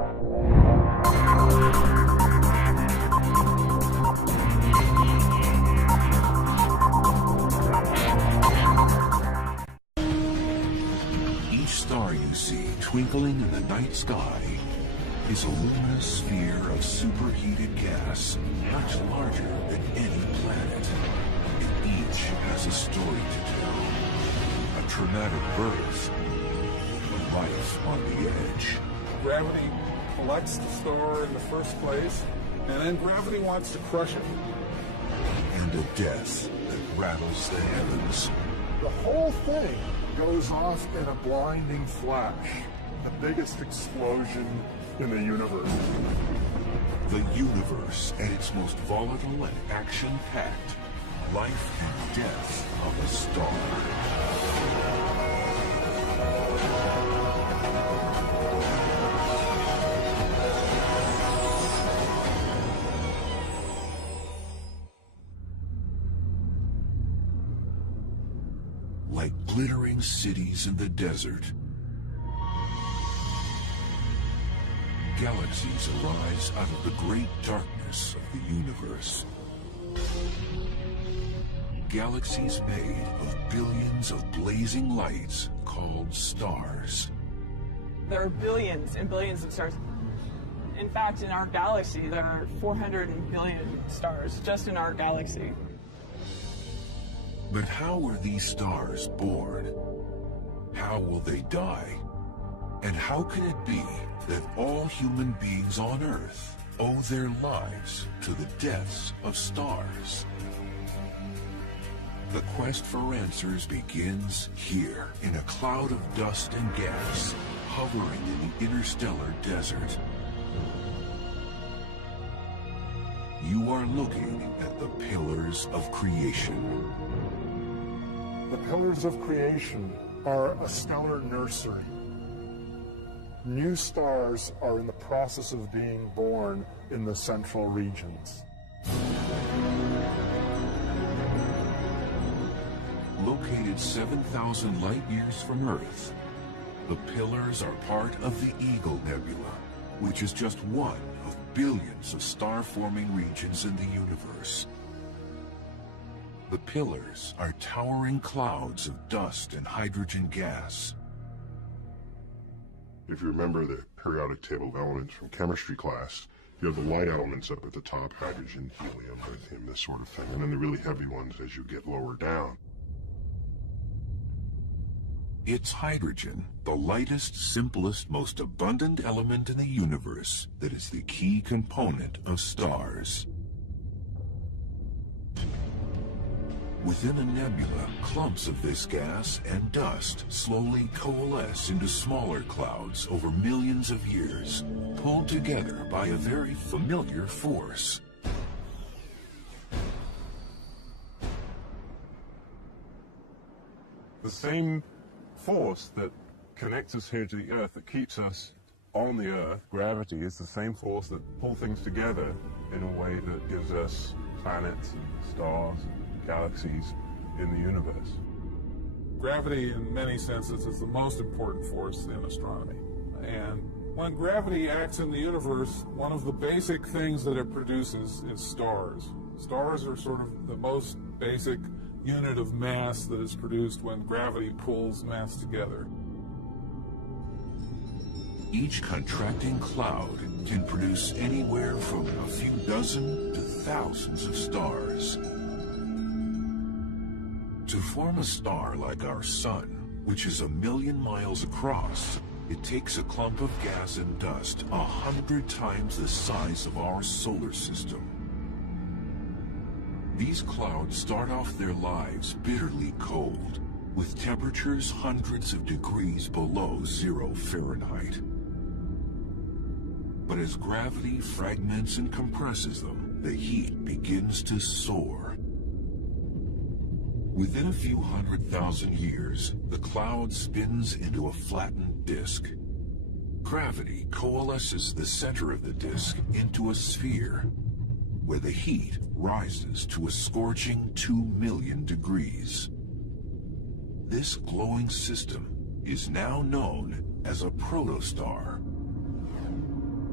Each star you see twinkling in the night sky is a luminous sphere of superheated gas, much larger than any planet. And each has a story to tell. A traumatic birth, a life on the edge. Gravity collects the star in the first place, and then gravity wants to crush it. And a death that rattles the heavens. The whole thing goes off in a blinding flash. The biggest explosion in the universe. The universe at its most volatile and action-packed. Life and death of a star. Like glittering cities in the desert, galaxies arise out of the great darkness of the universe. Galaxies made of billions of blazing lights called stars. There are billions and billions of stars. In fact, in our galaxy, there are 400 billion stars just in our galaxy. But how were these stars born? How will they die? And how can it be that all human beings on Earth owe their lives to the deaths of stars? The quest for answers begins here, in a cloud of dust and gas, hovering in the interstellar desert. You are looking at the pillars of creation. The pillars of creation are a stellar nursery. New stars are in the process of being born in the central regions. Located 7,000 light years from Earth, the pillars are part of the Eagle Nebula, which is just one of billions of star-forming regions in the universe. The pillars are towering clouds of dust and hydrogen gas. If you remember the periodic table of elements from chemistry class, you have the light elements up at the top, hydrogen, helium, lithium, this sort of thing, and then the really heavy ones as you get lower down. It's hydrogen, the lightest, simplest, most abundant element in the universe, that is the key component of stars. Within a nebula, clumps of this gas and dust slowly coalesce into smaller clouds over millions of years, pulled together by a very familiar force. The same force that connects us here to the Earth, that keeps us on the Earth, gravity, is the same force that pulls things together in a way that gives us planets, stars, galaxies in the universe. Gravity, in many senses, is the most important force in astronomy. And when gravity acts in the universe, one of the basic things that it produces is stars. Stars are sort of the most basic unit of mass that is produced when gravity pulls mass together. Each contracting cloud can produce anywhere from a few dozen to thousands of stars. To form a star like our sun, which is 1 million miles across, it takes a clump of gas and dust 100 times the size of our solar system. These clouds start off their lives bitterly cold, with temperatures hundreds of degrees below 0 Fahrenheit. But as gravity fragments and compresses them, the heat begins to soar. Within a few 100,000 years, the cloud spins into a flattened disk. Gravity coalesces the center of the disk into a sphere, where the heat rises to a scorching 2 million degrees. This glowing system is now known as a protostar.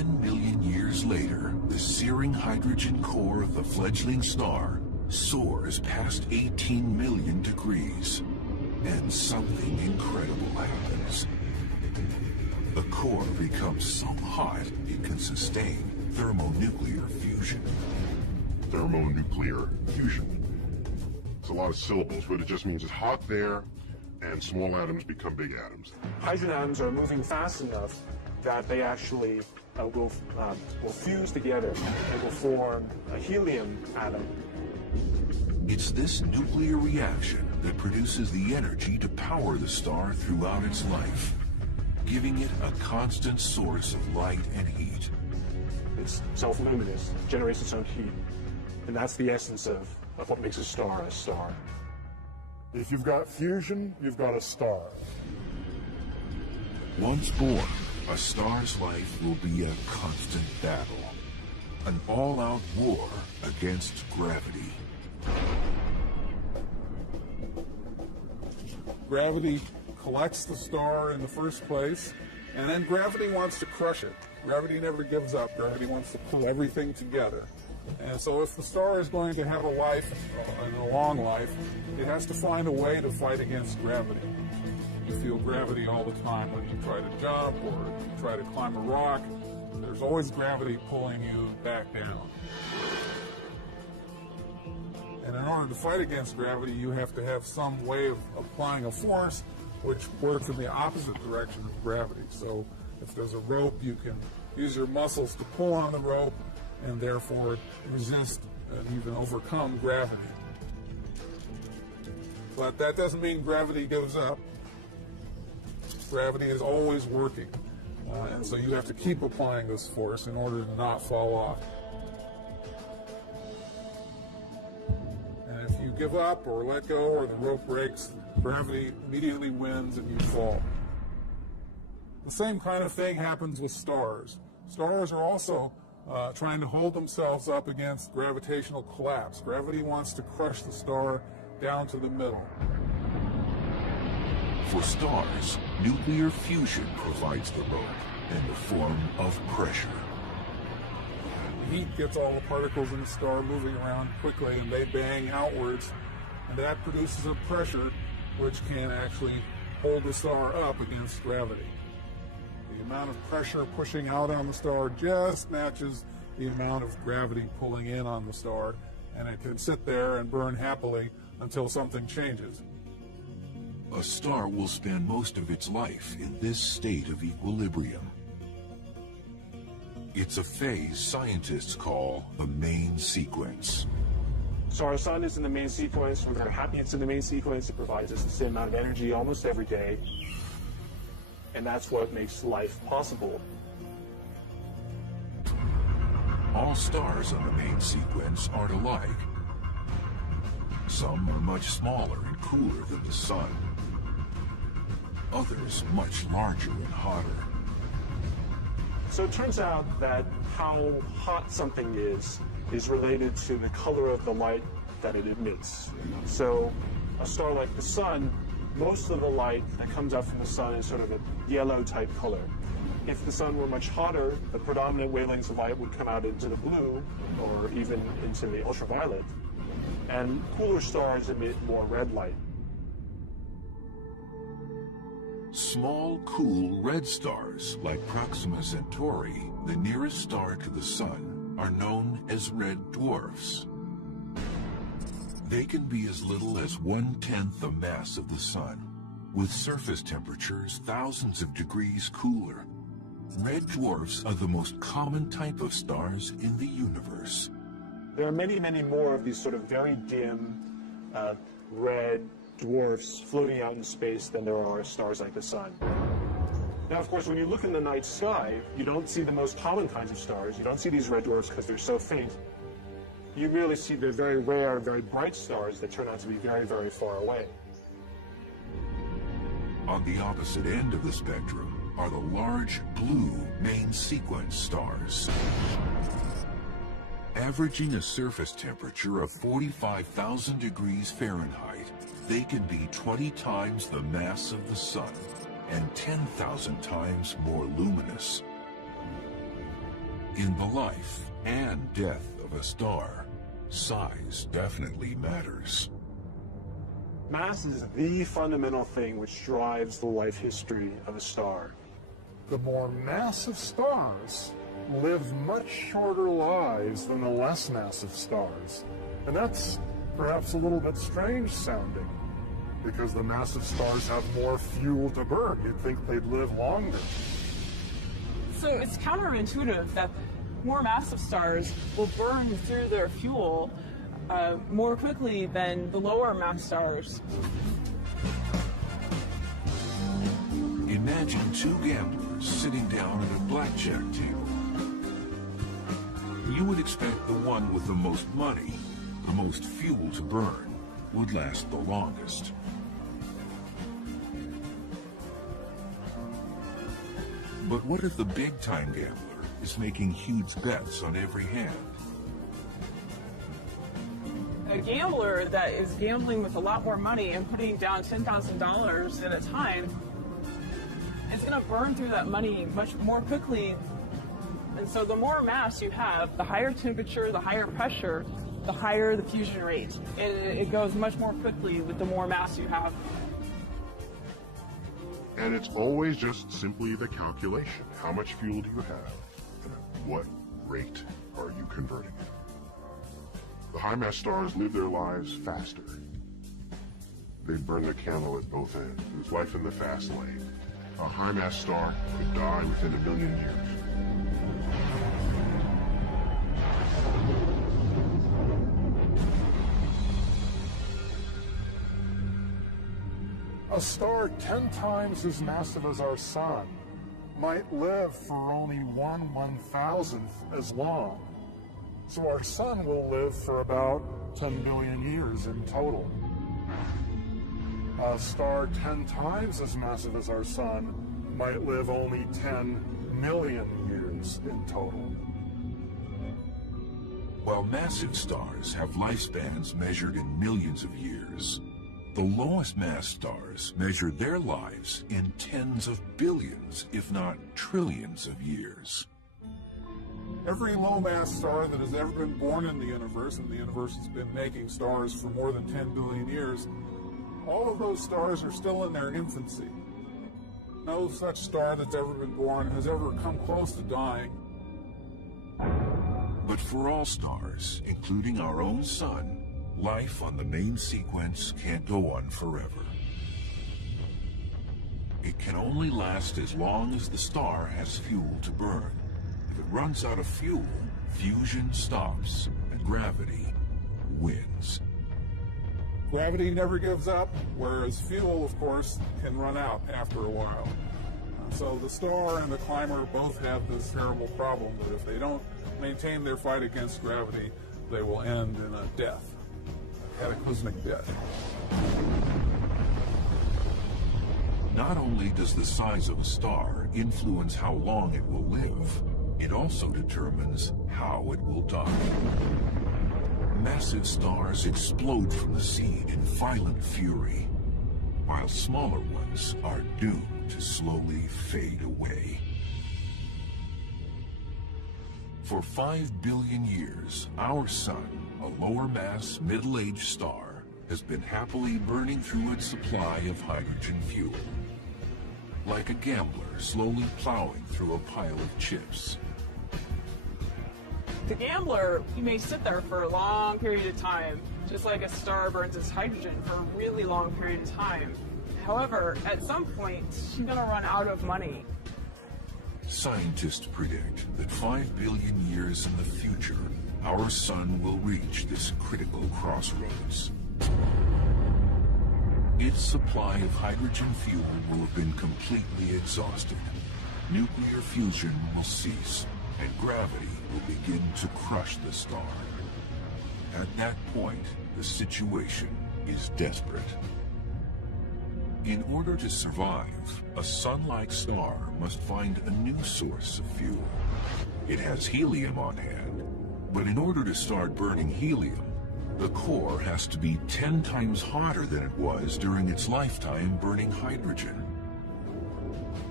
10 million years later, the searing hydrogen core of the fledgling star soars past 18 million degrees, and something incredible happens. The core becomes so hot it can sustain thermonuclear fusion. Thermonuclear fusion. It's a lot of syllables, but it just means it's hot there, and small atoms become big atoms. Hydrogen atoms are moving fast enough that they actually will fuse together and will form a helium atom. It's this nuclear reaction that produces the energy to power the star throughout its life, giving it a constant source of light and heat. It's self-luminous, generates its own heat, and that's the essence of what makes a star a star. If you've got fusion, you've got a star. Once born, a star's life will be a constant battle, an all-out war against gravity. Gravity collects the star in the first place, and then gravity wants to crush it. Gravity never gives up. Gravity wants to pull everything together. And so if the star is going to have a life, and a long life, it has to find a way to fight against gravity. You feel gravity all the time when you try to jump or you try to climb a rock. There's always gravity pulling you back down. And in order to fight against gravity, you have to have some way of applying a force which works in the opposite direction of gravity. So if there's a rope, you can use your muscles to pull on the rope and therefore resist and even overcome gravity. But that doesn't mean gravity goes up. Gravity is always working. And so you have to keep applying this force in order to not fall off. And if you give up or let go or the rope breaks, gravity immediately wins and you fall. The same kind of thing happens with stars. Stars are also trying to hold themselves up against gravitational collapse. Gravity wants to crush the star down to the middle. For stars, nuclear fusion provides the rope in the form of pressure. Heat gets all the particles in the star moving around quickly and they bang outwards, and that produces a pressure which can actually hold the star up against gravity. The amount of pressure pushing out on the star just matches the amount of gravity pulling in on the star, and it can sit there and burn happily until something changes. A star will spend most of its life in this state of equilibrium. It's a phase scientists call the main sequence. So our sun is in the main sequence. We're very happy it's in the main sequence. It provides us the same amount of energy almost every day. And that's what makes life possible. All stars in the main sequence aren't alike. Some are much smaller and cooler than the sun. Others much larger and hotter. So it turns out that how hot something is related to the color of the light that it emits. So a star like the sun, most of the light that comes out from the sun is sort of a yellow type color. If the sun were much hotter, the predominant wavelengths of light would come out into the blue or even into the ultraviolet. And cooler stars emit more red light. Small, cool red stars like Proxima Centauri, the nearest star to the sun, are known as red dwarfs. They can be as little as 1/10 the mass of the sun, with surface temperatures thousands of degrees cooler. Red dwarfs are the most common type of stars in the universe. There are many, many more of these sort of very dim red dwarfs floating out in space than there are stars like the sun. Now, of course, when you look in the night sky, you don't see the most common kinds of stars. You don't see these red dwarfs because they're so faint. You really see the very rare, very bright stars that turn out to be very, very far away. On the opposite end of the spectrum are the large blue main sequence stars. Averaging a surface temperature of 45,000 degrees Fahrenheit, they can be 20 times the mass of the sun and 10,000 times more luminous. In the life and death of a star, size definitely matters. Mass is the fundamental thing which drives the life history of a star. The more massive stars live much shorter lives than the less massive stars. And that's perhaps a little bit strange sounding, because the massive stars have more fuel to burn. You'd think they'd live longer. So it's counterintuitive that more massive stars will burn through their fuel more quickly than the lower mass stars. Imagine two gamblers sitting down at a blackjack table. You would expect the one with the most money, the most fuel to burn, would last the longest. But what if the big-time gambler is making huge bets on every hand? A gambler that is gambling with a lot more money and putting down $10,000 at a time is going to burn through that money much more quickly. And so the more mass you have, the higher temperature, the higher pressure, the higher the fusion rate. And it goes much more quickly with the more mass you have. And it's always just simply the calculation. How much fuel do you have? And at what rate are you converting it? The high-mass stars live their lives faster. They burn the candle at both ends. There's life in the fast lane. A high-mass star could die within 1 million years. A star 10 times as massive as our sun might live for only 1/1000th as long. So our sun will live for about 10 billion years in total. A star 10 times as massive as our sun might live only 10 million years in total. While massive stars have lifespans measured in millions of years, the lowest mass stars measure their lives in tens of billions, if not trillions of years. Every low-mass star that has ever been born in the universe, and the universe has been making stars for more than 10 billion years, all of those stars are still in their infancy. No such star that's ever been born has ever come close to dying. But for all stars, including our own sun, life on the main sequence can't go on forever. It can only last as long as the star has fuel to burn. If it runs out of fuel, fusion stops and gravity wins. Gravity never gives up, whereas fuel, of course, can run out after a while. So the star and the climber both have this terrible problem that if they don't maintain their fight against gravity, they will end in a death, a cataclysmic death. Not only does the size of a star influence how long it will live, it also determines how it will die. Massive stars explode from the seed in violent fury, while smaller ones are doomed to slowly fade away. For 5 billion years, our sun, a lower mass, middle-aged star, has been happily burning through its supply of hydrogen fuel. Like a gambler slowly plowing through a pile of chips. The gambler, he may sit there for a long period of time, just like a star burns its hydrogen for a really long period of time. However, at some point, she's going to run out of money. Scientists predict that 5 billion years in the future, our sun will reach this critical crossroads. Its supply of hydrogen fuel will have been completely exhausted. Nuclear fusion will cease, and gravity will begin to crush the star. At that point, the situation is desperate. In order to survive, a sun-like star must find a new source of fuel. It has helium on hand, but in order to start burning helium, the core has to be 10 times hotter than it was during its lifetime burning hydrogen.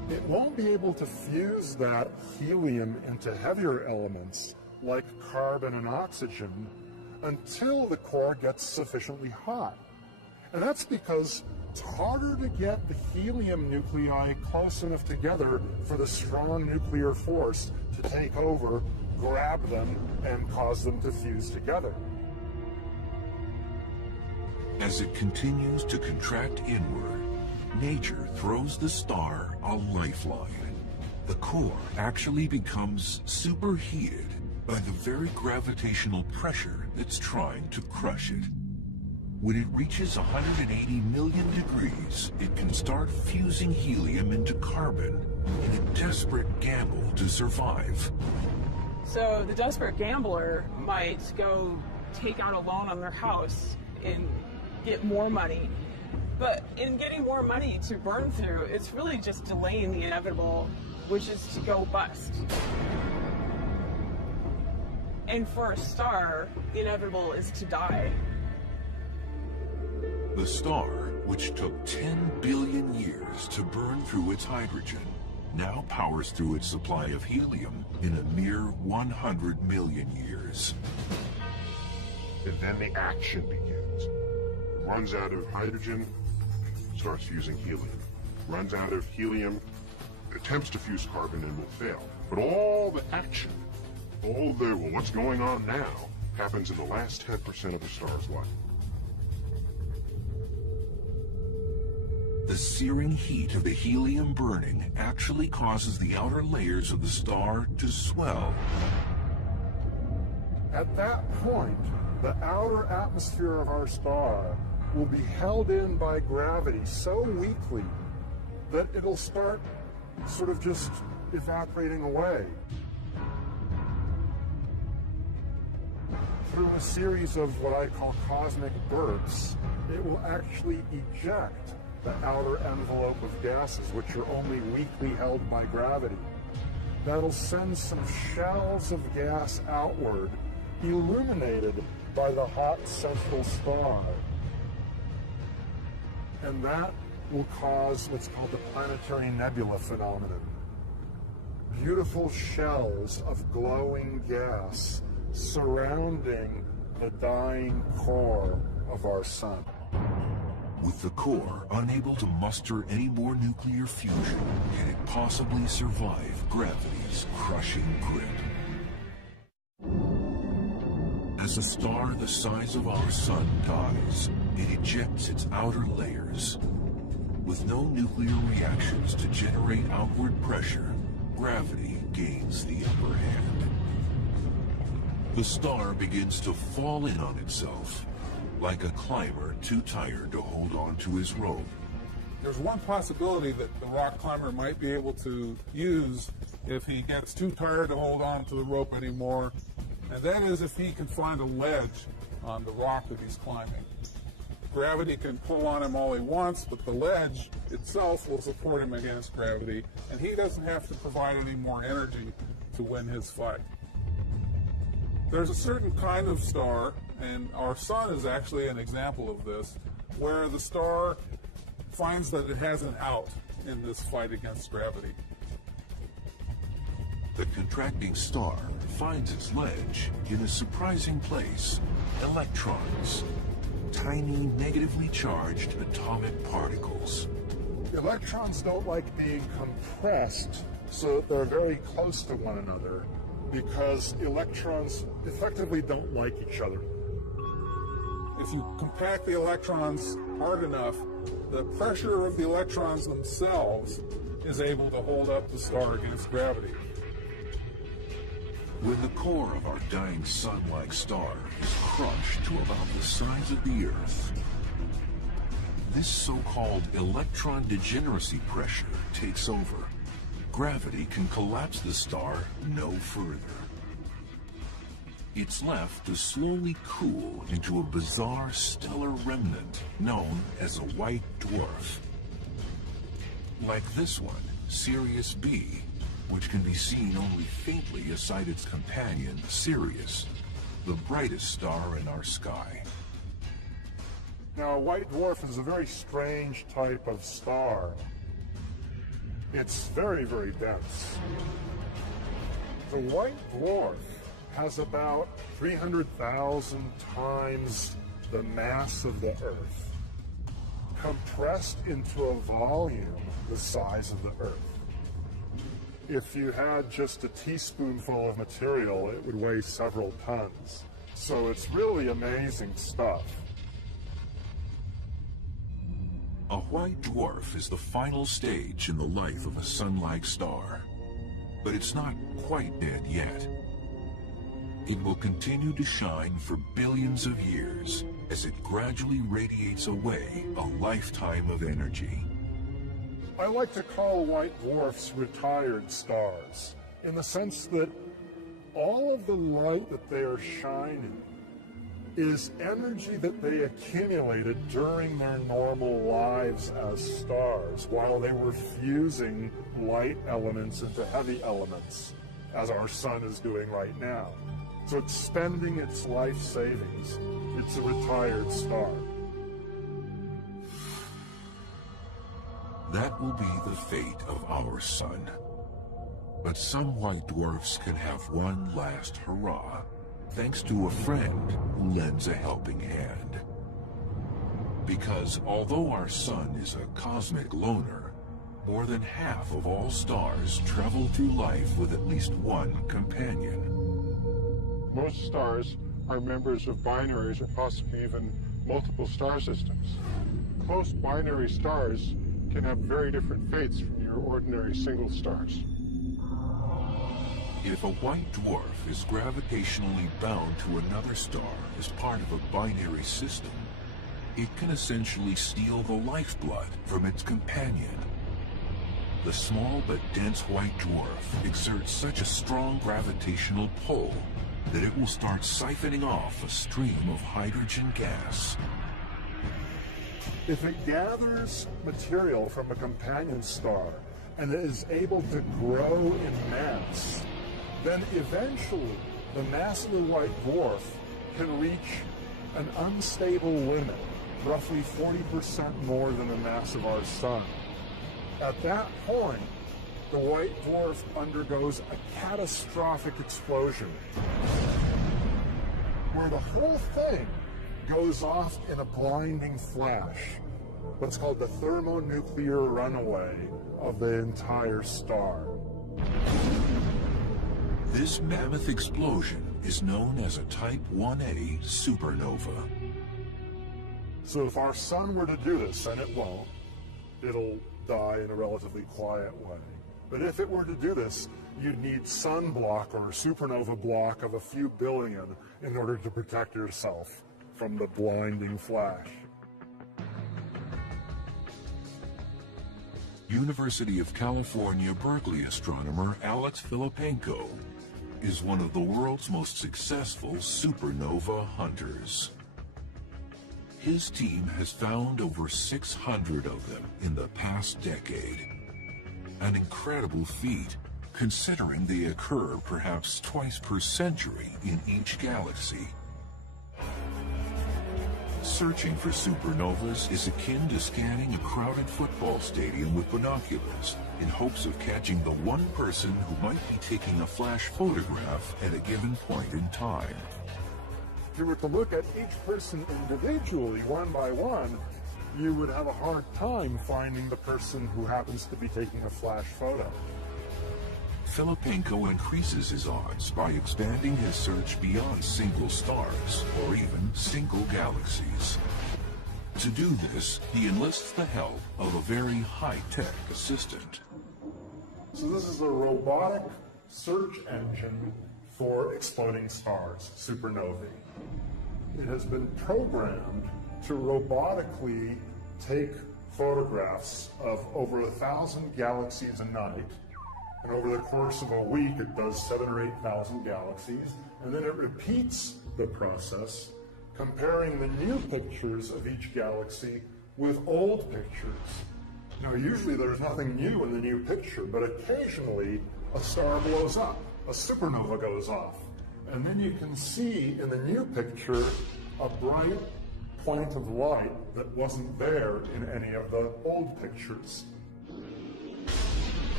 it won't be able to fuse that helium into heavier elements like carbon and oxygen until the core gets sufficiently hot. And that's because it's harder to get the helium nuclei close enough together for the strong nuclear force to take over, grab them, and cause them to fuse together. As it continues to contract inward, nature throws the star a lifeline. The core actually becomes superheated by the very gravitational pressure that's trying to crush it. When it reaches 180 million degrees, it can start fusing helium into carbon in a desperate gamble to survive. So the desperate gambler might go take out a loan on their house and get more money. But in getting more money to burn through, it's really just delaying the inevitable, which is to go bust. And for a star, the inevitable is to die. The star, which took 10 billion years to burn through its hydrogen, now powers through its supply of helium in a mere 100 million years. And then the action begins. It runs out of hydrogen, starts fusing helium. Runs out of helium, attempts to fuse carbon and will fail. But all the action, what's going on now, happens in the last 10% of the star's life. The searing heat of the helium burning actually causes the outer layers of the star to swell. At that point, the outer atmosphere of our star will be held in by gravity so weakly that it'll start sort of just evaporating away. Through a series of what I call cosmic bursts, it will actually eject the outer envelope of gases, which are only weakly held by gravity. That'll send some shells of gas outward, illuminated by the hot central star. And that will cause what's called the planetary nebula phenomenon. Beautiful shells of glowing gas surrounding the dying core of our sun. With the core unable to muster any more nuclear fusion, can it possibly survive gravity's crushing grip? As a star the size of our sun dies, it ejects its outer layers. With no nuclear reactions to generate outward pressure, gravity gains the upper hand. The star begins to fall in on itself, like a climber too tired to hold on to his rope. There's one possibility that the rock climber might be able to use if he gets too tired to hold on to the rope anymore, and that is if he can find a ledge on the rock that he's climbing. Gravity can pull on him all he wants, but the ledge itself will support him against gravity, and he doesn't have to provide any more energy to win his fight. There's a certain kind of star, and our sun is actually an example of this, where the star finds that it has an out in this fight against gravity. The contracting star finds its ledge in a surprising place: electrons, tiny negatively charged atomic particles. Electrons don't like being compressed so that they're very close to one another, because electrons effectively don't like each other. If you compact the electrons hard enough, the pressure of the electrons themselves is able to hold up the star against gravity. When the core of our dying sun-like star is crushed to about the size of the Earth, this so-called electron degeneracy pressure takes over. Gravity can collapse the star no further. It's left to slowly cool into a bizarre stellar remnant known as a white dwarf. Like this one, Sirius B, which can be seen only faintly aside its companion, Sirius, the brightest star in our sky. Now, a white dwarf is a very strange type of star. It's very, very dense. The white dwarf has about 300,000 times the mass of the Earth, compressed into a volume the size of the Earth. If you had just a teaspoonful of material, it would weigh several tons. So it's really amazing stuff. A white dwarf is the final stage in the life of a sun-like star, but it's not quite dead yet. It will continue to shine for billions of years as it gradually radiates away a lifetime of energy. I like to call white dwarfs retired stars, in the sense that all of the light that they are shining is energy that they accumulated during their normal lives as stars while they were fusing light elements into heavy elements, as our sun is doing right now. So it's spending its life savings. It's a retired star. That will be the fate of our sun. But some white dwarfs can have one last hurrah, thanks to a friend who lends a helping hand. Because although our sun is a cosmic loner, more than half of all stars travel through life with at least one companion. Most stars are members of binaries or possibly even multiple star systems. Most binary stars can have very different fates from your ordinary single stars. If a white dwarf is gravitationally bound to another star as part of a binary system, it can essentially steal the lifeblood from its companion. The small but dense white dwarf exerts such a strong gravitational pull that it will start siphoning off a stream of hydrogen gas. If it gathers material from a companion star and is able to grow in mass, then eventually the mass of the white dwarf can reach an unstable limit, roughly 40% more than the mass of our sun. At that point, the white dwarf undergoes a catastrophic explosion, where the whole thing goes off in a blinding flash, what's called the thermonuclear runaway of the entire star. This mammoth explosion is known as a Type 1A supernova. So if our sun were to do this, and it won't, it'll die in a relatively quiet way. But if it were to do this, you'd need sunblock or supernova block of a few billion in order to protect yourself from the blinding flash. University of California, Berkeley astronomer Alex Filipenko is one of the world's most successful supernova hunters. His team has found over 600 of them in the past decade. An incredible feat, considering they occur perhaps twice per century in each galaxy. Searching for supernovas is akin to scanning a crowded football stadium with binoculars in hopes of catching the one person who might be taking a flash photograph at a given point in time. If you were to look at each person individually, one by one, you would have a hard time finding the person who happens to be taking a flash photo. Filipenko increases his odds by expanding his search beyond single stars or even single galaxies. To do this, he enlists the help of a very high-tech assistant. So this is a robotic search engine for exploding stars, supernovae. It has been programmed to robotically take photographs of over 1,000 galaxies a night. And over the course of a week, it does 7,000 or 8,000 galaxies. And then it repeats the process, comparing the new pictures of each galaxy with old pictures. Now, usually there's nothing new in the new picture, but occasionally a star blows up, a supernova goes off. And then you can see in the new picture a bright point of light that wasn't there in any of the old pictures.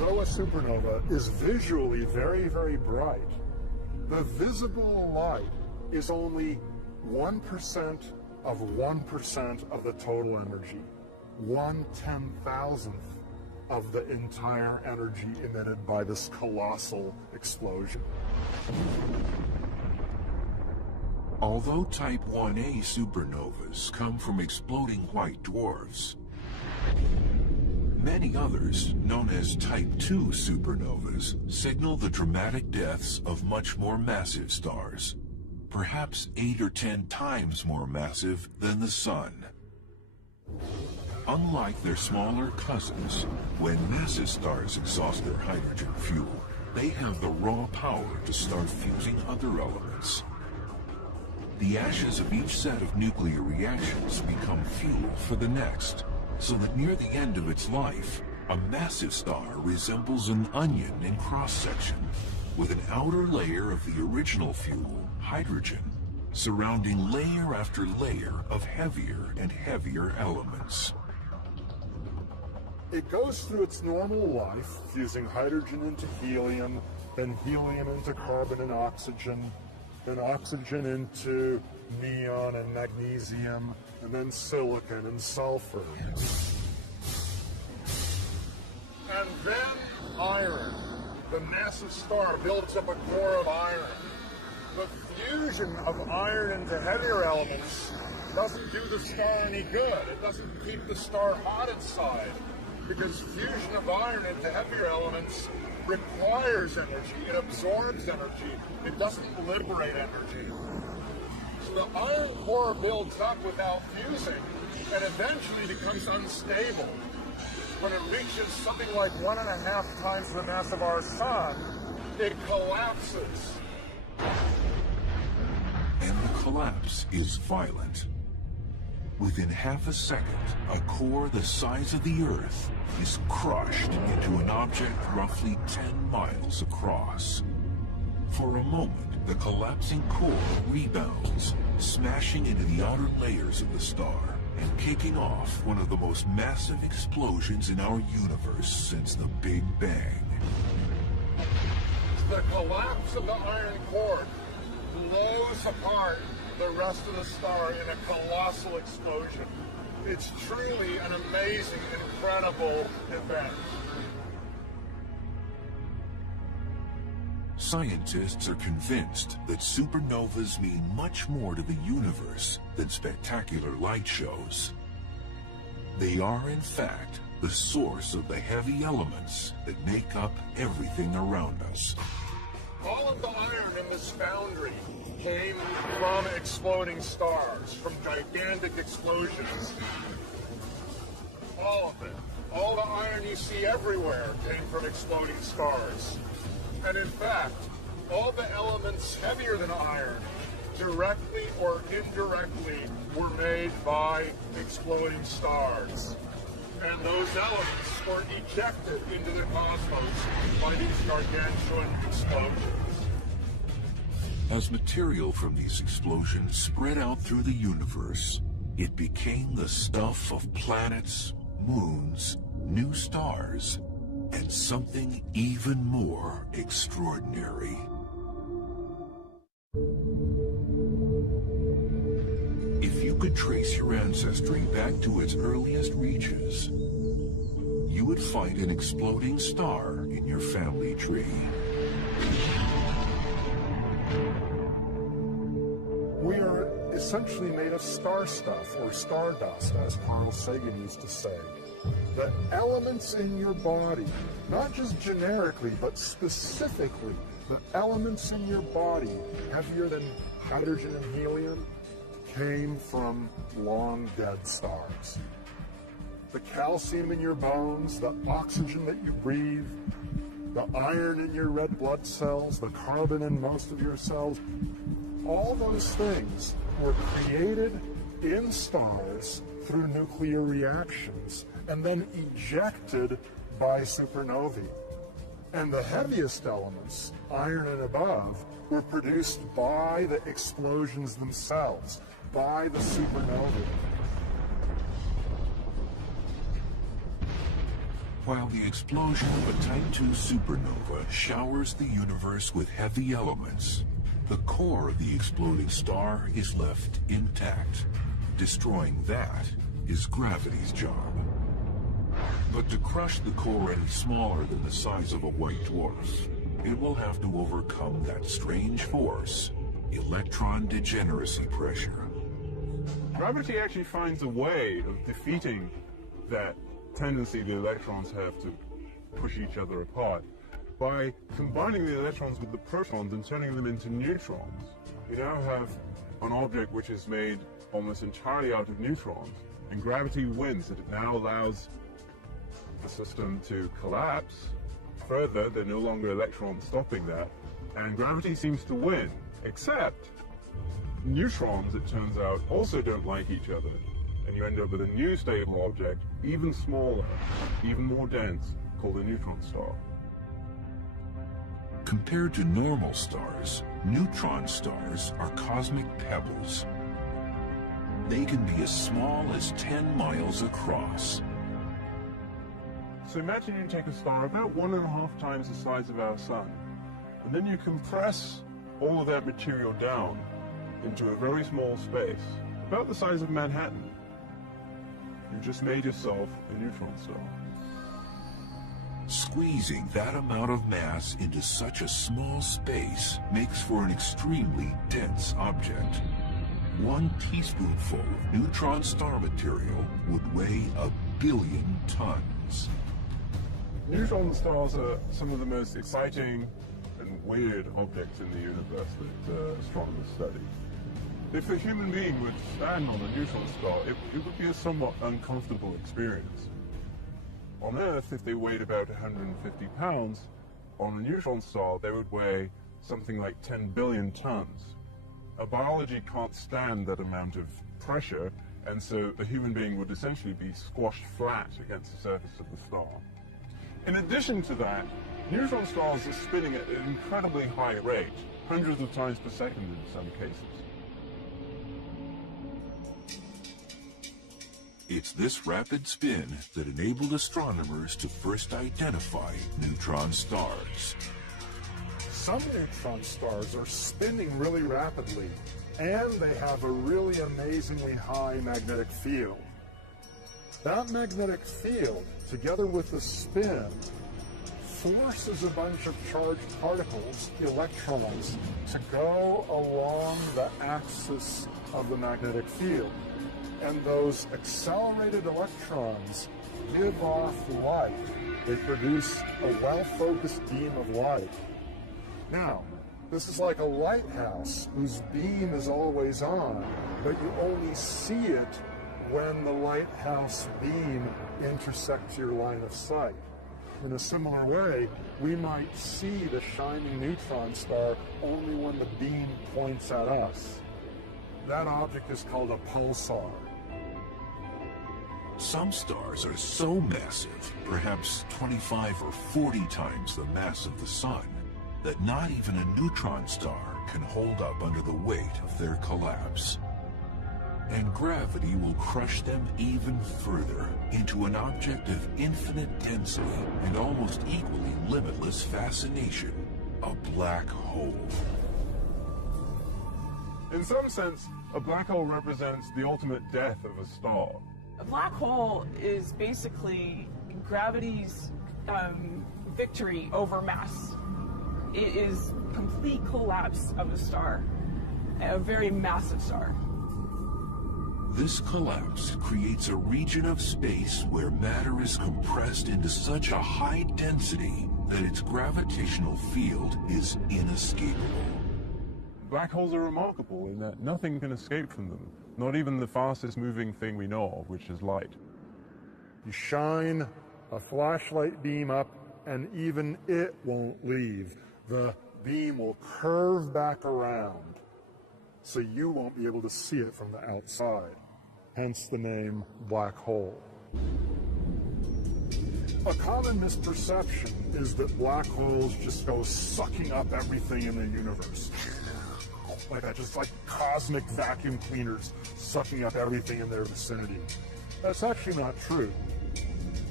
Though a supernova is visually very, very bright, the visible light is only 1% of 1% of the total energy, 1/10,000th of the entire energy emitted by this colossal explosion. Although Type 1a supernovas come from exploding white dwarfs, many others, known as Type 2 supernovas, signal the dramatic deaths of much more massive stars, perhaps 8 or 10 times more massive than the Sun. Unlike their smaller cousins, when massive stars exhaust their hydrogen fuel, they have the raw power to start fusing other elements. The ashes of each set of nuclear reactions become fuel for the next, so that near the end of its life, a massive star resembles an onion in cross-section, with an outer layer of the original fuel, hydrogen, surrounding layer after layer of heavier and heavier elements. It goes through its normal life, fusing hydrogen into helium, then helium into carbon and oxygen, then oxygen into neon and magnesium, and then silicon and sulfur. And then iron. The massive star builds up a core of iron. The fusion of iron into heavier elements doesn't do the star any good. It doesn't keep the star hot inside, because fusion of iron into heavier elements requires energy. It absorbs energy. It doesn't liberate energy. So the iron core builds up without fusing and eventually becomes unstable. When it reaches something like 1.5 times the mass of our sun, it collapses. And the collapse is violent. Within half a second, a core the size of the Earth is crushed into an object roughly 10 miles across. For a moment, the collapsing core rebounds, smashing into the outer layers of the star and kicking off one of the most massive explosions in our universe since the Big Bang. The collapse of the iron core blows apart the rest of the star in a colossal explosion. It's truly an amazing, incredible event. Scientists are convinced that supernovas mean much more to the universe than spectacular light shows. They are, in fact, the source of the heavy elements that make up everything around us. All of the iron in this foundry came from exploding stars, from gigantic explosions. All of it. All the iron you see everywhere came from exploding stars. And in fact, all the elements heavier than iron, directly or indirectly, were made by exploding stars. And those elements were ejected into the cosmos by these gargantuan explosions. As material from these explosions spread out through the universe, it became the stuff of planets, moons, new stars, and something even more extraordinary. If you could trace your ancestry back to its earliest reaches, you would find an exploding star in your family tree. We are essentially made of star stuff, or stardust, as Carl Sagan used to say. The elements in your body, not just generically, but specifically, the elements in your body, heavier than hydrogen and helium, came from long-dead stars. The calcium in your bones, the oxygen that you breathe, the iron in your red blood cells, the carbon in most of your cells, all those things were created in stars through nuclear reactions and then ejected by supernovae. And the heaviest elements, iron and above, were produced by the explosions themselves, by the supernovae. While the explosion of a Type II supernova showers the universe with heavy elements, the core of the exploding star is left intact. Destroying that is gravity's job. But to crush the core any smaller than the size of a white dwarf, it will have to overcome that strange force, electron degeneracy pressure. Gravity actually finds a way of defeating that tendency the electrons have to push each other apart by combining the electrons with the protons and turning them into neutrons. We now have an object which is made almost entirely out of neutrons, and gravity wins. It now allows the system to collapse further. There are no longer electrons stopping that, and gravity seems to win, except neutrons, it turns out, also don't like each other, and you end up with a new stable object, even smaller, even more dense, called a neutron star. Compared to normal stars, neutron stars are cosmic pebbles. They can be as small as 10 miles across. So imagine you take a star about 1.5 times the size of our sun, and then you compress all of that material down into a very small space, about the size of Manhattan. You just made yourself a neutron star. Squeezing that amount of mass into such a small space makes for an extremely dense object. 1 teaspoonful of neutron star material would weigh 1 billion tons. Neutron stars are some of the most exciting and weird objects in the universe that astronomers study. If a human being would stand on a neutron star, it would be a somewhat uncomfortable experience. On Earth, if they weighed about 150 pounds, on a neutron star they would weigh something like 10 billion tons. Our biology can't stand that amount of pressure, and so a human being would essentially be squashed flat against the surface of the star. In addition to that, neutron stars are spinning at an incredibly high rate, hundreds of times per second in some cases. It's this rapid spin that enabled astronomers to first identify neutron stars. Some neutron stars are spinning really rapidly, and they have a really amazingly high magnetic field. That magnetic field, together with the spin, forces a bunch of charged particles, electrons, to go along the axis of the magnetic field. And those accelerated electrons give off light. They produce a well-focused beam of light. Now, this is like a lighthouse whose beam is always on, but you only see it when the lighthouse beam intersects your line of sight. In a similar way, we might see the shining neutron star only when the beam points at us. That object is called a pulsar. Some stars are so massive, perhaps 25 or 40 times the mass of the Sun, that not even a neutron star can hold up under the weight of their collapse. And gravity will crush them even further into an object of infinite density and almost equally limitless fascination, a black hole. In some sense, a black hole represents the ultimate death of a star. A black hole is basically gravity's victory over mass. It is complete collapse of a star, a very massive star. This collapse creates a region of space where matter is compressed into such a high density that its gravitational field is inescapable. Black holes are remarkable in that nothing can escape from them, not even the fastest moving thing we know of, which is light. You shine a flashlight beam up, and even it won't leave. The beam will curve back around, so you won't be able to see it from the outside. Hence the name black hole. A common misperception is that black holes just go sucking up everything in the universe. Like that, just like cosmic vacuum cleaners sucking up everything in their vicinity. That's actually not true.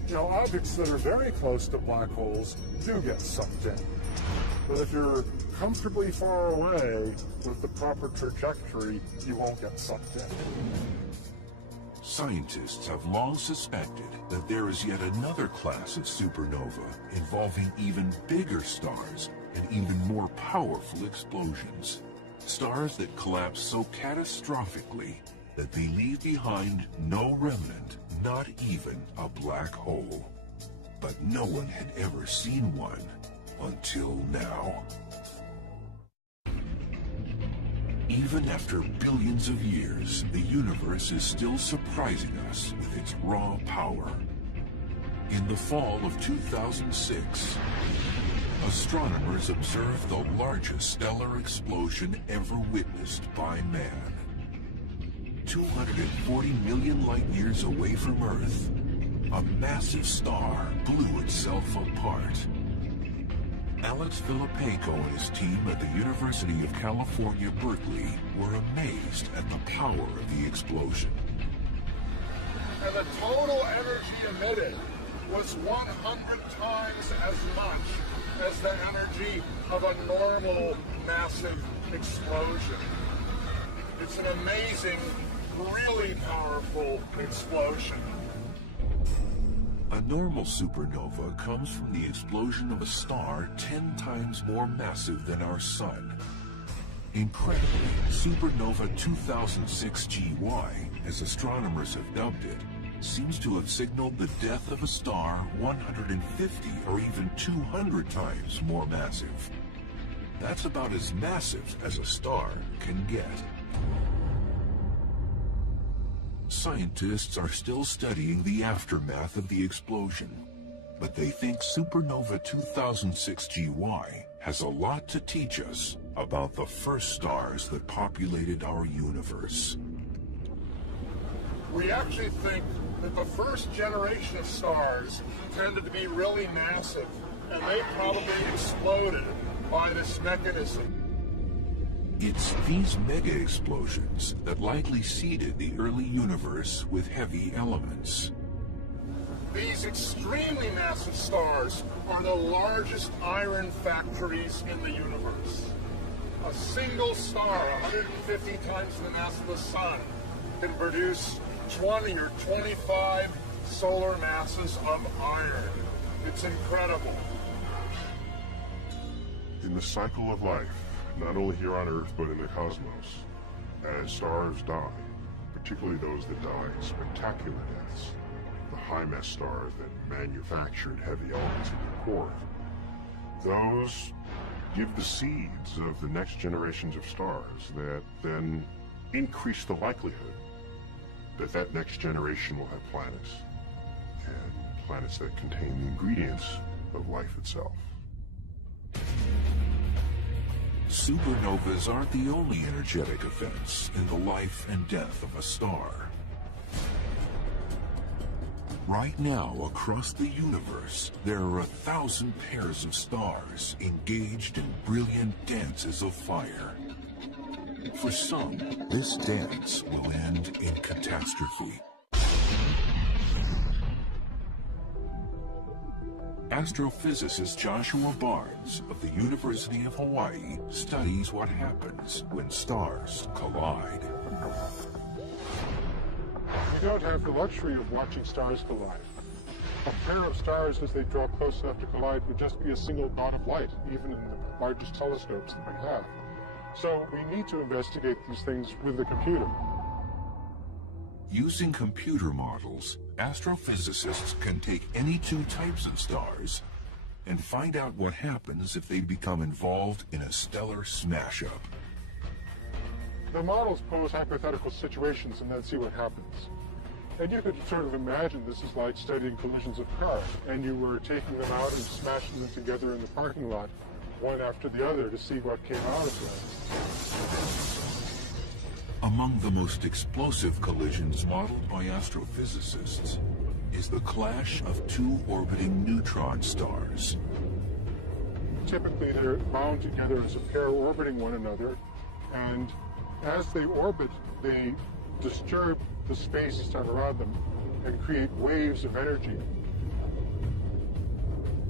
Objects that are very close to black holes do get sucked in. But if you're comfortably far away with the proper trajectory, you won't get sucked in. Scientists have long suspected that there is yet another class of supernova involving even bigger stars and even more powerful explosions. Stars that collapse so catastrophically that they leave behind no remnant, not even a black hole. But no one had ever seen one until now. Even after billions of years, the universe is still surprising us with its raw power. In the fall of 2006, astronomers observed the largest stellar explosion ever witnessed by man. 240 million light years away from Earth, a massive star blew itself apart. Alex Filippenko and his team at the University of California, Berkeley were amazed at the power of the explosion. And the total energy emitted was 100 times as much as the energy of a normal massive explosion. It's an amazing, really powerful explosion. A normal supernova comes from the explosion of a star 10 times more massive than our Sun. Incredibly, supernova 2006 GY, as astronomers have dubbed it, seems to have signaled the death of a star 150 or even 200 times more massive. That's about as massive as a star can get. Scientists are still studying the aftermath of the explosion, but they think supernova 2006 GY has a lot to teach us about the first stars that populated our universe. We actually think that the first generation of stars tended to be really massive, and they probably exploded by this mechanism. It's these mega-explosions that likely seeded the early universe with heavy elements. These extremely massive stars are the largest iron factories in the universe. A single star, 150 times the mass of the Sun, can produce 20 or 25 solar masses of iron. It's incredible. In the cycle of life, not only here on Earth, but in the cosmos, as stars die, particularly those that die spectacular deaths, the high-mass stars that manufactured heavy elements in their core, those give the seeds of the next generations of stars that then increase the likelihood that that next generation will have planets, and planets that contain the ingredients of life itself. Supernovas aren't the only energetic events in the life and death of a star. Right now, across the universe, there are 1,000 pairs of stars engaged in brilliant dances of fire. For some, this dance will end in catastrophe. Astrophysicist Joshua Barnes of the University of Hawaii studies what happens when stars collide. We don't have the luxury of watching stars collide. A pair of stars as they draw close enough to collide would just be a single dot of light, even in the largest telescopes that we have. So we need to investigate these things with the computer. Using computer models, astrophysicists can take any two types of stars and find out what happens if they become involved in a stellar smash-up. The models pose hypothetical situations and then see what happens. And you could sort of imagine this is like studying collisions of cars, and you were taking them out and smashing them together in the parking lot, one after the other, to see what came out of them. Among the most explosive collisions modeled by astrophysicists is the clash of two orbiting neutron stars. Typically, they're bound together as a pair orbiting one another, and as they orbit, they disturb the space around them and create waves of energy.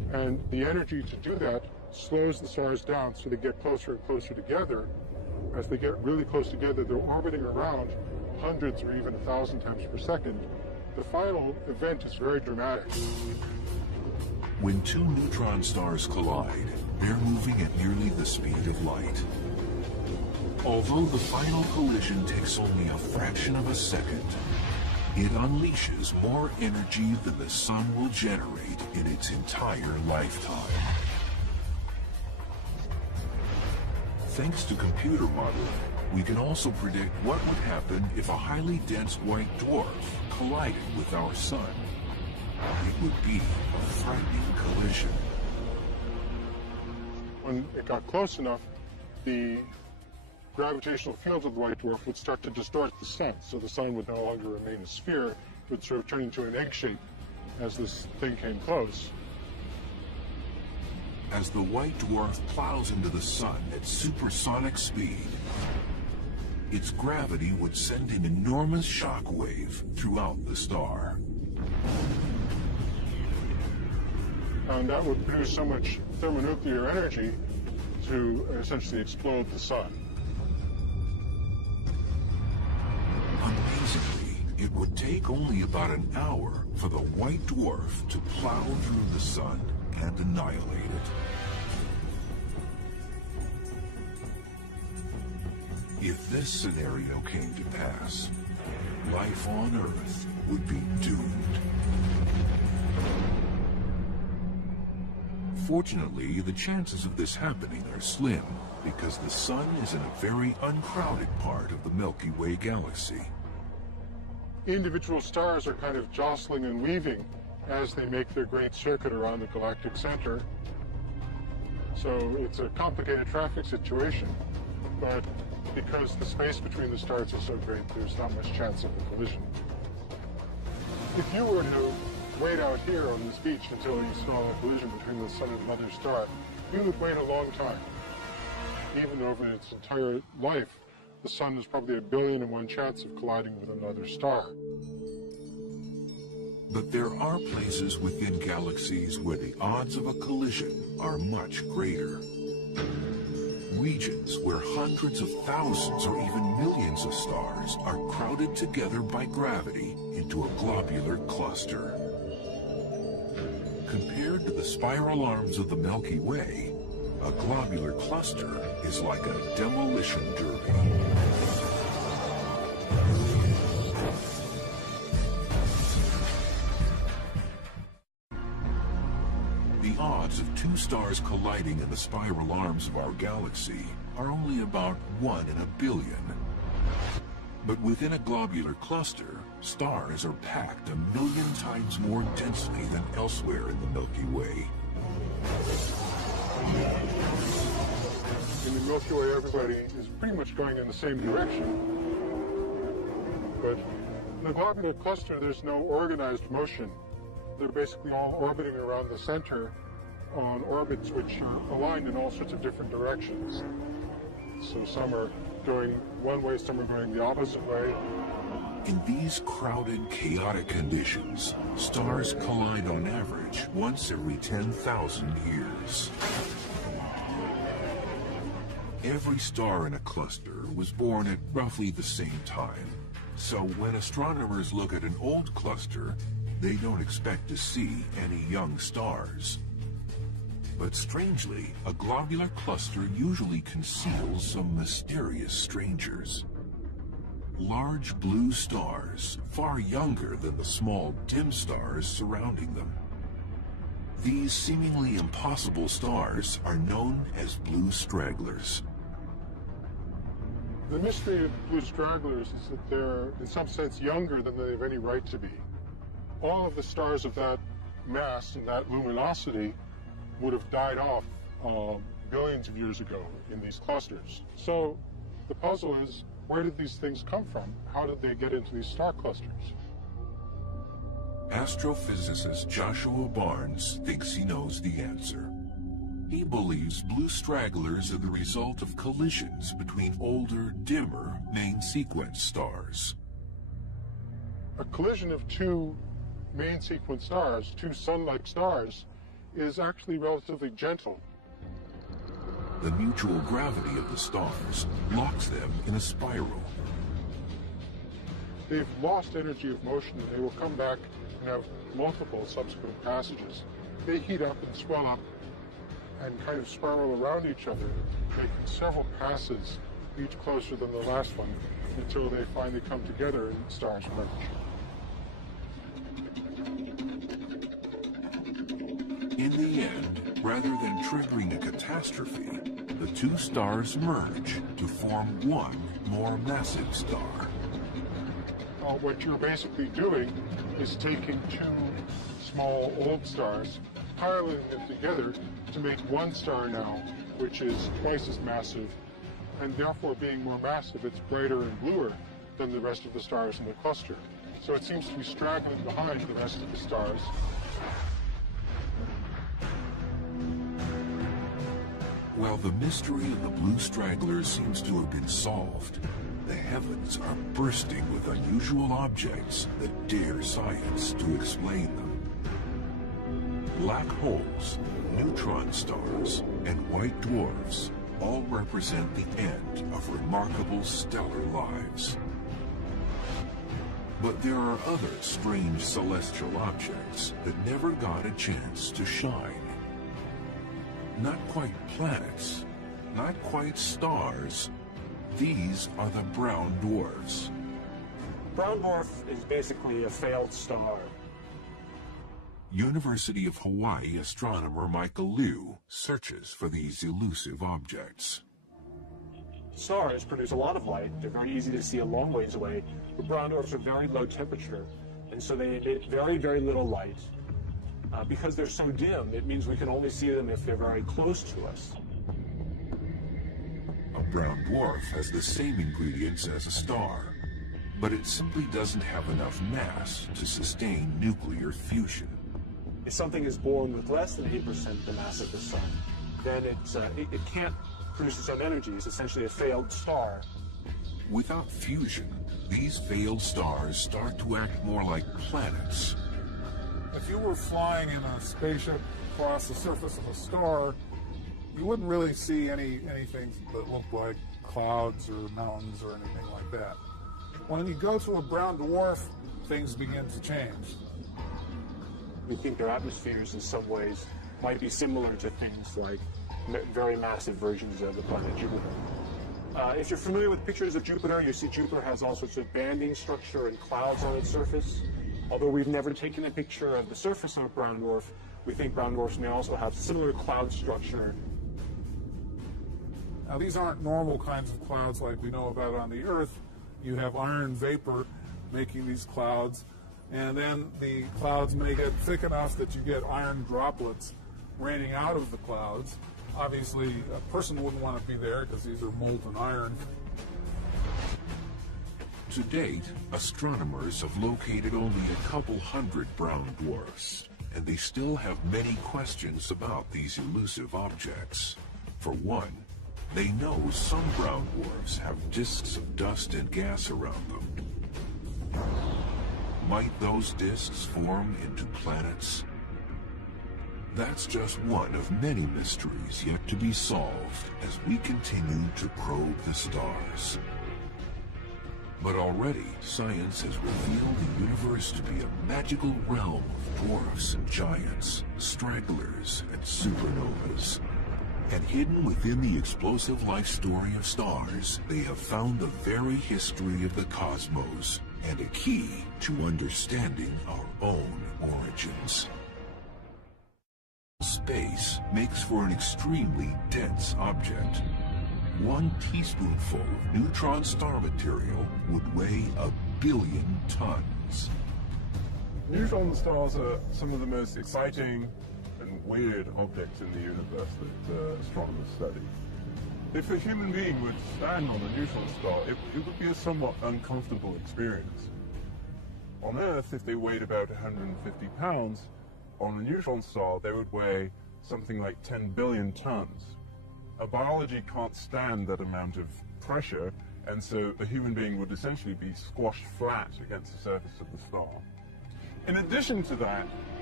And the energy to do that slows the stars down so they get closer and closer together. As they get really close together, they're orbiting around hundreds or even 1,000 times per second. The final event is very dramatic. When two neutron stars collide, they're moving at nearly the speed of light. Although the final collision takes only a fraction of a second, it unleashes more energy than the sun will generate in its entire lifetime. Thanks to computer modeling, we can also predict what would happen if a highly dense white dwarf collided with our sun. It would be a frightening collision. When it got close enough, the gravitational field of the white dwarf would start to distort the sun, so the sun would no longer remain a sphere. It would sort of turn into an egg shape as this thing came close. As the white dwarf plows into the sun at supersonic speed, its gravity would send an enormous shock wave throughout the star. And that would produce so much thermonuclear energy to essentially explode the sun. Amazingly, it would take only about an hour for the white dwarf to plow through the sun and annihilate it. If this scenario came to pass, life on Earth would be doomed. Fortunately, the chances of this happening are slim, because the sun is in a very uncrowded part of the Milky Way galaxy. Individual stars are kind of jostling and weaving as they make their great circuit around the galactic center. So it's a complicated traffic situation, but because the space between the stars is so great, there's not much chance of a collision. If you were to wait out here on this beach until you saw a collision between the sun and another star, you would wait a long time. Even over its entire life, the sun is probably 1,000,000,001 chance of colliding with another star. But there are places within galaxies where the odds of a collision are much greater. Regions where hundreds of thousands or even millions of stars are crowded together by gravity into a globular cluster. Compared to the spiral arms of the Milky Way, a globular cluster is like a demolition derby. The odds of two stars colliding in the spiral arms of our galaxy are only about 1 in a billion. But within a globular cluster, stars are packed 1,000,000 times more densely than elsewhere in the Milky Way. In the Milky Way, everybody is pretty much going in the same direction. But in the globular cluster, there's no organized motion. They're basically all orbiting around the center on orbits which are aligned in all sorts of different directions. So some are going one way, some are going the opposite way. In these crowded, chaotic conditions, stars collide on average once every 10,000 years. Every star in a cluster was born at roughly the same time. So when astronomers look at an old cluster, they don't expect to see any young stars. But strangely, a globular cluster usually conceals some mysterious strangers. Large blue stars, far younger than the small dim stars surrounding them. These seemingly impossible stars are known as blue stragglers. The mystery of blue stragglers is that they're, in some sense, younger than they have any right to be. All of the stars of that mass and that luminosity would have died off billions of years ago in these clusters. So the puzzle is, where did these things come from? How did they get into these star clusters? Astrophysicist Joshua Barnes thinks he knows the answer. He believes blue stragglers are the result of collisions between older, dimmer main sequence stars. A collision of two main sequence stars, two sun-like stars, is actually relatively gentle. The mutual gravity of the stars locks them in a spiral. They've lost energy of motion, and they will come back and have multiple subsequent passages. They heat up and swell up and kind of spiral around each other, making several passes, each closer than the last one, until they finally come together and stars merge. In the end, rather than triggering a catastrophe, the two stars merge to form one more massive star. What you're basically doing is taking two small old stars, piling them together to make one star now, which is twice as massive, and therefore being more massive, it's brighter and bluer than the rest of the stars in the cluster. So it seems to be straggling behind the rest of the stars. While the mystery of the blue stragglers seems to have been solved, the heavens are bursting with unusual objects that dare science to explain them. Black holes, neutron stars, and white dwarfs all represent the end of remarkable stellar lives. But there are other strange celestial objects that never got a chance to shine. Not quite planets, not quite stars. These are the brown dwarfs. Brown dwarf is basically a failed star. University of Hawaii astronomer Michael Liu searches for these elusive objects. Stars produce a lot of light. They're very easy to see a long ways away, but brown dwarfs are very low temperature, and so they emit very, very little light. Because they're so dim, it means we can only see them if they're very close to us. A brown dwarf has the same ingredients as a star, but it simply doesn't have enough mass to sustain nuclear fusion. If something is born with less than 8% the mass of the sun, then it can't produce its own energy. It's essentially a failed star. Without fusion, these failed stars start to act more like planets. If you were flying in a spaceship across the surface of a star, you wouldn't really see anything that looked like clouds or mountains or anything like that. When you go to a brown dwarf, things begin to change. We think their atmospheres in some ways might be similar to things like very massive versions of the planet Jupiter. If you're familiar with pictures of Jupiter, you see Jupiter has all sorts of banding structure and clouds on its surface. Although we've never taken a picture of the surface of a brown dwarf, we think brown dwarfs may also have similar cloud structure. Now, these aren't normal kinds of clouds like we know about on the Earth. You have iron vapor making these clouds, and then the clouds may get thick enough that you get iron droplets raining out of the clouds. Obviously, a person wouldn't want to be there because these are molten iron. To date, astronomers have located only a couple hundred brown dwarfs, and they still have many questions about these elusive objects. For one, they know some brown dwarfs have disks of dust and gas around them. Might those disks form into planets? That's just one of many mysteries yet to be solved as we continue to probe the stars. But already, science has revealed the universe to be a magical realm of dwarfs and giants, stragglers and supernovas. And hidden within the explosive life story of stars, they have found the very history of the cosmos and a key to understanding our own origins. Space makes for an extremely dense object. 1 teaspoonful of neutron star material would weigh 1 billion tons. Neutron stars are some of the most exciting and weird objects in the universe that astronomers study. If a human being would stand on a neutron star, it would be a somewhat uncomfortable experience. On Earth, if they weighed about 150 pounds, on a neutron star they would weigh something like 10 billion tons. Our biology can't stand that amount of pressure, and so a human being would essentially be squashed flat against the surface of the star. In addition to that,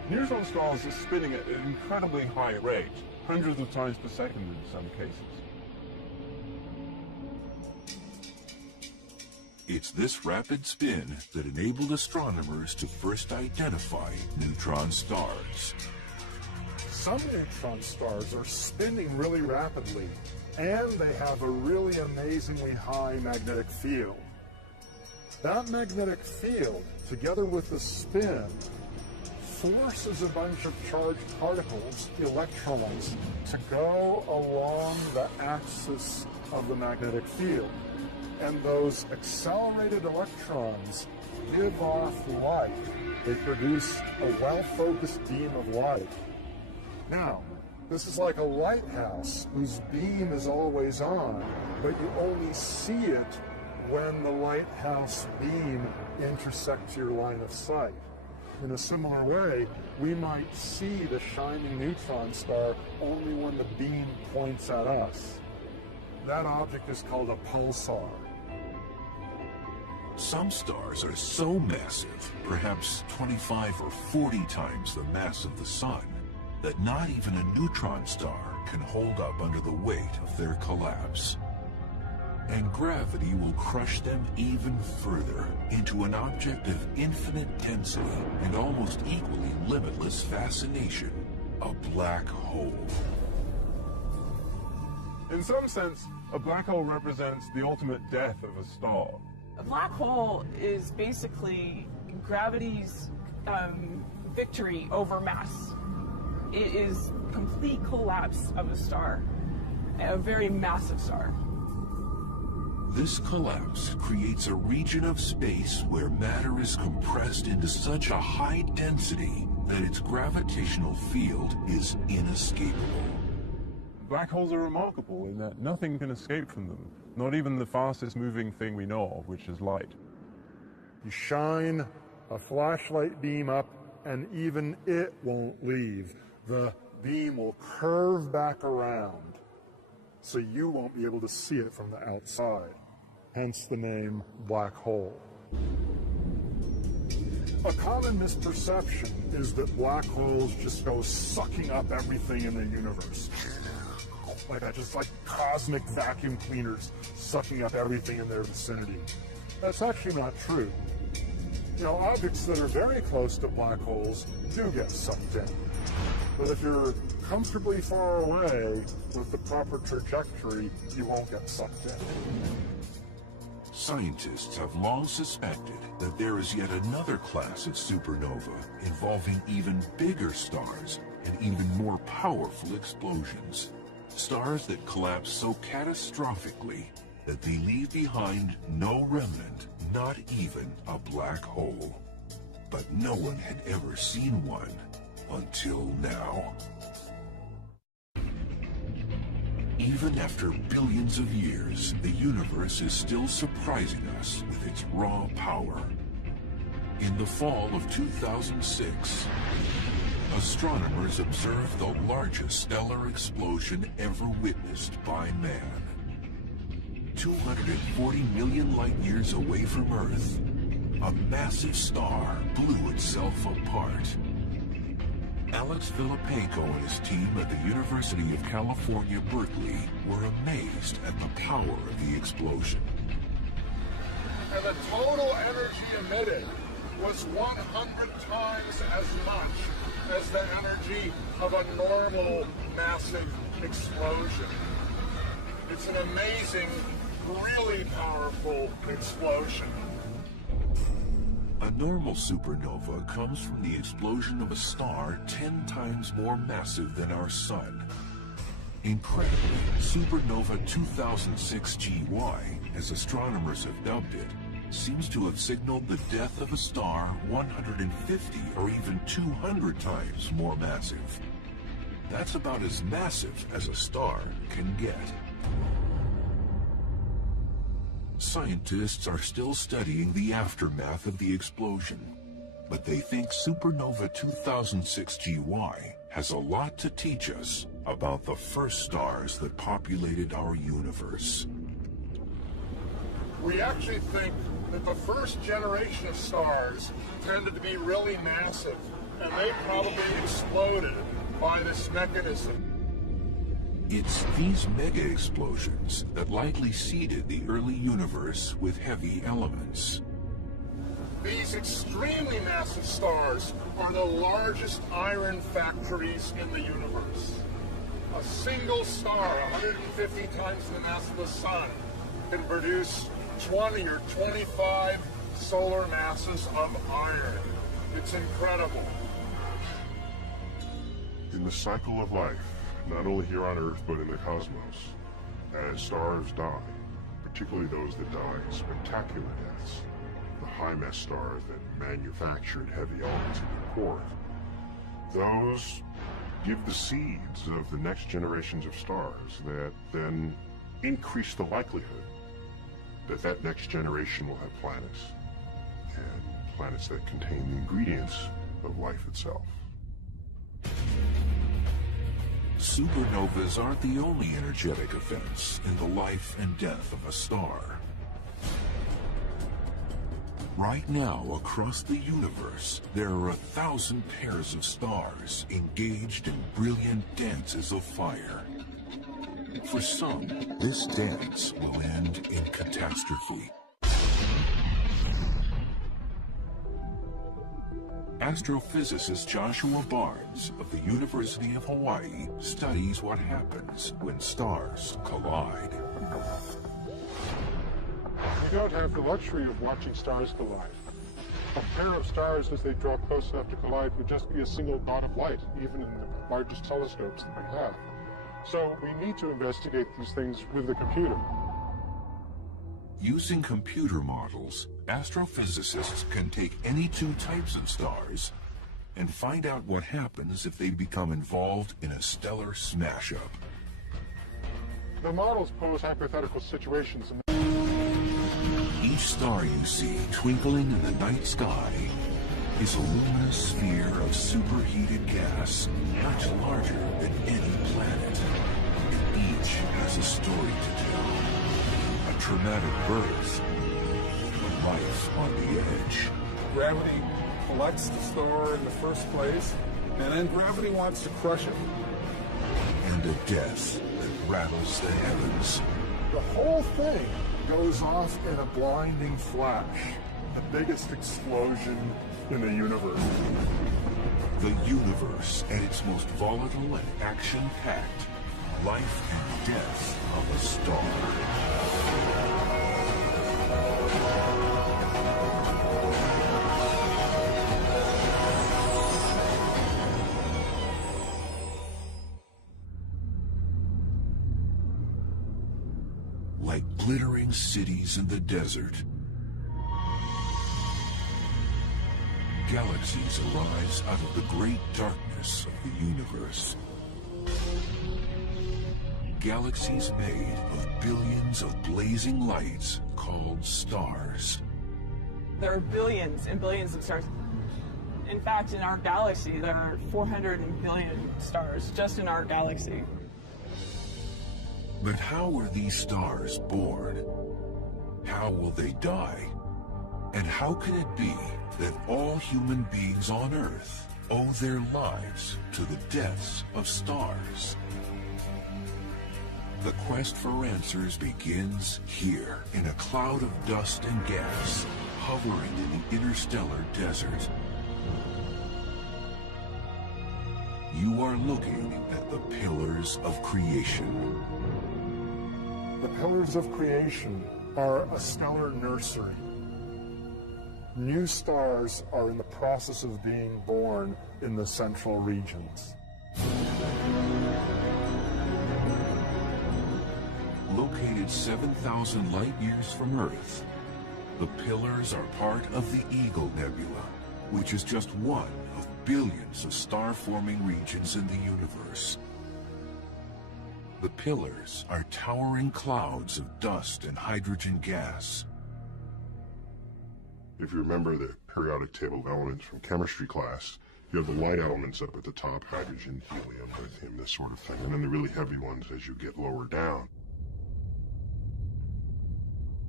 Neutron stars are spinning at an incredibly high rate, hundreds of times per second in some cases. It's this rapid spin that enabled astronomers to first identify neutron stars. Some neutron stars are spinning really rapidly, and they have a really amazingly high magnetic field. That magnetic field, together with the spin, forces a bunch of charged particles, electrons, to go along the axis of the magnetic field. And those accelerated electrons give off light. They produce a well-focused beam of light. Now, this is like a lighthouse whose beam is always on, but you only see it when the lighthouse beam intersects your line of sight. In a similar way, we might see the shining neutron star only when the beam points at us. That object is called a pulsar. Some stars are so massive, perhaps 25 or 40 times the mass of the Sun, that not even a neutron star can hold up under the weight of their collapse. And gravity will crush them even further into an object of infinite density and almost equally limitless fascination, a black hole. In some sense, a black hole represents the ultimate death of a star. A black hole is basically gravity's victory over mass. It is complete collapse of a star, a very massive star. This collapse creates a region of space where matter is compressed into such a high density that its gravitational field is inescapable. Black holes are remarkable in that nothing can escape from them, not even the fastest moving thing we know of, which is light. You shine a flashlight beam up, and even it won't leave. The beam will curve back around, so you won't be able to see it from the outside. Hence the name black hole. A common misperception is that black holes just go sucking up everything in the universe. Like cosmic vacuum cleaners sucking up everything in their vicinity. That's actually not true. You know, objects that are very close to black holes do get sucked in. But if you're comfortably far away with the proper trajectory, you won't get sucked in. Scientists have long suspected that there is yet another class of supernova involving even bigger stars and even more powerful explosions. Stars that collapse so catastrophically that they leave behind no remnant, not even a black hole. But no one had ever seen one until now. Even after billions of years, the universe is still surprising us with its raw power. In the fall of 2006, astronomers observed the largest stellar explosion ever witnessed by man. 240 million light-years away from Earth, a massive star blew itself apart. Alex Filippenko and his team at the University of California, Berkeley were amazed at the power of the explosion. And the total energy emitted was 100 times as much as the energy of a normal massive explosion. It's an amazing, really powerful explosion. A normal supernova comes from the explosion of a star 10 times more massive than our Sun. Incredibly, supernova 2006 GY, as astronomers have dubbed it, seems to have signaled the death of a star 150 or even 200 times more massive. That's about as massive as a star can get. Scientists are still studying the aftermath of the explosion, but they think supernova 2006 GY has a lot to teach us about the first stars that populated our universe. We actually think that the first generation of stars tended to be really massive, and they probably exploded by this mechanism. It's these mega explosions that likely seeded the early universe with heavy elements. These extremely massive stars are the largest iron factories in the universe. A single star, 150 times the mass of the sun, can produce 20 or 25 solar masses of iron. It's incredible. In the cycle of life, not only here on Earth but in the cosmos, as stars die, particularly those that die spectacular deaths, the high-mass stars that manufactured heavy elements in their core, those give the seeds of the next generations of stars that then increase the likelihood that that next generation will have planets, and planets that contain the ingredients of life itself. Supernovas aren't the only energetic events in the life and death of a star. Right now, across the universe, there are 1,000 pairs of stars engaged in brilliant dances of fire. For some, this dance will end in catastrophe. Astrophysicist Joshua Barnes of the University of Hawaii studies what happens when stars collide. We don't have the luxury of watching stars collide. A pair of stars as they draw close enough to collide would just be a single dot of light, even in the largest telescopes that we have. So we need to investigate these things with the computer. Using computer models, astrophysicists can take any two types of stars and find out what happens if they become involved in a stellar smash-up. The models pose hypothetical situations. Each star you see twinkling in the night sky is a luminous sphere of superheated gas much larger than any planet. And each has a story to tell. A traumatic birth, a life on the edge. Gravity collects the star in the first place, and then gravity wants to crush it. And a death that rattles the heavens. The whole thing goes off in a blinding flash, the biggest explosion in the universe. The universe at its most volatile and action-packed. Life and death of a star. Like glittering cities in the desert, galaxies arise out of the great darkness of the universe. Galaxies made of billions of blazing lights called stars. There are billions and billions of stars. In fact, in our galaxy, there are 400 billion stars just in our galaxy. But how are these stars born? How will they die? And how can it be that all human beings on Earth owe their lives to the deaths of stars? The quest for answers begins here in a cloud of dust and gas, hovering in the interstellar desert. You are looking at the pillars of creation. The pillars of creation are a stellar nursery. New stars are in the process of being born in the central regions. Located 7,000 light-years from Earth, the pillars are part of the Eagle Nebula, which is just one of billions of star-forming regions in the universe. The pillars are towering clouds of dust and hydrogen gas. If you remember the periodic table of elements from chemistry class, you have the light elements up at the top, hydrogen, helium, lithium, this sort of thing, and then the really heavy ones as you get lower down.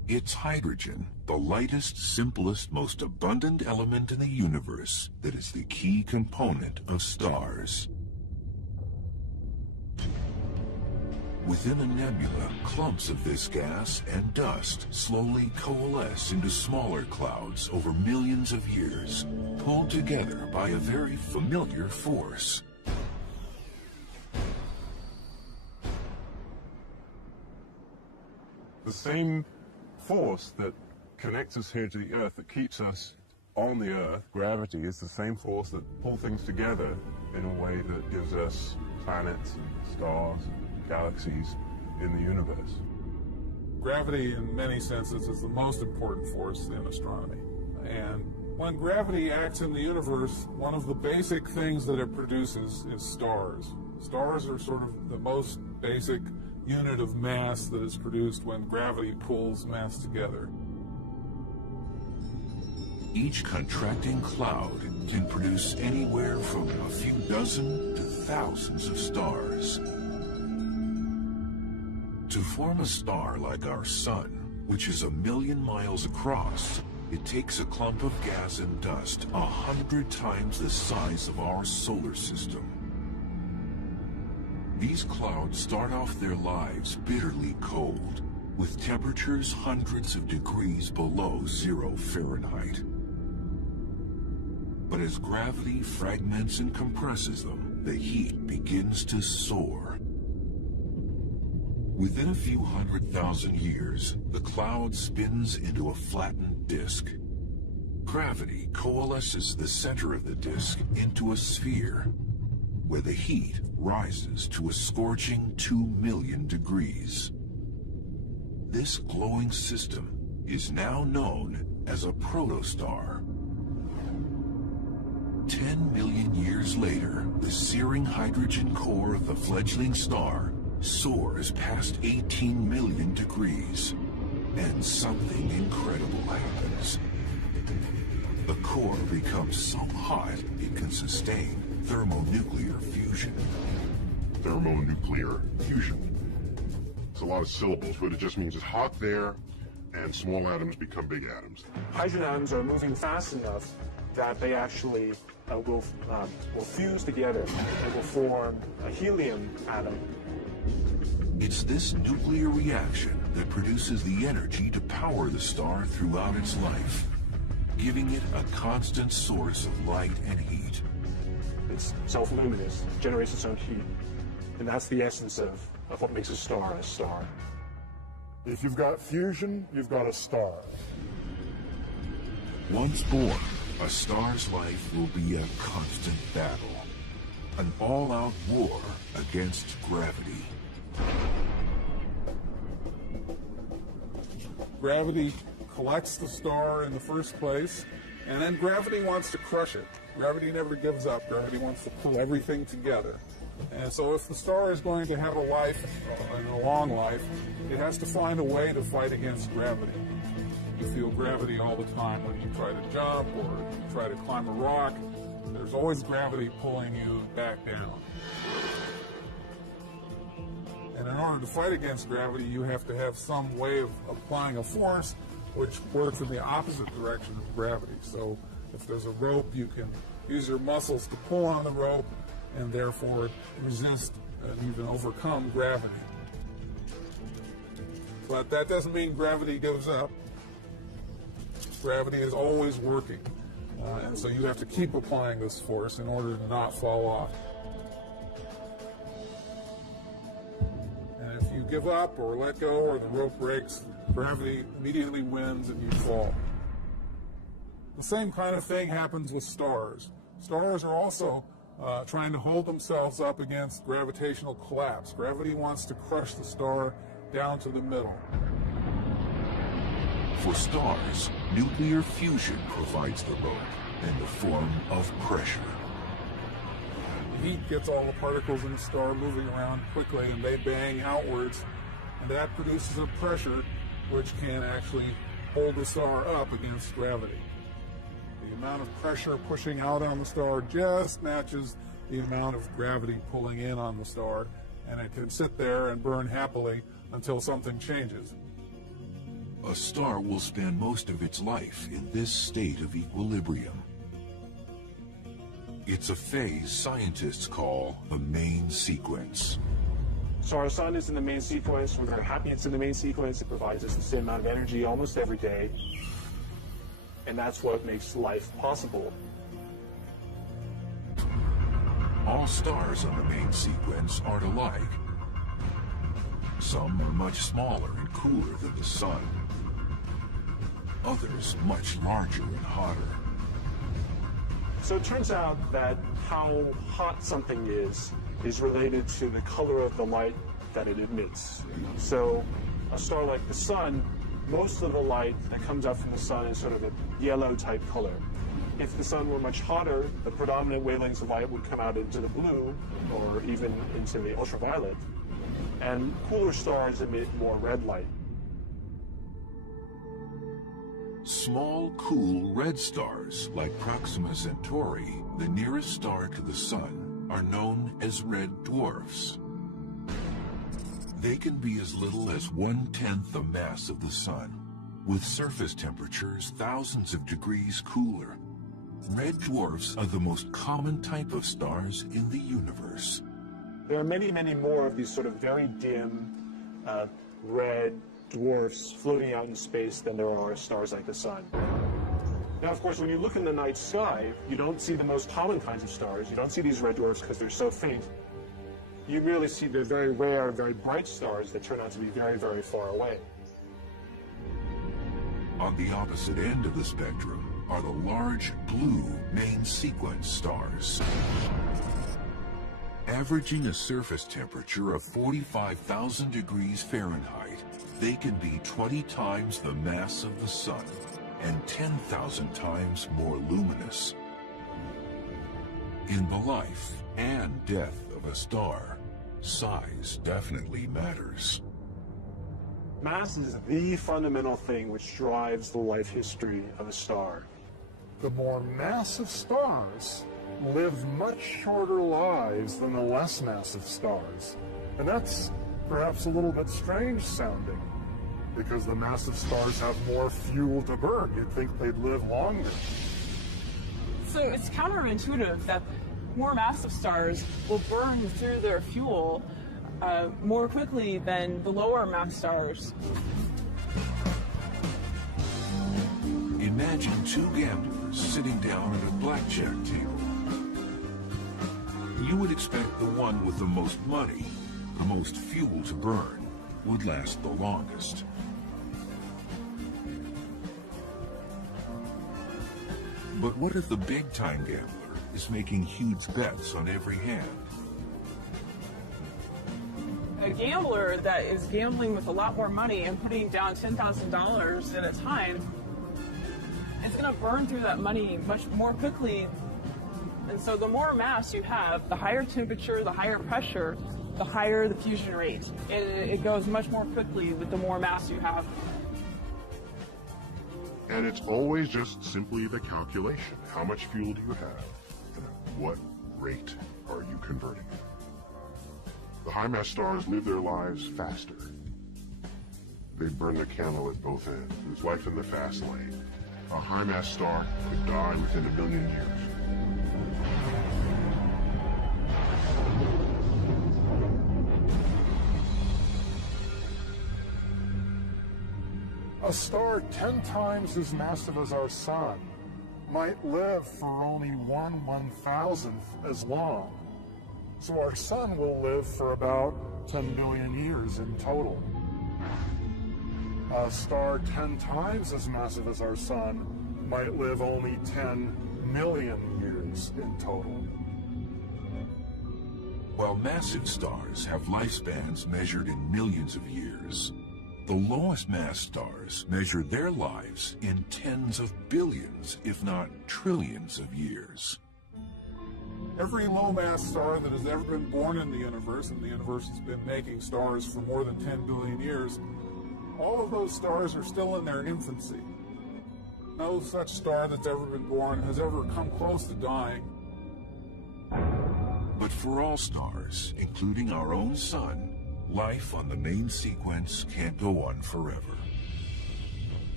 It's hydrogen, the lightest, simplest, most abundant element in the universe, that is the key component of stars. Within a nebula, clumps of this gas and dust slowly coalesce into smaller clouds over millions of years, pulled together by a very familiar force. The same force that connects us here to the Earth, that keeps us on the Earth, gravity, is the same force that pulls things together in a way that gives us planets and stars and galaxies in the universe. Gravity, in many senses, is the most important force in astronomy. And when gravity acts in the universe, one of the basic things that it produces is stars. Stars are sort of the most basic unit of mass that is produced when gravity pulls mass together. Each contracting cloud can produce anywhere from a few dozen to thousands of stars. To form a star like our Sun, which is 1,000,000 miles across, it takes a clump of gas and dust 100 times the size of our solar system. These clouds start off their lives bitterly cold, with temperatures hundreds of degrees below 0 Fahrenheit. But as gravity fragments and compresses them, the heat begins to soar. Within a few 100,000 years, the cloud spins into a flattened disk. Gravity coalesces the center of the disk into a sphere, where the heat rises to a scorching 2 million degrees. This glowing system is now known as a protostar. 10 million years later, the searing hydrogen core of the fledgling star soars past 18 million degrees, and something incredible happens. The core becomes so hot it can sustain thermonuclear fusion. Thermonuclear fusion. It's a lot of syllables, but it just means it's hot there, and small atoms become big atoms. Hydrogen atoms are moving fast enough that they actually will fuse together and will form a helium atom. It's this nuclear reaction that produces the energy to power the star throughout its life, giving it a constant source of light and heat. It's self-luminous, generates its own heat, and that's the essence of what makes a star a star. If you've got fusion, you've got a star. Once born, a star's life will be a constant battle, an all-out war against gravity. Gravity collects the star in the first place, and then gravity wants to crush it. Gravity never gives up. Gravity wants to pull everything together. And so if the star is going to have a life, and a long life, it has to find a way to fight against gravity. You feel gravity all the time when you try to jump or you try to climb a rock. There's always gravity pulling you back down. And in order to fight against gravity, you have to have some way of applying a force which works in the opposite direction of gravity. So if there's a rope, you can use your muscles to pull on the rope and therefore resist and even overcome gravity. But that doesn't mean gravity goes up. Gravity is always working. And so you have to keep applying this force in order to not fall off. And if you give up or let go or the rope breaks, gravity immediately wins and you fall. The same kind of thing happens with stars. Stars are also trying to hold themselves up against gravitational collapse. Gravity wants to crush the star down to the middle. For stars, nuclear fusion provides the rope in the form of pressure. The heat gets all the particles in the star moving around quickly and they bang outwards, and that produces a pressure which can actually hold the star up against gravity. The amount of pressure pushing out on the star just matches the amount of gravity pulling in on the star, and it can sit there and burn happily until something changes. A star will spend most of its life in this state of equilibrium. It's a phase scientists call the main sequence. So our sun is in the main sequence. We're very happy it's in the main sequence. It provides us the same amount of energy almost every day. And that's what makes life possible. All stars on the main sequence aren't alike. Some are much smaller and cooler than the sun. Others much larger and hotter. So it turns out that how hot something is related to the color of the light that it emits. So a star like the sun, most of the light that comes out from the sun is sort of a yellow type color. If the sun were much hotter, the predominant wavelengths of light would come out into the blue or even into the ultraviolet. And cooler stars emit more red light. Small, cool red stars like Proxima Centauri, the nearest star to the sun, are known as red dwarfs. They can be as little as 1/10 the mass of the sun, with surface temperatures thousands of degrees cooler. Red dwarfs are the most common type of stars in the universe. There are many, many more of these sort of very dim red dwarfs floating out in space than there are stars like the sun. Now, of course, when you look in the night sky, you don't see the most common kinds of stars. You don't see these red dwarfs because they're so faint. You really see the very rare, very bright stars that turn out to be very, very far away. On the opposite end of the spectrum are the large blue main sequence stars. Averaging a surface temperature of 45,000 degrees Fahrenheit, they can be 20 times the mass of the sun and 10,000 times more luminous. In the life and death of a star, size definitely matters. Mass is the fundamental thing which drives the life history of a star. The more massive stars live much shorter lives than the less massive stars. And that's perhaps a little bit strange sounding, because the massive stars have more fuel to burn. You'd think they'd live longer. So it's counterintuitive that more massive stars will burn through their fuel more quickly than the lower mass stars. Imagine two gamblers sitting down at a blackjack table. You would expect the one with the most money, the most fuel to burn, would last the longest. But what if the big-time gambler is making huge bets on every hand? A gambler that is gambling with a lot more money and putting down $10,000 at a time is going to burn through that money much more quickly. And so the more mass you have, the higher temperature, the higher pressure, the higher the fusion rate. It goes much more quickly with the more mass you have. And it's always just simply the calculation. How much fuel do you have? And at what rate are you converting it? The high-mass stars live their lives faster. They burn the candle at both ends. There's life in the fast lane. A high-mass star could die within 1 billion years. A star 10 times as massive as our sun might live for only 1/1000th as long. So our sun will live for about 10 billion years in total. A star 10 times as massive as our sun might live only 10 million years in total. While massive stars have lifespans measured in millions of years, the lowest mass stars measure their lives in tens of billions, if not trillions of years. Every low-mass star that has ever been born in the universe, and the universe has been making stars for more than 10 billion years, all of those stars are still in their infancy. No such star that's ever been born has ever come close to dying. But for all stars, including our own sun, life on the main sequence can't go on forever.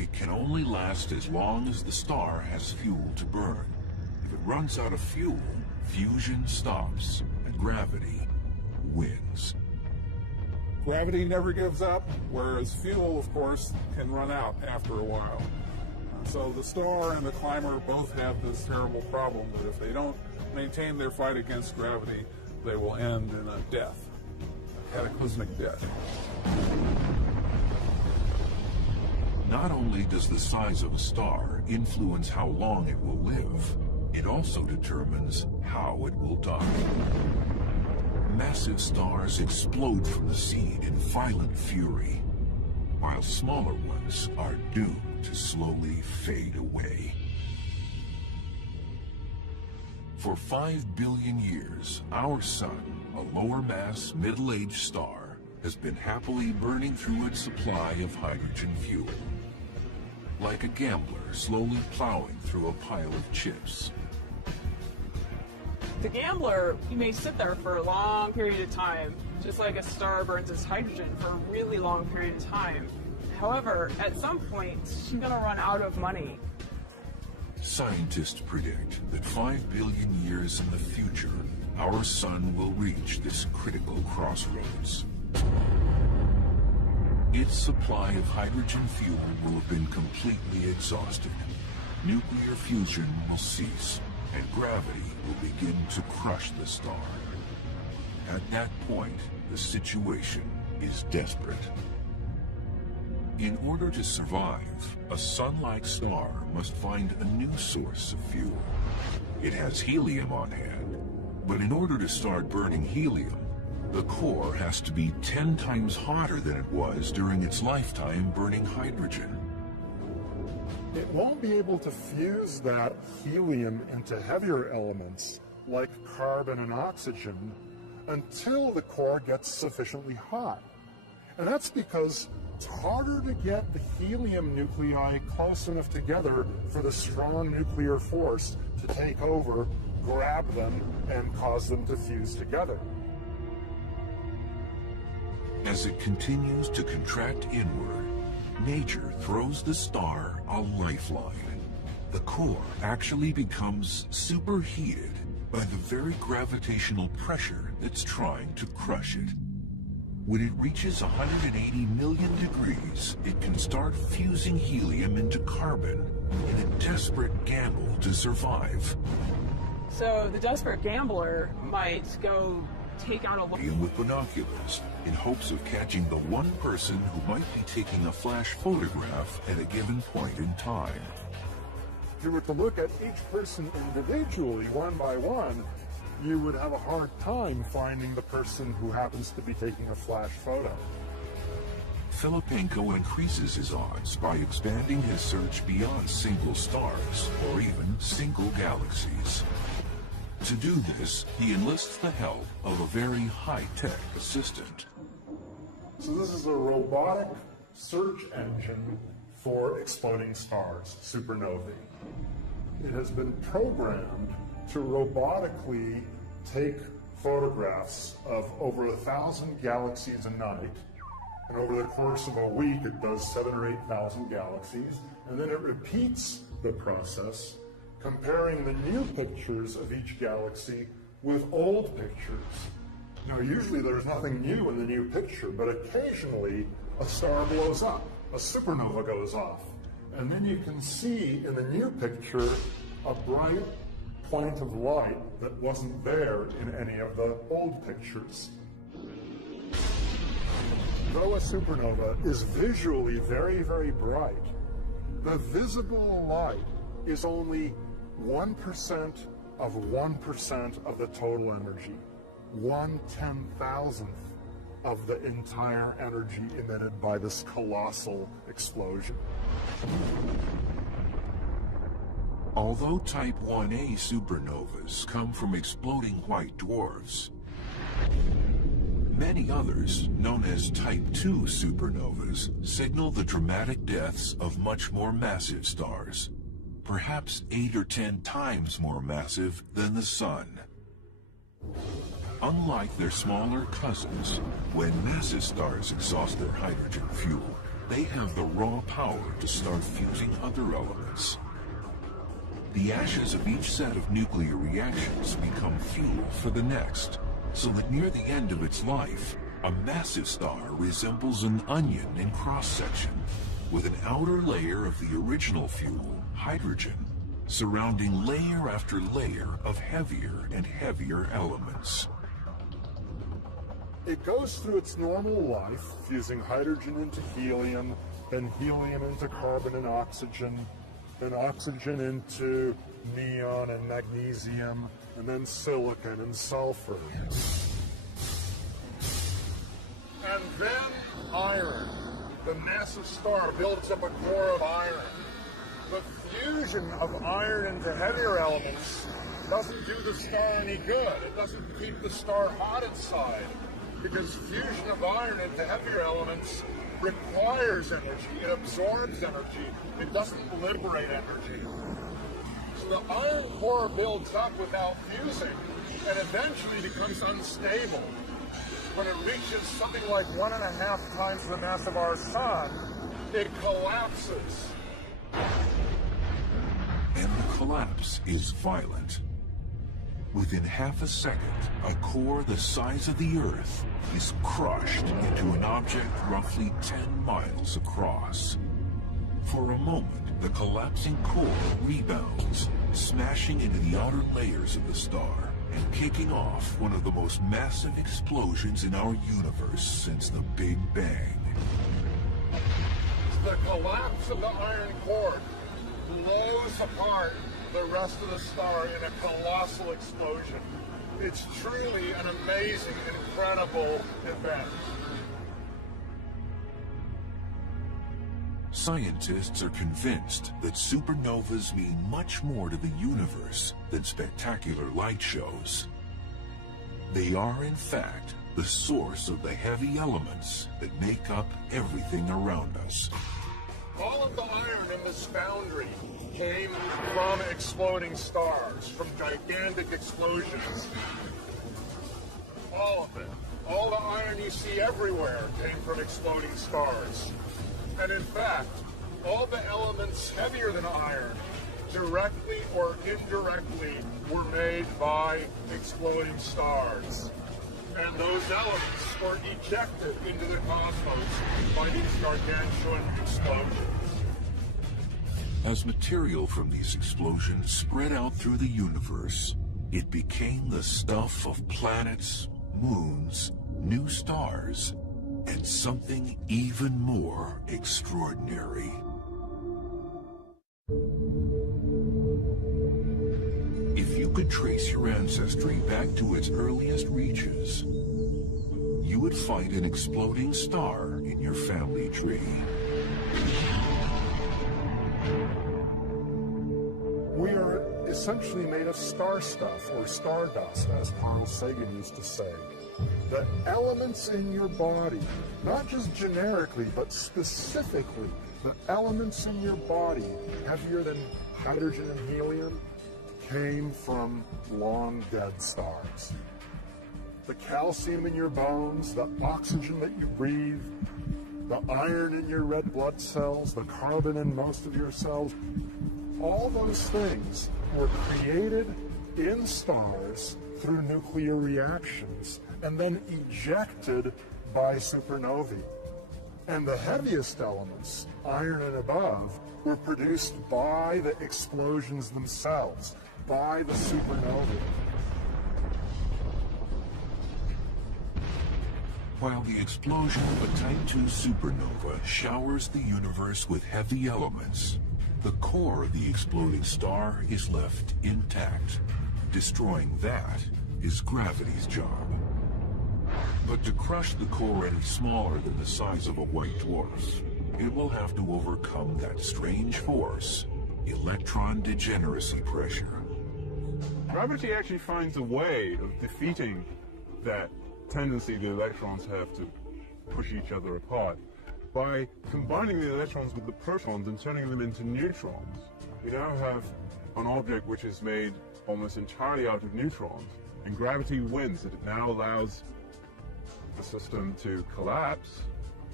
it can only last as long as the star has fuel to burn. If it runs out of fuel, fusion stops, and gravity wins. Gravity never gives up, whereas fuel, of course, can run out after a while. So the star and the climber both have this terrible problem that if they don't maintain their fight against gravity, they will end in a death, a cataclysmic death. Not only does the size of a star influence how long it will live, it also determines how it will die. Massive stars explode from the seed in violent fury, while smaller ones are doomed to slowly fade away. For 5 billion years, our sun, a lower mass, middle-aged star, has been happily burning through its supply of hydrogen fuel. Like a gambler slowly plowing through a pile of chips. The gambler, he may sit there for a long period of time, just like a star burns its hydrogen for a really long period of time. However, at some point, she's going to run out of money. Scientists predict that 5 billion years in the future, our sun will reach this critical crossroads. Its supply of hydrogen fuel will have been completely exhausted. Nuclear fusion will cease, and gravity will begin to crush the star. At that point, the situation is desperate. In order to survive, a sun-like star must find a new source of fuel. It has helium on hand, but in order to start burning helium, the core has to be 10 times hotter than it was during its lifetime burning hydrogen. It won't be able to fuse that helium into heavier elements like carbon and oxygen until the core gets sufficiently hot. And that's because it's harder to get the helium nuclei close enough together for the strong nuclear force to take over, grab them, and cause them to fuse together. As it continues to contract inward, nature throws the star a lifeline. The core actually becomes superheated by the very gravitational pressure that's trying to crush it. When it reaches 180 million degrees, it can start fusing helium into carbon in a desperate gamble to survive. So the desperate gambler might go take out a look With binoculars, in hopes of catching the one person who might be taking a flash photograph at a given point in time. If you were to look at each person individually, one by one, you would have a hard time finding the person who happens to be taking a flash photo. Filipenko increases his odds by expanding his search beyond single stars or even single galaxies. To do this, he enlists the help of a very high-tech assistant. So this is a robotic search engine for exploding stars, supernovae. It has been programmed to robotically take photographs of over 1,000 galaxies a night. And over the course of a week, it does 7,000 or 8,000 galaxies. And then it repeats the process, comparing the new pictures of each galaxy with old pictures. Now, usually there's nothing new in the new picture, but occasionally a star blows up, a supernova goes off. And then you can see in the new picture a bright point of light that wasn't there in any of the old pictures. Though a supernova is visually very, very bright, the visible light is only 1% of 1% of the total energy. 1/10,000th of the entire energy emitted by this colossal explosion. Although Type 1a supernovas come from exploding white dwarfs, many others, known as Type 2 supernovas, signal the dramatic deaths of much more massive stars, perhaps 8 or 10 times more massive than the Sun. Unlike their smaller cousins, when massive stars exhaust their hydrogen fuel, they have the raw power to start fusing other elements. The ashes of each set of nuclear reactions become fuel for the next, so that near the end of its life, a massive star resembles an onion in cross-section, with an outer layer of the original fuel, hydrogen, surrounding layer after layer of heavier and heavier elements. It goes through its normal life, fusing hydrogen into helium, then helium into carbon and oxygen into neon and magnesium, and then silicon and sulfur. And then iron. The massive star builds up a core of iron. The fusion of iron into heavier elements doesn't do the star any good. It doesn't keep the star hot inside, because fusion of iron into heavier elements requires energy. It absorbs energy. It doesn't liberate energy. So the iron core builds up without fusing and eventually becomes unstable. When it reaches something like 1.5 times the mass of our sun, it collapses. And the collapse is violent. Within half a second, a core the size of the Earth is crushed into an object roughly 10 miles across. For a moment, the collapsing core rebounds, smashing into the outer layers of the star and kicking off one of the most massive explosions in our universe since the Big Bang. The collapse of the iron core blows apart the rest of the star in a colossal explosion. It's truly an amazing, incredible event. Scientists are convinced that supernovas mean much more to the universe than spectacular light shows. They are, in fact, the source of the heavy elements that make up everything around us. All of the iron in this foundry came from exploding stars, from gigantic explosions. All of it. All the iron you see everywhere came from exploding stars. And in fact, all the elements heavier than iron, directly or indirectly, were made by exploding stars. And those elements were ejected into the cosmos by these gargantuan explosions. As material from these explosions spread out through the universe, it became the stuff of planets, moons, new stars, and something even more extraordinary. If you could trace your ancestry back to its earliest reaches, you would find an exploding star in your family tree. We are essentially made of star stuff, or stardust, as Carl Sagan used to say. The elements in your body, not just generically, but specifically, the elements in your body, heavier than hydrogen and helium, came from long-dead stars. The calcium in your bones, the oxygen that you breathe, the iron in your red blood cells, the carbon in most of your cells, all those things were created in stars through nuclear reactions and then ejected by supernovae. And the heaviest elements, iron and above, were produced by the explosions themselves, by the supernovae. While the explosion of a Type II supernova showers the universe with heavy elements, the core of the exploding star is left intact. Destroying that is gravity's job. But to crush the core any smaller than the size of a white dwarf, it will have to overcome that strange force, electron degeneracy pressure. Gravity actually finds a way of defeating that tendency the electrons have to push each other apart by combining the electrons with the protons and turning them into neutrons. We now have an object which is made almost entirely out of neutrons, and gravity wins. It now allows the system to collapse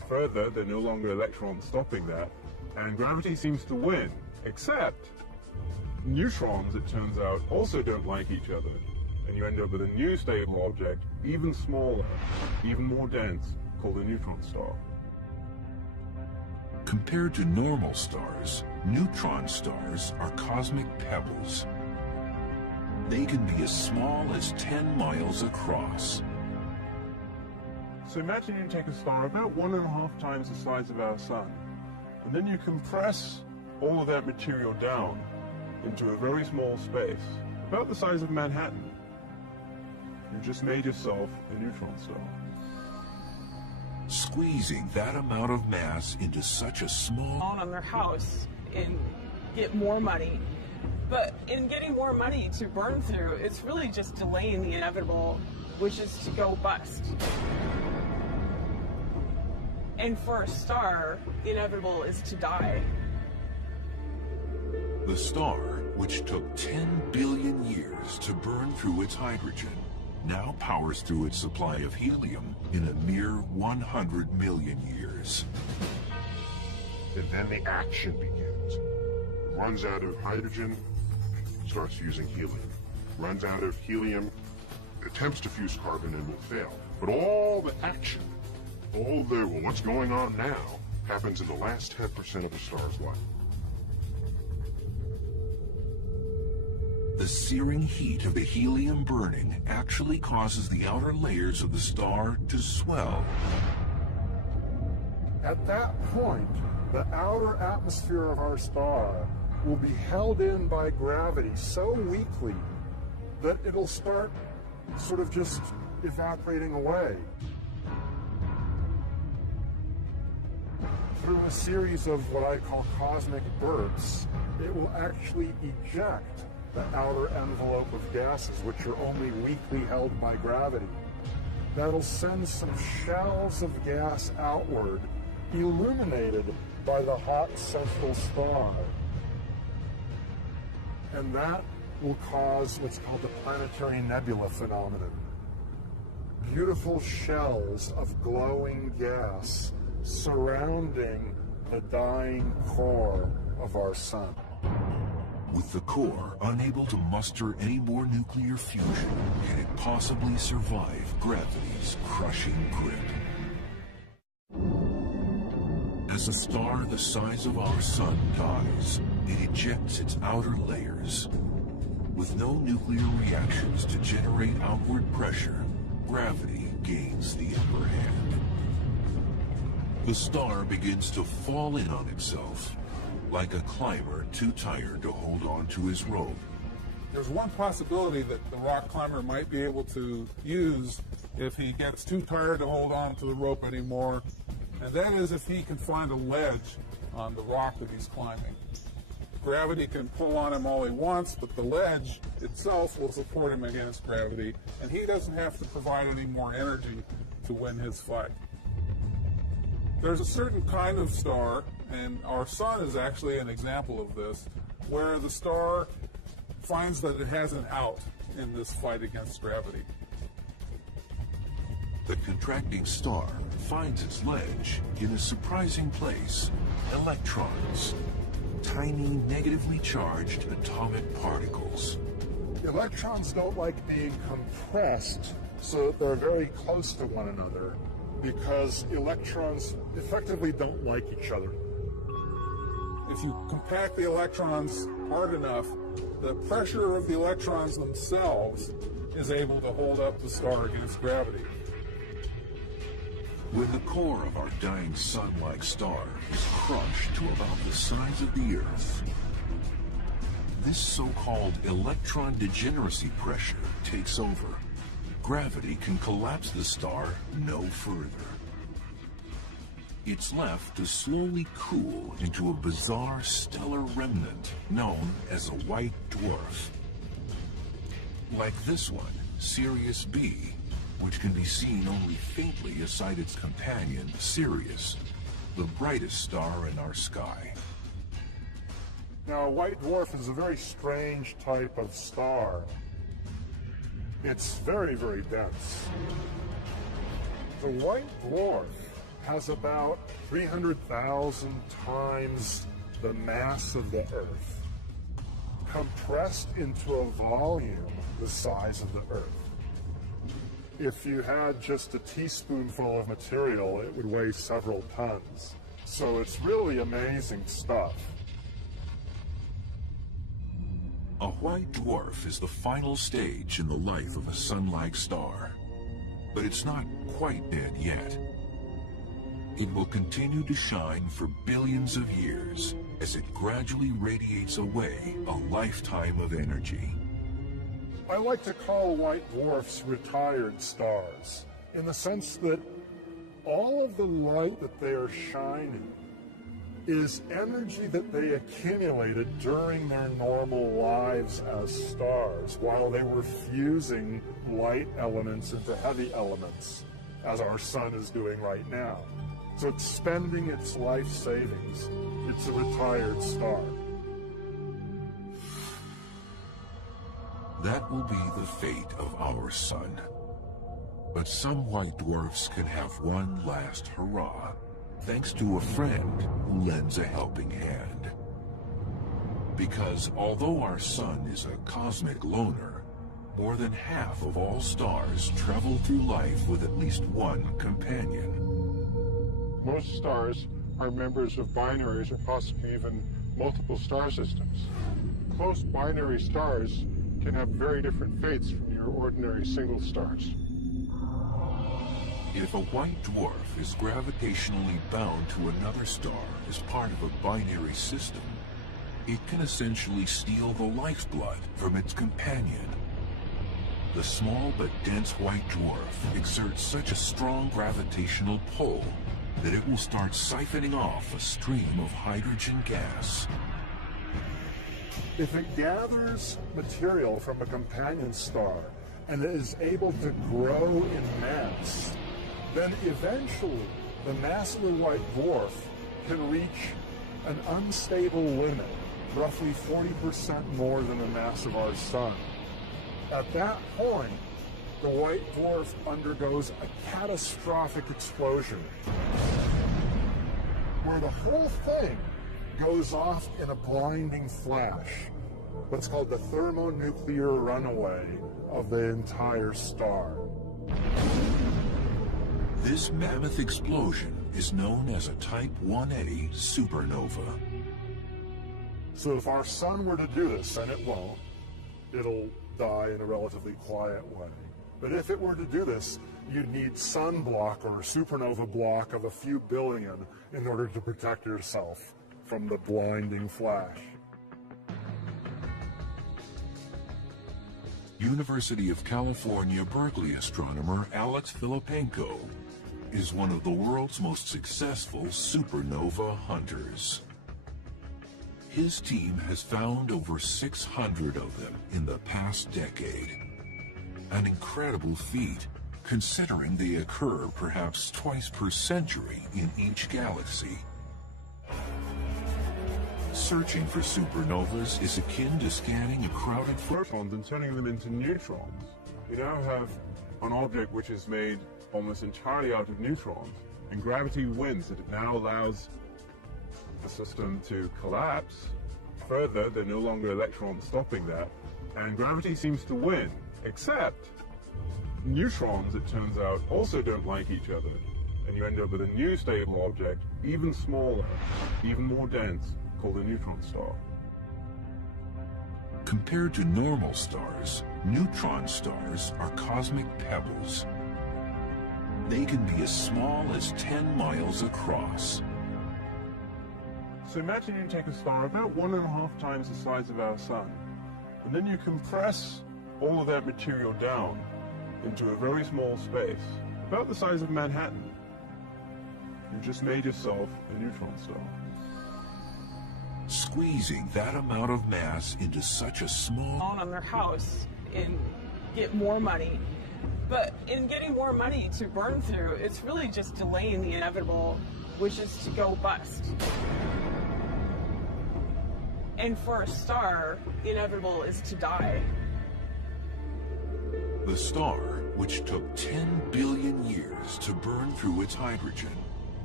further, there are no longer electrons stopping that, and gravity seems to win, except neutrons, it turns out, also don't like each other, and you end up with a new stable object, even smaller, even more dense, called a neutron star. Compared to normal stars, neutron stars are cosmic pebbles. They can be as small as 10 miles across. So imagine you take a star about 1.5 times the size of our sun, and then you compress all of that material down into a very small space, about the size of Manhattan. You've just made yourself a neutron star. Squeezing that amount of mass into such a small... On their house and get more money. But in getting more money to burn through, it's really just delaying the inevitable, which is to go bust. And for a star, the inevitable is to die. The star, which took 10 billion years to burn through its hydrogen, now powers through its supply of helium in a mere 100 million years. And then the action begins. It runs out of hydrogen, starts fusing helium. Runs out of helium, attempts to fuse carbon and will fail. But all the action, all the, well, what's going on now, happens in the last 10% of the star's life. The searing heat of the helium burning actually causes the outer layers of the star to swell. At that point, the outer atmosphere of our star will be held in by gravity so weakly that it'll start sort of just evaporating away. Through a series of what I call cosmic bursts, it will actually eject the outer envelope of gases, which are only weakly held by gravity. That'll send some shells of gas outward, illuminated by the hot central star. And that will cause what's called the planetary nebula phenomenon. Beautiful shells of glowing gas surrounding the dying core of our sun. With the core unable to muster any more nuclear fusion, can it possibly survive gravity's crushing grip? As a star the size of our sun dies, it ejects its outer layers. With no nuclear reactions to generate outward pressure, gravity gains the upper hand. The star begins to fall in on itself, like a climber too tired to hold on to his rope. There's one possibility that the rock climber might be able to use if he gets too tired to hold on to the rope anymore, and that is if he can find a ledge on the rock that he's climbing. Gravity can pull on him all he wants, but the ledge itself will support him against gravity, and he doesn't have to provide any more energy to win his fight. There's a certain kind of star, and our sun is actually an example of this, where the star finds that it has an out in this fight against gravity. The contracting star finds its ledge in a surprising place: electrons, tiny negatively charged atomic particles. Electrons don't like being compressed so that they're very close to one another, because electrons effectively don't like each other. If you compact the electrons hard enough, the pressure of the electrons themselves is able to hold up the star against gravity. When the core of our dying sun-like star is crushed to about the size of the Earth, this so-called electron degeneracy pressure takes over. Gravity can collapse the star no further. It's left to slowly cool into a bizarre stellar remnant known as a white dwarf. Like this one, Sirius B, which can be seen only faintly aside its companion, Sirius, the brightest star in our sky. Now, a white dwarf is a very strange type of star. It's very, very dense. The white dwarf has about 300,000 times the mass of the Earth, compressed into a volume the size of the Earth. If you had just a teaspoonful of material, it would weigh several tons. So it's really amazing stuff. A white dwarf is the final stage in the life of a sun-like star, but it's not quite dead yet. It will continue to shine for billions of years as it gradually radiates away a lifetime of energy. I like to call white dwarfs retired stars, in the sense that all of the light that they are shining is energy that they accumulated during their normal lives as stars, while they were fusing light elements into heavy elements, as our sun is doing right now. So it's spending its life savings. It's a retired star. That will be the fate of our sun. But some white dwarfs can have one last hurrah, thanks to a friend who lends a helping hand. Because although our sun is a cosmic loner, more than half of all stars travel through life with at least one companion. Most stars are members of binaries or possibly even multiple star systems. Most binary stars can have very different fates from your ordinary single stars. If a white dwarf is gravitationally bound to another star as part of a binary system, it can essentially steal the lifeblood from its companion. The small but dense white dwarf exerts such a strong gravitational pull that it will start siphoning off a stream of hydrogen gas. If it gathers material from a companion star and is able to grow in mass, then eventually the mass of the white dwarf can reach an unstable limit, roughly 40% more than the mass of our sun. At that point, the white dwarf undergoes a catastrophic explosion, where the whole thing goes off in a blinding flash, what's called the thermonuclear runaway of the entire star. This mammoth explosion is known as a Type 1A supernova. So if our sun were to do this, and it won't, it'll die in a relatively quiet way. But if it were to do this, you'd need sunblock or supernova block of a few billion in order to protect yourself from the blinding flash. University of California, Berkeley astronomer Alex Filipenko is one of the world's most successful supernova hunters. His team has found over 600 of them in the past decade. An incredible feat, considering they occur perhaps twice per century in each galaxy. Searching for supernovas is akin to scanning a crowded Protons and turning them into neutrons. We now have an object which is made almost entirely out of neutrons, and gravity wins. It now allows the system to collapse. Further, there are no longer electrons stopping that, and gravity seems to win, except neutrons, it turns out, also don't like each other, and you end up with a new stable object, even smaller, even more dense, called a neutron star. Compared to normal stars, neutron stars are cosmic pebbles. They can be as small as 10 miles across. So imagine you take a star about 1.5 times the size of our sun, and then you compress all of that material down into a very small space, about the size of Manhattan. You've just made yourself a neutron star. Squeezing that amount of mass into such a small... On their house and get more money. But in getting more money to burn through, it's really just delaying the inevitable, which is to go bust. And for a star, the inevitable is to die. The star, which took 10 billion years to burn through its hydrogen,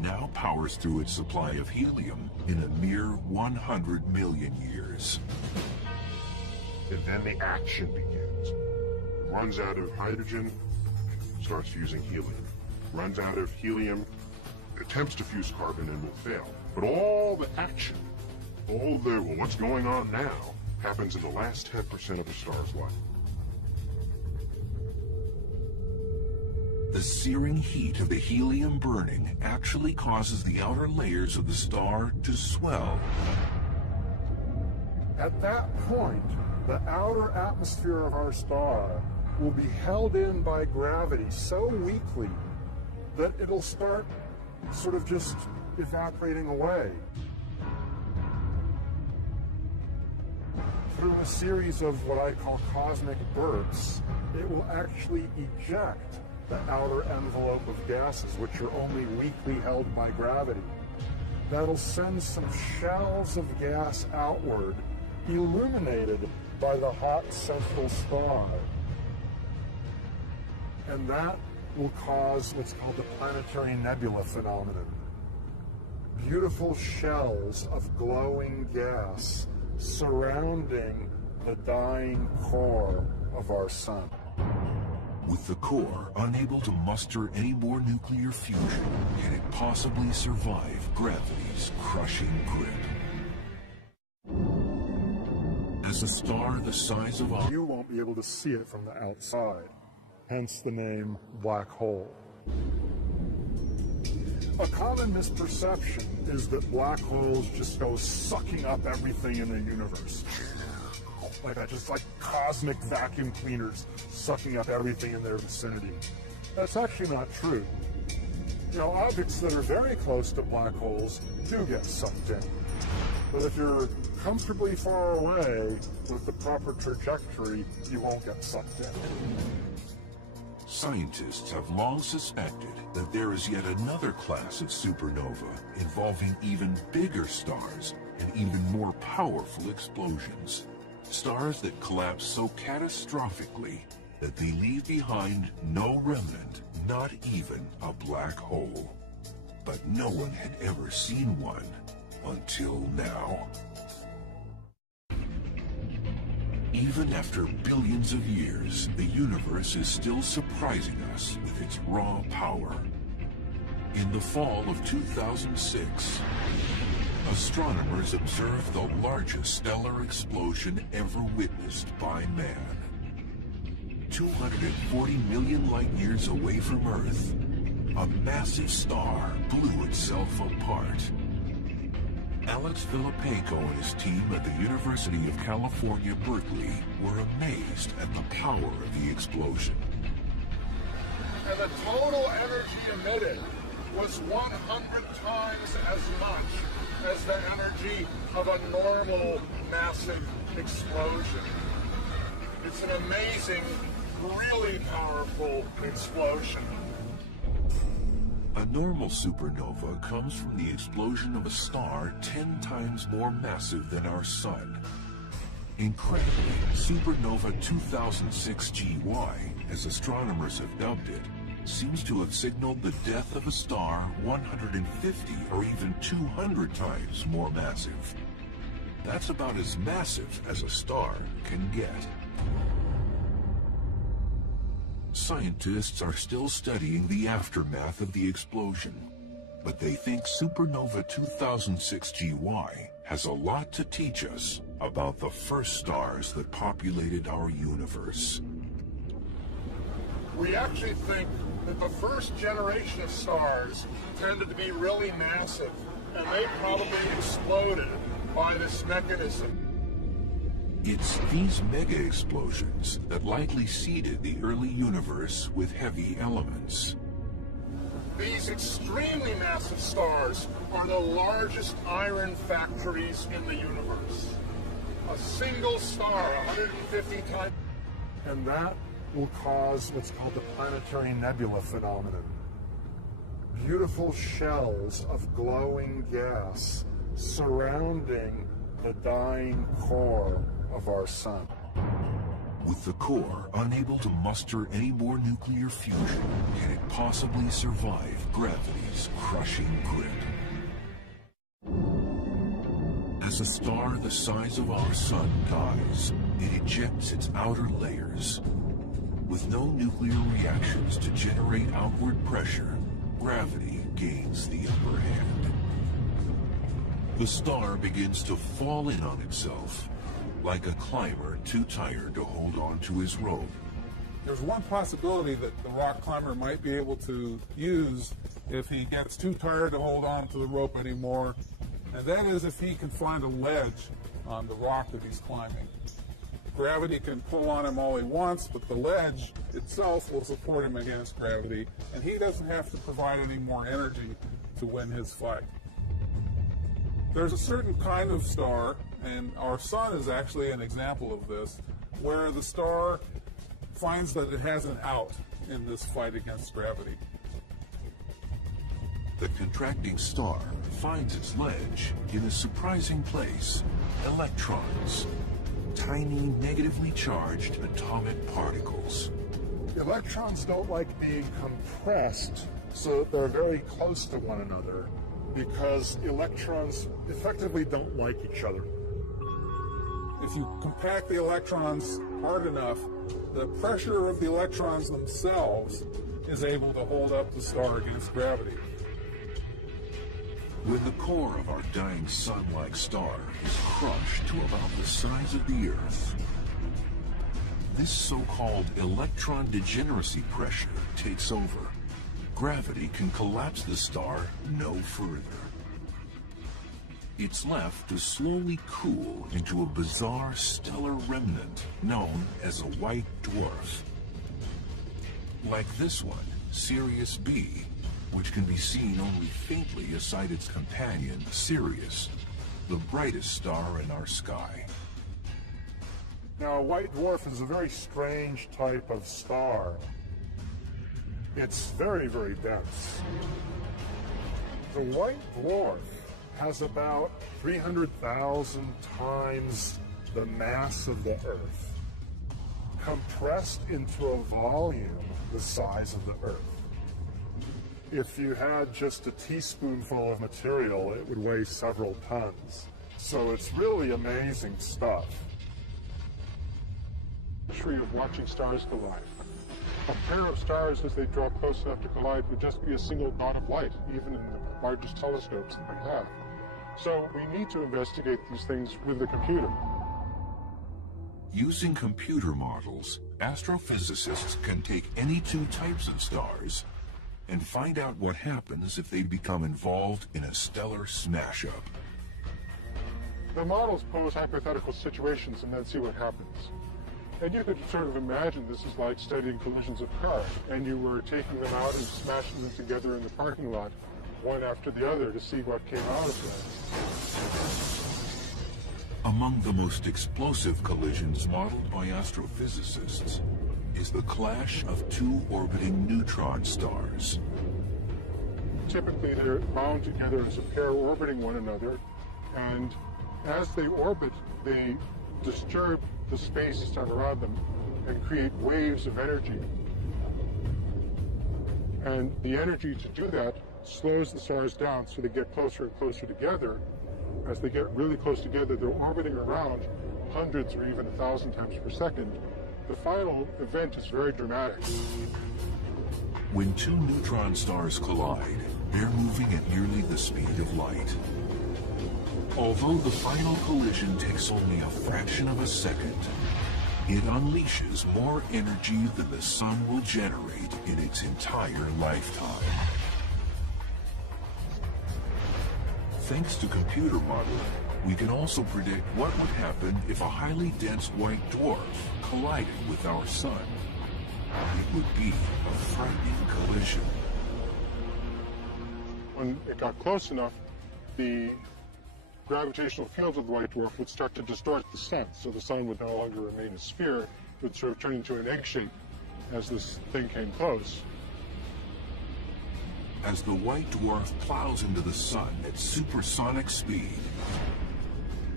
now powers through its supply of helium in a mere 100 million years. And then the action begins. It runs out of hydrogen, starts fusing helium. Runs out of helium, attempts to fuse carbon and will fail. But all the action, all the, well, what's going on now, happens in the last 10% of the star's life. The searing heat of the helium burning actually causes the outer layers of the star to swell. At that point, the outer atmosphere of our star will be held in by gravity so weakly that it'll start sort of just evaporating away. Through a series of what I call cosmic bursts, it will actually eject the outer envelope of gases, which are only weakly held by gravity. That'll send some shells of gas outward, illuminated by the hot central star. And that will cause what's called the planetary nebula phenomenon. Beautiful shells of glowing gas surrounding the dying core of our sun. With the core unable to muster any more nuclear fusion, can it possibly survive gravity's crushing grip? As a star the size of our... You won't be able to see it from the outside, hence the name black hole. A common misperception is that black holes just go sucking up everything in the universe. Like that, just like cosmic vacuum cleaners sucking up everything in their vicinity. That's actually not true. You know, objects that are very close to black holes do get sucked in. But if you're comfortably far away with the proper trajectory, you won't get sucked in. Scientists have long suspected that there is yet another class of supernova involving even bigger stars and even more powerful explosions. Stars that collapse so catastrophically that they leave behind no remnant, not even a black hole. But no one had ever seen one until now. Even after billions of years, the universe is still surprising us with its raw power. In the fall of 2006, astronomers observed the largest stellar explosion ever witnessed by man. 240 million light-years away from Earth, a massive star blew itself apart. Alex Filippenko and his team at the University of California, Berkeley were amazed at the power of the explosion. And the total energy emitted was 100 times as much as the energy of a normal massive explosion. It's an amazing, really powerful explosion. A normal supernova comes from the explosion of a star 10 times more massive than our sun. Incredibly, supernova 2006 GY, as astronomers have dubbed it, seems to have signaled the death of a star 150 or even 200 times more massive. That's about as massive as a star can get. Scientists are still studying the aftermath of the explosion, but they think supernova 2006 GY has a lot to teach us about the first stars that populated our universe. We actually think that the first generation of stars tended to be really massive, and they probably exploded by this mechanism. It's these mega-explosions that likely seeded the early universe with heavy elements. These extremely massive stars are the largest iron factories in the universe. A single star, 150 times. And that will cause what's called the planetary nebula phenomenon. Beautiful shells of glowing gas surrounding the dying core of our sun. With the core unable to muster any more nuclear fusion, can it possibly survive gravity's crushing grip? As a star the size of our sun dies, it ejects its outer layers. With no nuclear reactions to generate outward pressure, gravity gains the upper hand. The star begins to fall in on itself, like a climber too tired to hold on to his rope. There's one possibility that the rock climber might be able to use if he gets too tired to hold on to the rope anymore, and that is if he can find a ledge on the rock that he's climbing. Gravity can pull on him all he wants, but the ledge itself will support him against gravity, and he doesn't have to provide any more energy to win his fight. There's a certain kind of star, and our sun is actually an example of this, where the star finds that it has an out in this fight against gravity. The contracting star finds its ledge in a surprising place: electrons, tiny negatively charged atomic particles. Electrons don't like being compressed, so they're very close to one another, because electrons effectively don't like each other. If you compact the electrons hard enough, the pressure of the electrons themselves is able to hold up the star against gravity. When the core of our dying sun-like star is crushed to about the size of the Earth, this so-called electron degeneracy pressure takes over. Gravity can collapse the star no further. It's left to slowly cool into a bizarre stellar remnant known as a white dwarf. Like this one, Sirius B, which can be seen only faintly aside its companion, Sirius, the brightest star in our sky. Now, a white dwarf is a very strange type of star. It's very, very dense. The white dwarf has about 300,000 times the mass of the Earth, compressed into a volume the size of the Earth. If you had just a teaspoonful of material, it would weigh several tons. So it's really amazing stuff. The history of watching stars collide. A pair of stars, as they draw close enough to collide, would just be a single dot of light, even in the largest telescopes that we have. So we need to investigate these things with the computer. Using computer models, astrophysicists can take any two types of stars and find out what happens if they become involved in a stellar smash-up. The models pose hypothetical situations and then see what happens. And you could sort of imagine this is like studying collisions of cars, and you were taking them out and smashing them together in the parking lot, one after the other, to see what came out of that. Among the most explosive collisions modeled by astrophysicists is the clash of two orbiting neutron stars. Typically, they're bound together as a pair orbiting one another, and as they orbit, they disturb the space around them and create waves of energy. And the energy to do that slows the stars down so they get closer and closer together. As they get really close together, they're orbiting around hundreds or even 1,000 times per second. The final event is very dramatic. When two neutron stars collide, they're moving at nearly the speed of light. Although the final collision takes only a fraction of a second, it unleashes more energy than the sun will generate in its entire lifetime. Thanks to computer modeling, we can also predict what would happen if a highly dense white dwarf collided with our sun. It would be a frightening collision. When it got close enough, the gravitational field of the white dwarf would start to distort the sun, so the sun would no longer remain a sphere. It would sort of turn into an egg shape as this thing came close. As the white dwarf plows into the sun at supersonic speed,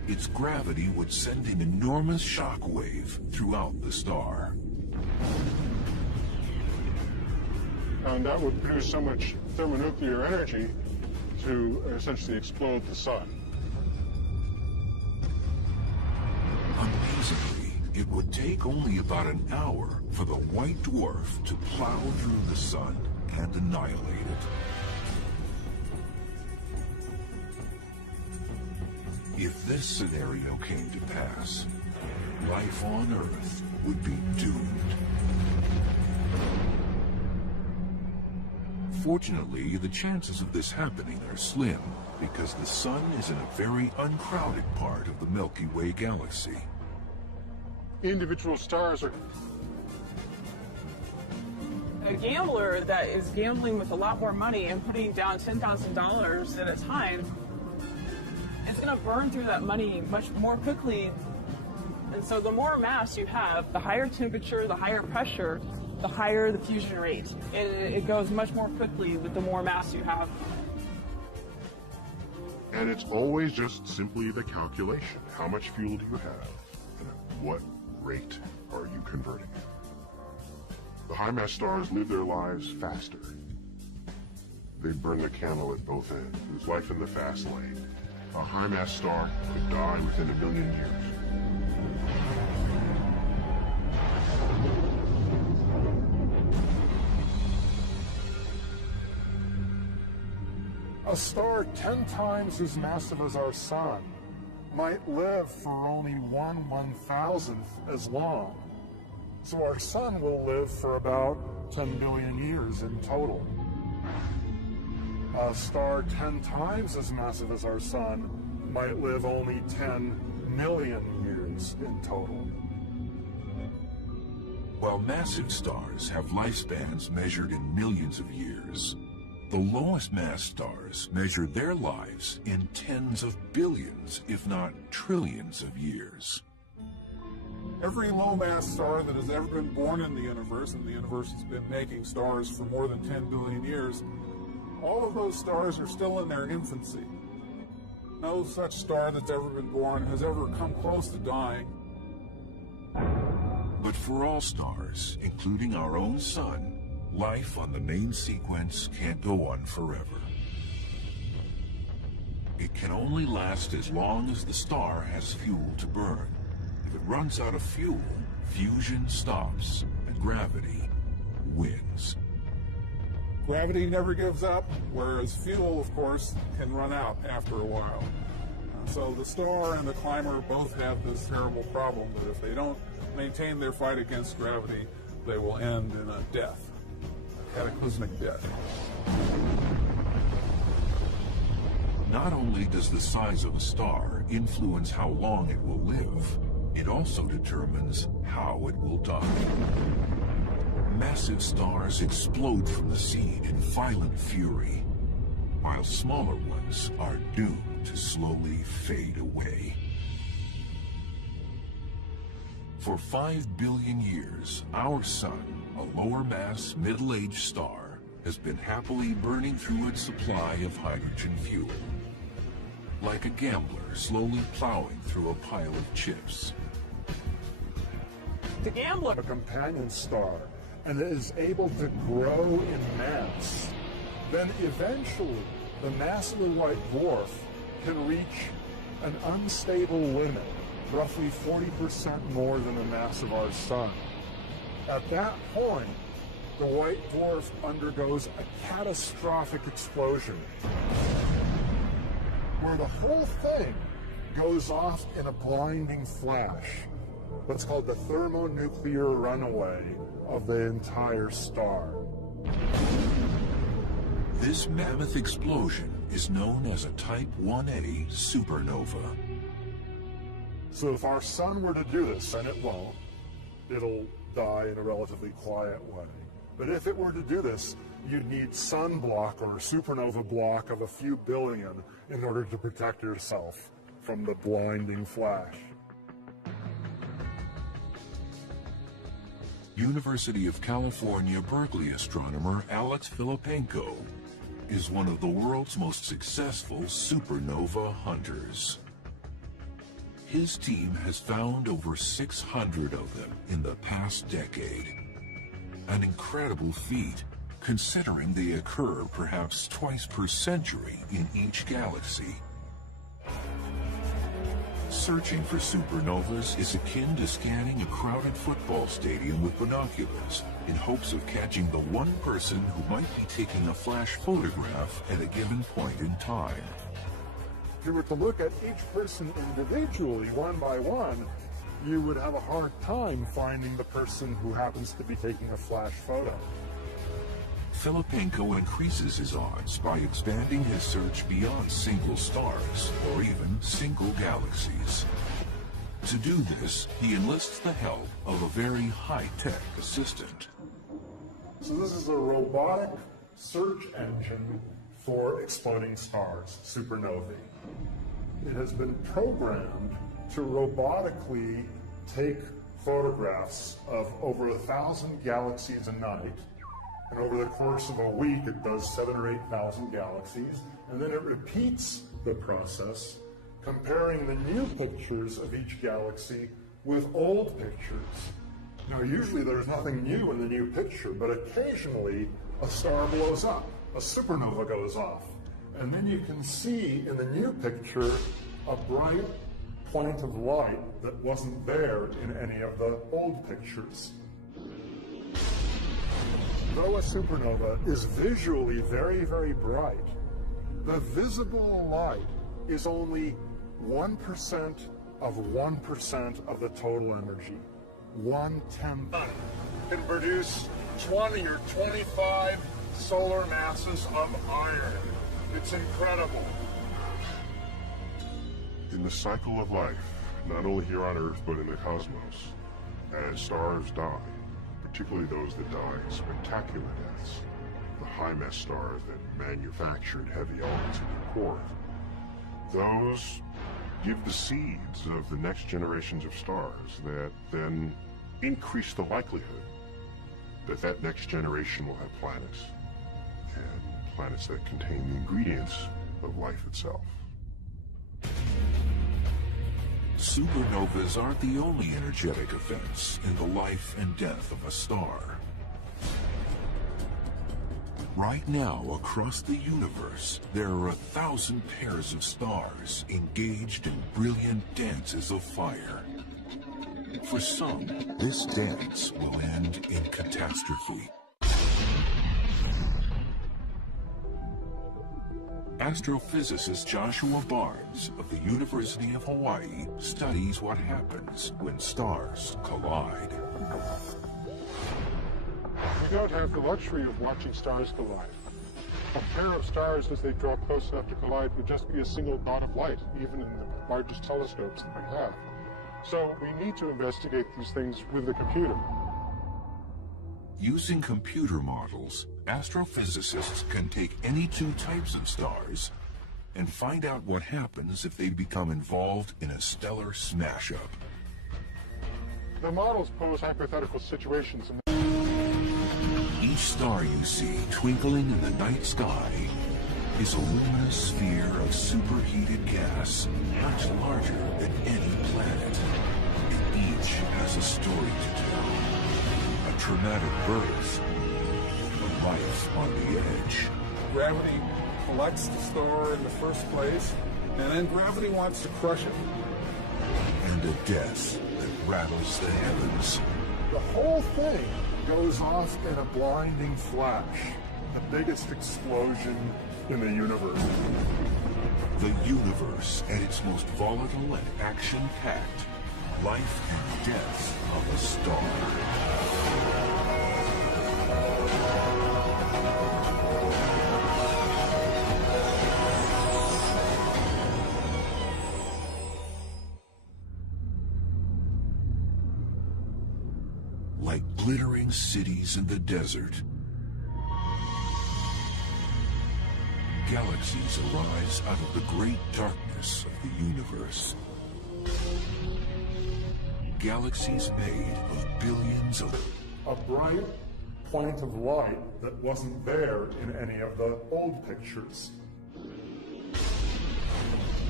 its gravity would send an enormous shock wave throughout the star. And that would produce so much thermonuclear energy to essentially explode the sun. Amazingly, it would take only about an hour for the white dwarf to plow through the sun and annihilate it. If this scenario came to pass, life on Earth would be doomed. Fortunately, the chances of this happening are slim, because the Sun is in a very uncrowded part of the Milky Way galaxy. Individual stars are... A gambler that is gambling with a lot more money and putting down $10,000 at a time, it's going to burn through that money much more quickly. And so the more mass you have, the higher temperature, the higher pressure, the higher the fusion rate. It goes much more quickly with the more mass you have. And it's always just simply the calculation. How much fuel do you have? And at what rate are you converting it? The high-mass stars live their lives faster. They burn the candle at both ends. There's life in the fast lane. A high-mass star could die within 1 million years. A star 10 times as massive as our sun might live for only 1/1000th as long. So our sun will live for about 10 billion years in total. A star 10 times as massive as our sun might live only 10 million years in total. While massive stars have lifespans measured in millions of years, the lowest mass stars measure their lives in tens of billions, if not trillions of years. Every low-mass star that has ever been born in the universe, and the universe has been making stars for more than 10 billion years, all of those stars are still in their infancy. No such star that's ever been born has ever come close to dying. But for all stars, including our own sun, life on the main sequence can't go on forever. It can only last as long as the star has fuel to burn. If it runs out of fuel, fusion stops, and gravity wins. Gravity never gives up, whereas fuel, of course, can run out after a while. So the star and the climber both have this terrible problem that if they don't maintain their fight against gravity, they will end in a death. Cataclysmic death. Not only does the size of a star influence how long it will live, it also determines how it will die. Massive stars explode from the seed in violent fury, while smaller ones are doomed to slowly fade away. For 5 billion years, our sun, a lower mass, middle-aged star, has been happily burning through its supply of hydrogen fuel. Like a gambler slowly plowing through a pile of chips. The gambler, A companion star, and it is able to grow in mass, then eventually the mass of the white dwarf can reach an unstable limit, roughly 40% more than the mass of our sun. At that point, the white dwarf undergoes a catastrophic explosion, where the whole thing goes off in a blinding flash. What's called the thermonuclear runaway of the entire star. This mammoth explosion is known as a Type 1A supernova. So if our sun were to do this, and it won't, it'll die in a relatively quiet way. But if it were to do this, you'd need sun block or a supernova block of a few billion in order to protect yourself from the blinding flash. University of California, Berkeley astronomer Alex Filipenko is one of the world's most successful supernova hunters. His team has found over 600 of them in the past decade. An incredible feat, considering they occur perhaps twice per century in each galaxy. Searching for supernovas is akin to scanning a crowded football stadium with binoculars in hopes of catching the one person who might be taking a flash photograph at a given point in time. If you were to look at each person individually, one by one, you would have a hard time finding the person who happens to be taking a flash photo. Filippenko increases his odds by expanding his search beyond single stars or even single galaxies. To do this, he enlists the help of a very high-tech assistant. So this is a robotic search engine for exploding stars, supernovae. It has been programmed to robotically take photographs of over 1,000 galaxies a night. And over the course of a week, it does 7,000 or 8,000 galaxies. And then it repeats the process, comparing the new pictures of each galaxy with old pictures. Now, usually there's nothing new in the new picture, but occasionally a star blows up, a supernova goes off. And then you can see in the new picture a bright point of light that wasn't there in any of the old pictures. Though a supernova is visually very, very bright, the visible light is only 1% of 1% of the total energy. 1/10 can produce 20 or 25 solar masses of iron. It's incredible. In the cycle of life, not only here on Earth, but in the cosmos, as stars die, particularly those that die spectacular deaths, the high-mass stars that manufactured heavy elements in their core, those give the seeds of the next generations of stars that then increase the likelihood that that next generation will have planets, and planets that contain the ingredients of life itself. Supernovas aren't the only energetic events in the life and death of a star. Right now, across the universe, there are 1,000 pairs of stars engaged in brilliant dances of fire. For some, this dance will end in catastrophe. Astrophysicist Joshua Barnes of the University of Hawaii studies what happens when stars collide. We don't have the luxury of watching stars collide. A pair of stars, as they draw close enough to collide, would just be a single dot of light, even in the largest telescopes that we have. So we need to investigate these things with the computer. Using computer models, astrophysicists can take any two types of stars and find out what happens if they become involved in a stellar smash-up. The models pose hypothetical situations. Each star you see twinkling in the night sky is a luminous sphere of superheated gas much larger than any planet. And each has a story to tell. A traumatic birth, a life on the edge. Gravity collects the star in the first place, and then gravity wants to crush it. And a death that rattles the heavens. The whole thing goes off in a blinding flash, the biggest explosion in the universe. The universe at its most volatile and action-packed. Life and death of a star. Like glittering cities in the desert, galaxies arise out of the great darkness of the universe. Galaxies made of billions of... A bright point of light that wasn't there in any of the old pictures.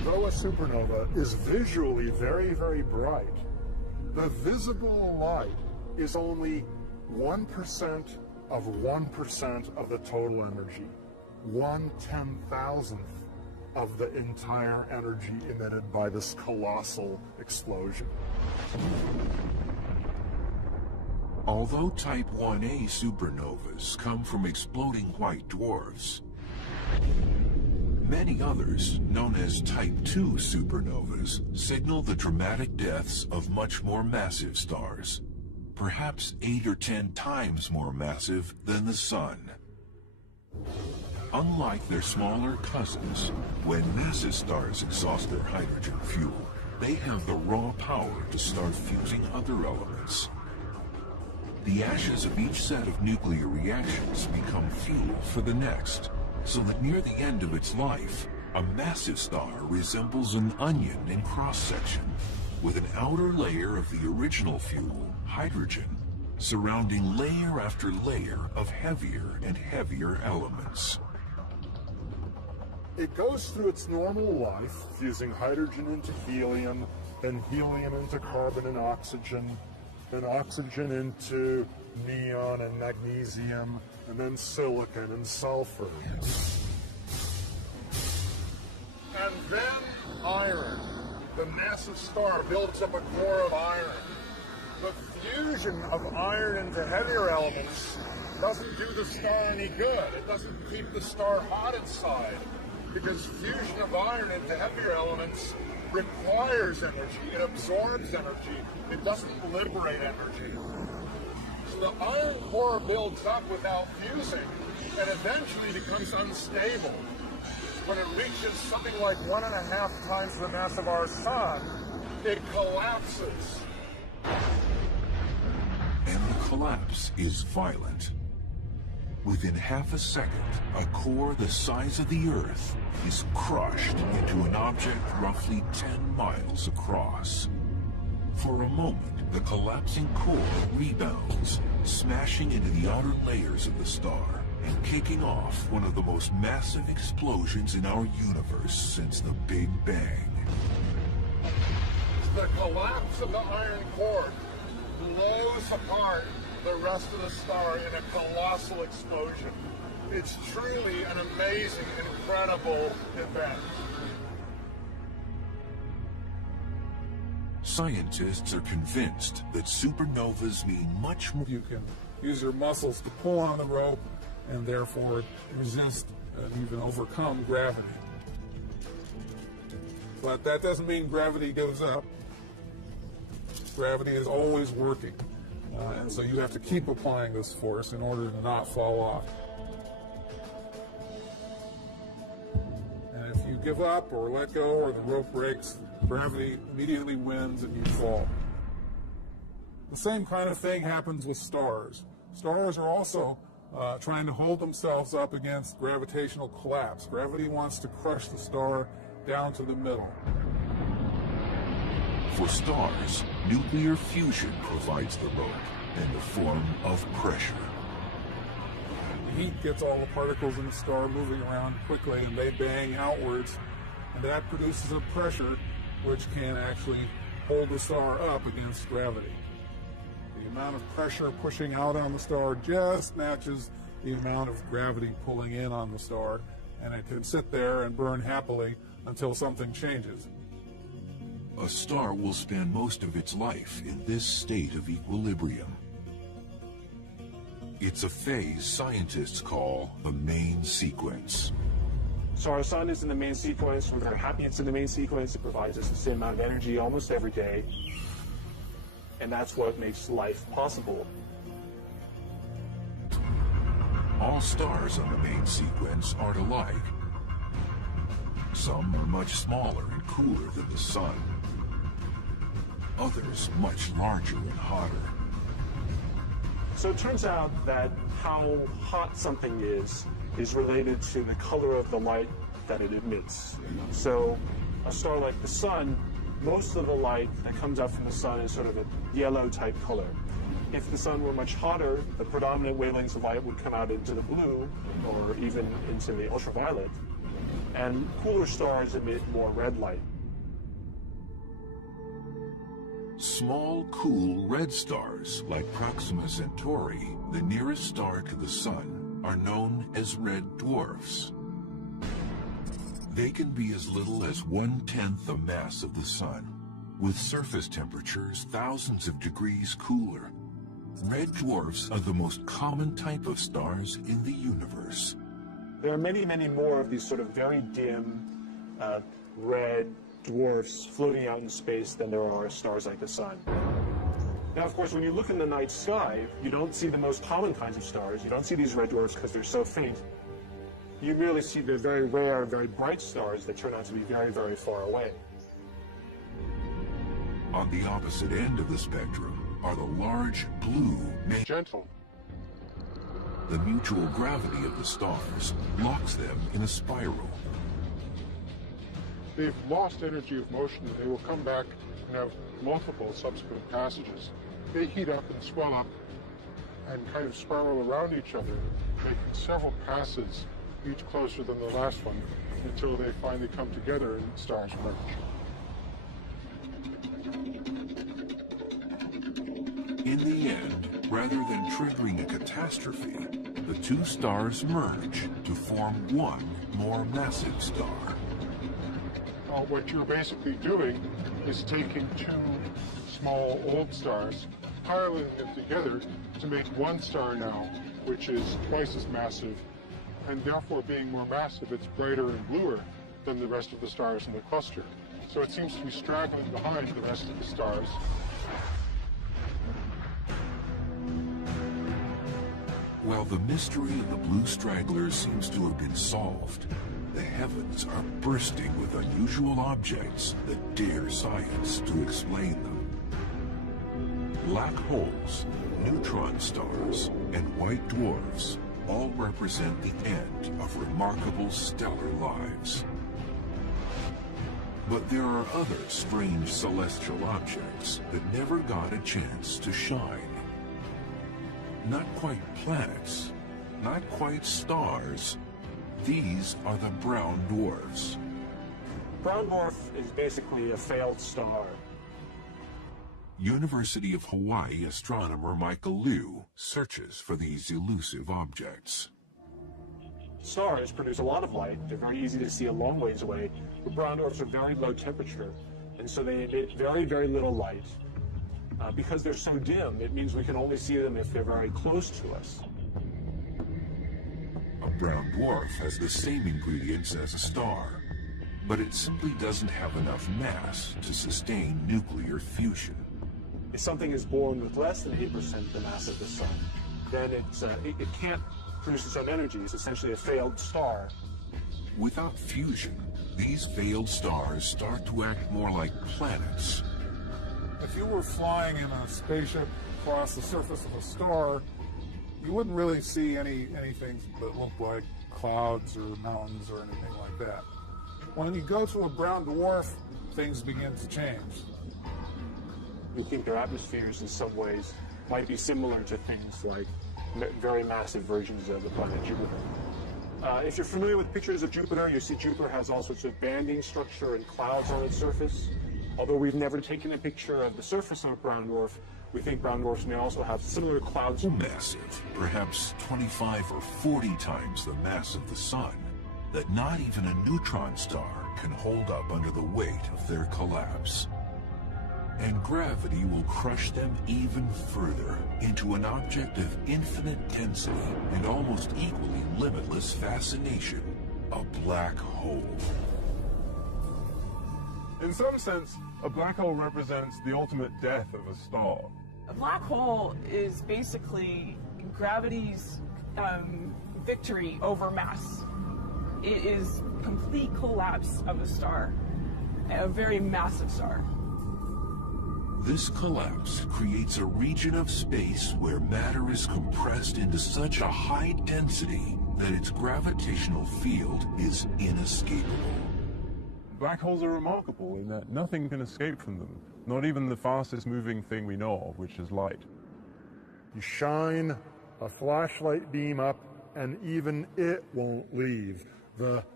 though a supernova is visually very, very bright, the visible light is only 1% of 1% of the total energy, 1/10,000th of the entire energy emitted by this colossal explosion. Although Type 1a supernovas come from exploding white dwarfs, many others, known as Type 2 supernovas, signal the dramatic deaths of much more massive stars, perhaps 8 or 10 times more massive than the Sun. Unlike their smaller cousins, when massive stars exhaust their hydrogen fuel, they have the raw power to start fusing other elements. The ashes of each set of nuclear reactions become fuel for the next, so that near the end of its life, a massive star resembles an onion in cross-section, with an outer layer of the original fuel, hydrogen, surrounding layer after layer of heavier and heavier elements. It goes through its normal life, fusing hydrogen into helium, then helium into carbon and oxygen, then oxygen into neon and magnesium, and then silicon and sulfur. And then iron. The massive star builds up a core of iron. The fusion of iron into heavier elements doesn't do the star any good. It doesn't keep the star hot inside, because fusion of iron into heavier elements requires energy. It absorbs energy. It doesn't liberate energy. So the iron core builds up without fusing and eventually becomes unstable. When it reaches something like 1.5 times the mass of our sun, it collapses. And the collapse is violent. Within half a second, a core the size of the Earth is crushed into an object roughly 10 miles across. For a moment, the collapsing core rebounds, smashing into the outer layers of the star and kicking off one of the most massive explosions in our universe since the Big Bang. The collapse of the iron core blows apart the rest of the star in a colossal explosion. It's truly an amazing, incredible event. Scientists are convinced that supernovas mean much more. You can use your muscles to pull on the rope and therefore resist and even overcome gravity. But that doesn't mean gravity goes up. Gravity is always working. And so you have to keep applying this force in order to not fall off. And if you give up or let go or the rope breaks, gravity immediately wins and you fall. The same kind of thing happens with stars. Stars are also trying to hold themselves up against gravitational collapse. Gravity wants to crush the star down to the middle. For stars, nuclear fusion provides the rope in the form of pressure. The heat gets all the particles in the star moving around quickly and they bang outwards, and that produces a pressure which can actually hold the star up against gravity. The amount of pressure pushing out on the star just matches the amount of gravity pulling in on the star, and it can sit there and burn happily until something changes. A star will spend most of its life in this state of equilibrium. It's a phase scientists call the main sequence. So our sun is in the main sequence. We're very happy it's in the main sequence. It provides us the same amount of energy almost every day. And that's what makes life possible. All stars on the main sequence aren't alike. Some are much smaller and cooler than the sun. Others much larger and hotter. So it turns out that how hot something is related to the color of the light that it emits. So a star like the sun, most of the light that comes out from the sun is sort of a yellow type color. If the sun were much hotter, the predominant wavelengths of light would come out into the blue or even into the ultraviolet. and cooler stars emit more red light. Small, cool red stars like Proxima Centauri, the nearest star to the Sun, are known as red dwarfs. They can be as little as 1/10 the mass of the Sun, with surface temperatures thousands of degrees cooler. Red dwarfs are the most common type of stars in the universe. There are many, many more of these sort of very dim red dwarfs floating out in space than there are stars like the Sun. Now, of course, when you look in the night sky, you don't see the most common kinds of stars. You don't see these red dwarfs because they're so faint. You merely see the very rare, very bright stars that turn out to be very, very far away. On the opposite end of the spectrum are the large blue Gentle. The mutual gravity of the stars locks them in a spiral. They've lost energy of motion, and they will come back and have multiple subsequent passages. They heat up and swell up and kind of spiral around each other, making several passes, each closer than the last one, until they finally come together and stars merge. In the end, rather than triggering a catastrophe, the two stars merge to form one more massive star. What you're basically doing is taking two small old stars, piling them together to make one star now, which is twice as massive, and therefore being more massive, it's brighter and bluer than the rest of the stars in the cluster. So it seems to be straggling behind the rest of the stars. While the mystery of the blue stragglers seems to have been solved, the heavens are bursting with unusual objects that dare science to explain them. Black holes, neutron stars, and white dwarfs all represent the end of remarkable stellar lives. But there are other strange celestial objects that never got a chance to shine. Not quite planets, not quite stars. These are the brown dwarfs. Brown dwarf is basically a failed star. University of Hawaii astronomer Michael Liu searches for these elusive objects. Stars produce a lot of light. They're very easy to see a long ways away, but brown dwarfs are very low temperature, and so they emit very, very little light. Because they're so dim, it means we can only see them if they're very close to us. A brown dwarf has the same ingredients as a star, but it simply doesn't have enough mass to sustain nuclear fusion. If something is born with less than 8% the mass of the Sun, then it can't produce its own energy. It's essentially a failed star. Without fusion, these failed stars start to act more like planets. If you were flying in a spaceship across the surface of a star, you wouldn't really see anything that looked like clouds or mountains or anything like that. When you go to a brown dwarf, things begin to change. You think their atmospheres in some ways might be similar to things like very massive versions of the planet Jupiter. If you're familiar with pictures of Jupiter, you see Jupiter has all sorts of banding structure and clouds on its surface. Although we've never taken a picture of the surface of a brown dwarf, we think brown dwarfs may also have similar clouds. Massive, perhaps 25 or 40 times the mass of the Sun, that not even a neutron star can hold up under the weight of their collapse. And gravity will crush them even further into an object of infinite density and almost equally limitless fascination, a black hole. In some sense, a black hole represents the ultimate death of a star. A black hole is basically gravity's victory over mass. It is complete collapse of a star, a very massive star. This collapse creates a region of space where matter is compressed into such a high density that its gravitational field is inescapable. Black holes are remarkable in that nothing can escape from them, not even the fastest moving thing we know of, which is light. You shine a flashlight beam up, and even it won't leave. The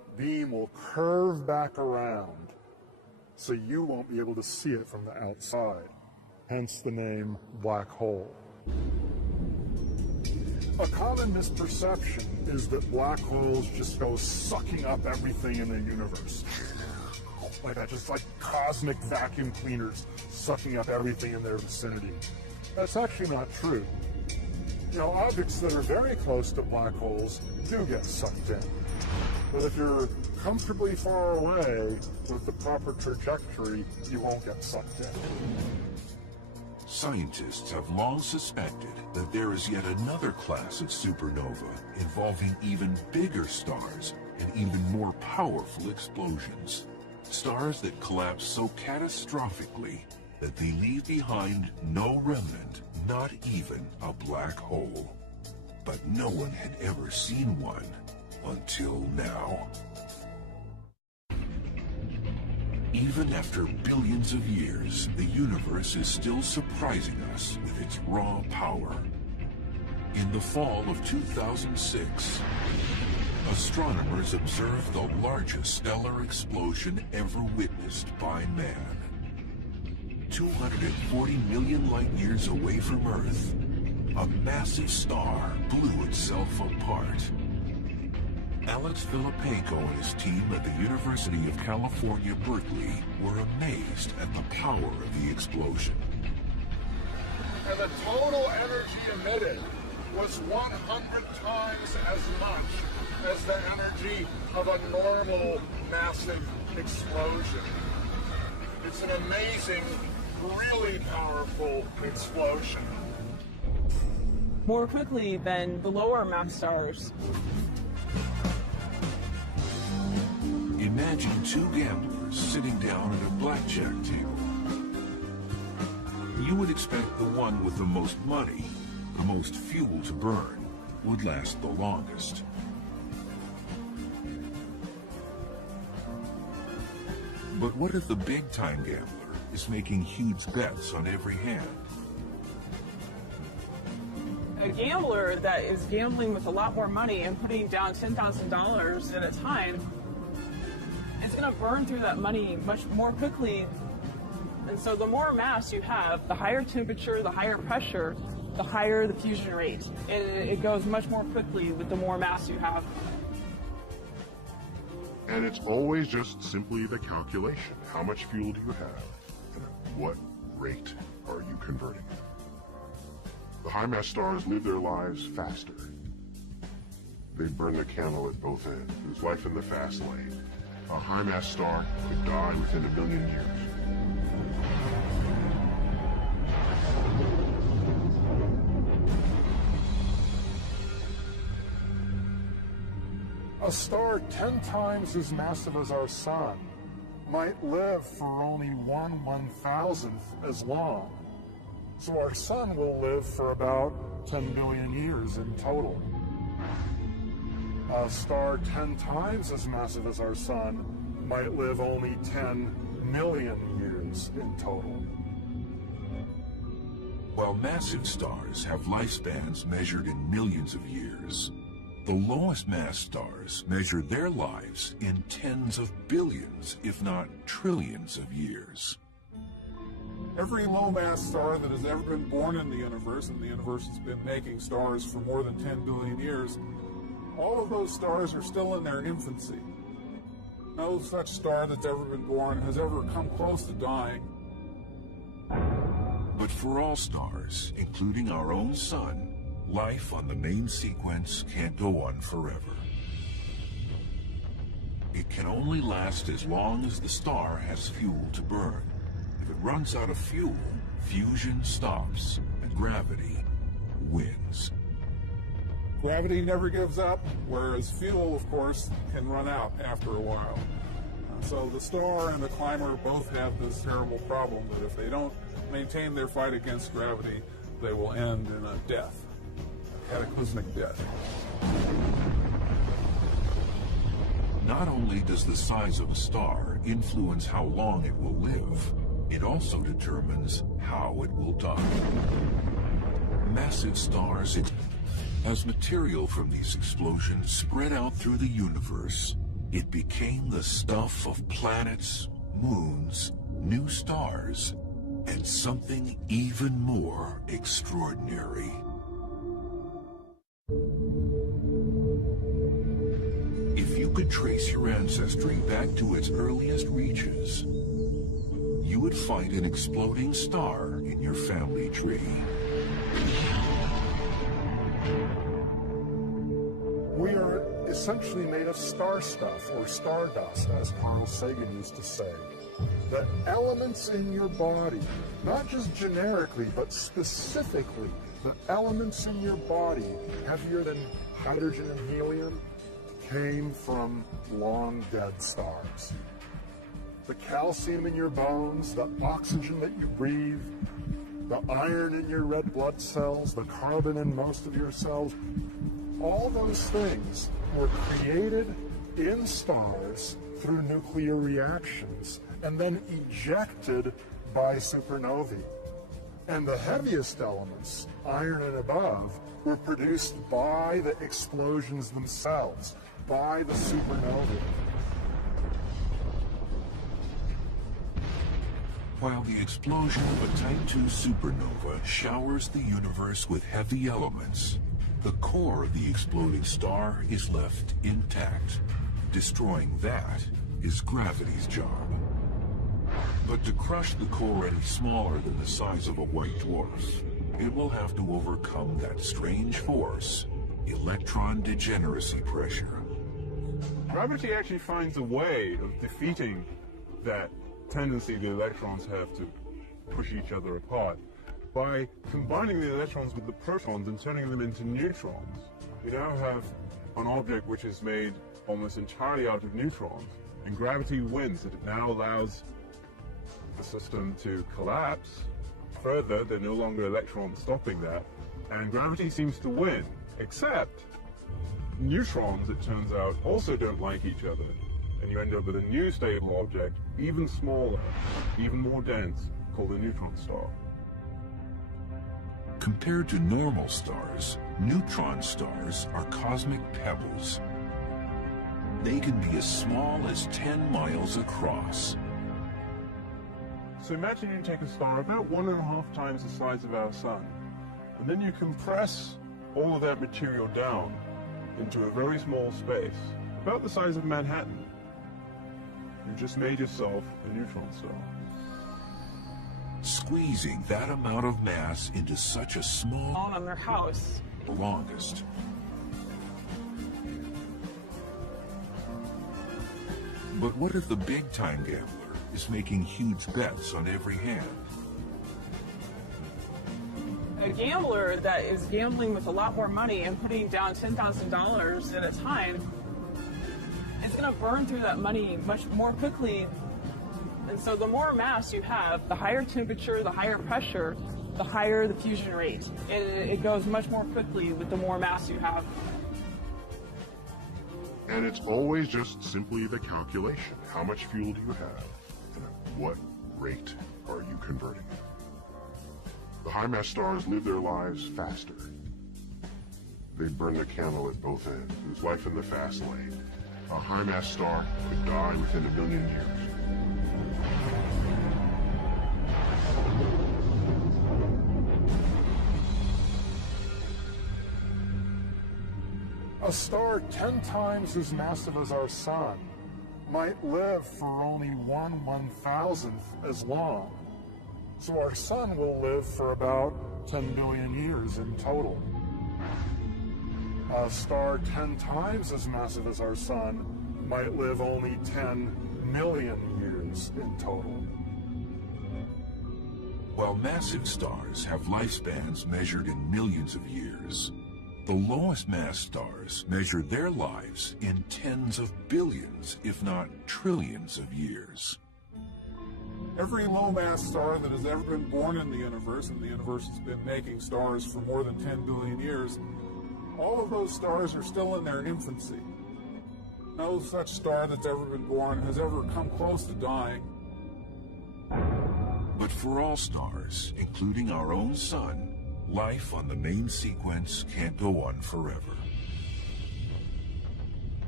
beam will curve back around, so you won't be able to see it from the outside. Hence the name black hole. A common misperception is that black holes just go sucking up everything in the universe. Like that, just like cosmic vacuum cleaners sucking up everything in their vicinity. That's actually not true. You know, objects that are very close to black holes do get sucked in. But if you're comfortably far away with the proper trajectory, you won't get sucked in. Scientists have long suspected that there is yet another class of supernova involving even bigger stars and even more powerful explosions. Stars that collapse so catastrophically that they leave behind no remnant, not even a black hole. But no one had ever seen one until now. Even after billions of years, the universe is still surprising us with its raw power. In the fall of 2006, astronomers observed the largest stellar explosion ever witnessed by man. 240 million light years away from Earth, a massive star blew itself apart. Alex Filippenko and his team at the University of California, Berkeley were amazed at the power of the explosion. And the total energy emitted was 100 times as much as the energy of a normal massive explosion. It's an amazing, really powerful explosion. More quickly than the lower mass stars. Imagine two gamblers sitting down at a blackjack table. You would expect the one with the most money, the most fuel to burn, would last the longest. But what if the big-time gambler is making huge bets on every hand? A gambler that is gambling with a lot more money and putting down $10,000 at a time, it's going to burn through that money much more quickly. And so the more mass you have, the higher temperature, the higher pressure, the higher the fusion rate. And it goes much more quickly with the more mass you have. And it's always just simply the calculation. How much fuel do you have? And at what rate are you converting it? The high-mass stars live their lives faster. They burn their candle at both ends. There's life in the fast lane. A high-mass star could die within 1 billion years. A star 10 times as massive as our sun might live for only 1/1000th as long. So our sun will live for about 10 billion years in total. A star 10 times as massive as our sun might live only 10 million years in total. While massive stars have lifespans measured in millions of years, the lowest mass stars measure their lives in tens of billions, if not trillions of years. Every low-mass star that has ever been born in the universe, and the universe has been making stars for more than 10 billion years, all of those stars are still in their infancy. No such star that's ever been born has ever come close to dying. But for all stars, including our own sun, life on the main sequence can't go on forever. It can only last as long as the star has fuel to burn. If it runs out of fuel, fusion stops, and gravity wins. Gravity never gives up, whereas fuel, of course, can run out after a while. So the star and the climber both have this terrible problem that if they don't maintain their fight against gravity, they will end in a death, a cataclysmic death. Not only does the size of a star influence how long it will live, it also determines how it will die. Massive stars, as material from these explosions spread out through the universe, It became the stuff of planets, moons, new stars, and something even more extraordinary. If you could trace your ancestry back to its earliest reaches, you would find an exploding star in your family tree. We are essentially made of star stuff, or stardust, as Carl Sagan used to say. The elements in your body, not just generically, but specifically, the elements in your body, heavier than hydrogen and helium, came from long dead stars. The calcium in your bones, the oxygen that you breathe, the iron in your red blood cells, the carbon in most of your cells, all those things were created in stars through nuclear reactions and then ejected by supernovae. And the heaviest elements, iron and above, were produced by the explosions themselves, by the supernovae. While the explosion of a Type II supernova showers the universe with heavy elements, the core of the exploding star is left intact. Destroying that is gravity's job. But to crush the core any smaller than the size of a white dwarf, it will have to overcome that strange force, electron degeneracy pressure. Gravity actually finds a way of defeating that tendency the electrons have to push each other apart by combining the electrons with the protons and turning them into neutrons. We now have an object which is made almost entirely out of neutrons, and gravity wins. It now allows the system to collapse further. There are no longer electrons stopping that, and gravity seems to win, except neutrons, it turns out, also don't like each other, and you end up with a new stable object, even smaller, even more dense, called a neutron star. Compared to normal stars, neutron stars are cosmic pebbles. They can be as small as 10 miles across. So imagine you take a star about 1.5 times the size of our sun, and then you compress all of that material down into a very small space, about the size of Manhattan. You just made yourself a neutron star. Squeezing that amount of mass into such a small On their house. the longest. But what if the big-time gambler is making huge bets on every hand? A gambler that is gambling with a lot more money and putting down $10,000 at a time, it's going to burn through that money much more quickly. And so the more mass you have, the higher temperature, the higher pressure, the higher the fusion rate. It goes much more quickly with the more mass you have. And it's always just simply the calculation. How much fuel do you have? And at what rate are you converting it? The high-mass stars live their lives faster. They burn their candle at both ends. There's life in the fast lane. A high-mass star could die within 1 million years. A star 10 times as massive as our sun might live for only 1/1000th as long. So our sun will live for about 10 billion years in total. A star 10 times as massive as our sun might live only 10 million years in total. While massive stars have lifespans measured in millions of years, the lowest mass stars measure their lives in tens of billions, if not trillions of years. Every low-mass star that has ever been born in the universe, and the universe has been making stars for more than 10 billion years, all of those stars are still in their infancy. No such star that's ever been born has ever come close to dying. But for all stars, including our own sun, life on the main sequence can't go on forever.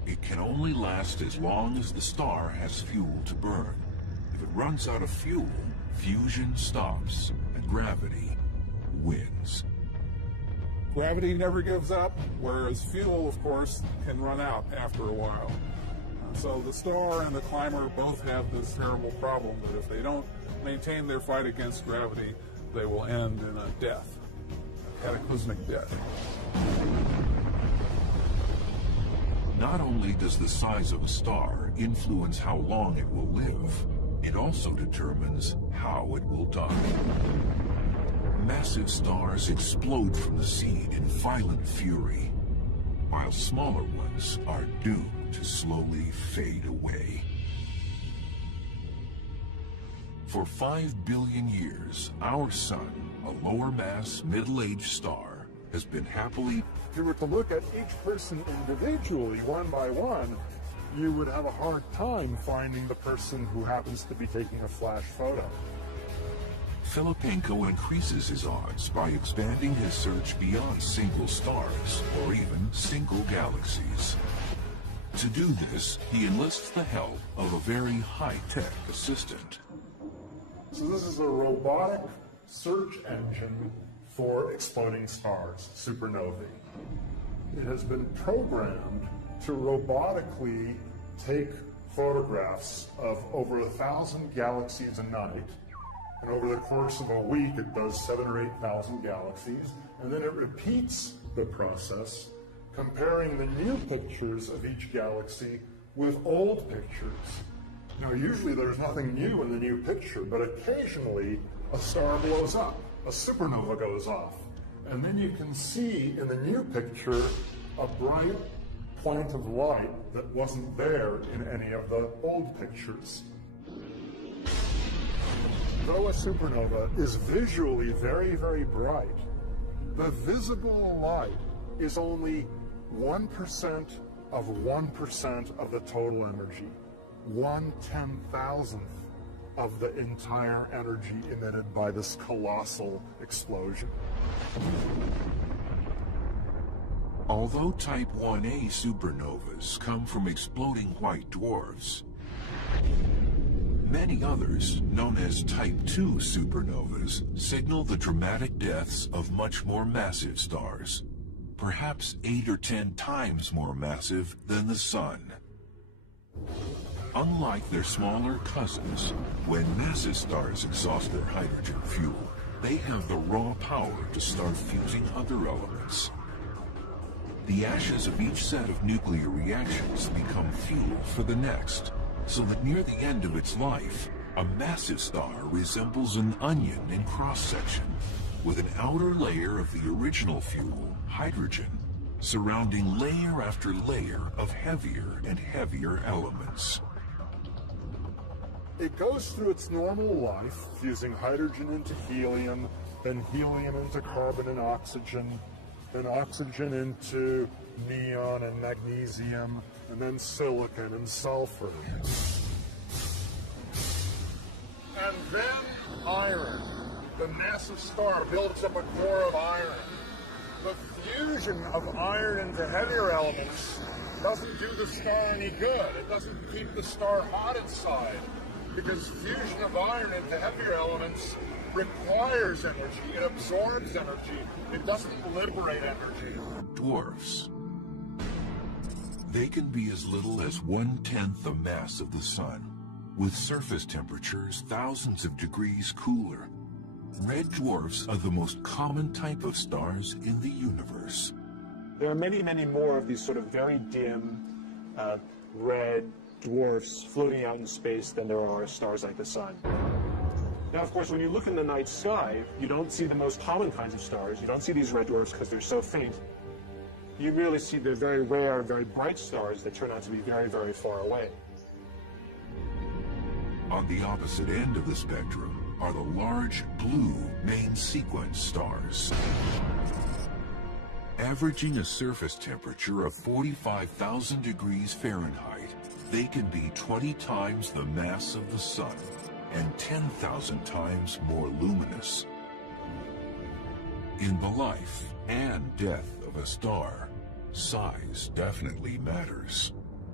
It can only last as long as the star has fuel to burn. If it runs out of fuel, fusion stops and gravity wins. Gravity never gives up, whereas fuel, of course, can run out after a while. So the star and the climber both have this terrible problem that if they don't maintain their fight against gravity, they will end in a death, a cataclysmic death. Not only does the size of a star influence how long it will live, it also determines how it will die. Massive stars explode from the seed in violent fury, while smaller ones are doomed to slowly fade away. For 5 billion years, our sun, a lower mass, middle-aged star, has been happily... If you were to look at each person individually, one by one, you would have a hard time finding the person who happens to be taking a flash photo. Filipenko increases his odds by expanding his search beyond single stars or even single galaxies. To do this, he enlists the help of a very high-tech assistant. So this is a robotic search engine for exploding stars, supernovae. It has been programmed to robotically take photographs of over 1,000 galaxies a night. And over the course of a week, it does 7,000 or 8,000 galaxies. And then it repeats the process, comparing the new pictures of each galaxy with old pictures. Now, usually there's nothing new in the new picture, but occasionally a star blows up, a supernova goes off. And then you can see in the new picture a bright point of light that wasn't there in any of the old pictures. Though a supernova is visually very, very bright, the visible light is only 1% of 1% of the total energy. 1/10,000th of the entire energy emitted by this colossal explosion. Although Type 1a supernovas come from exploding white dwarfs, many others, known as Type 2 supernovas, signal the dramatic deaths of much more massive stars, perhaps 8 or 10 times more massive than the Sun. Unlike their smaller cousins, when massive stars exhaust their hydrogen fuel, they have the raw power to start fusing other elements. The ashes of each set of nuclear reactions become fuel for the next, so that near the end of its life, a massive star resembles an onion in cross-section, with an outer layer of the original fuel, hydrogen, surrounding layer after layer of heavier and heavier elements. It goes through its normal life, fusing hydrogen into helium, then helium into carbon and oxygen, then oxygen into neon and magnesium, and then silicon and sulfur. And then iron. The massive star builds up a core of iron. The fusion of iron into heavier elements doesn't do the star any good. It doesn't keep the star hot inside, because fusion of iron into heavier elements requires energy. It absorbs energy. It doesn't liberate energy. Dwarfs. They can be as little as 1/10 the mass of the Sun, with surface temperatures thousands of degrees cooler. Red dwarfs are the most common type of stars in the universe. There are many, many more of these sort of very dim red dwarfs floating out in space than there are stars like the Sun. Now, of course, when you look in the night sky, you don't see the most common kinds of stars. You don't see these red dwarfs because they're so faint. You really see the very rare, very bright stars that turn out to be very, very far away. On the opposite end of the spectrum are the large blue main sequence stars. Averaging a surface temperature of 45,000 degrees Fahrenheit, they can be 20 times the mass of the Sun and 10,000 times more luminous. In the life and death of a star, size definitely matters.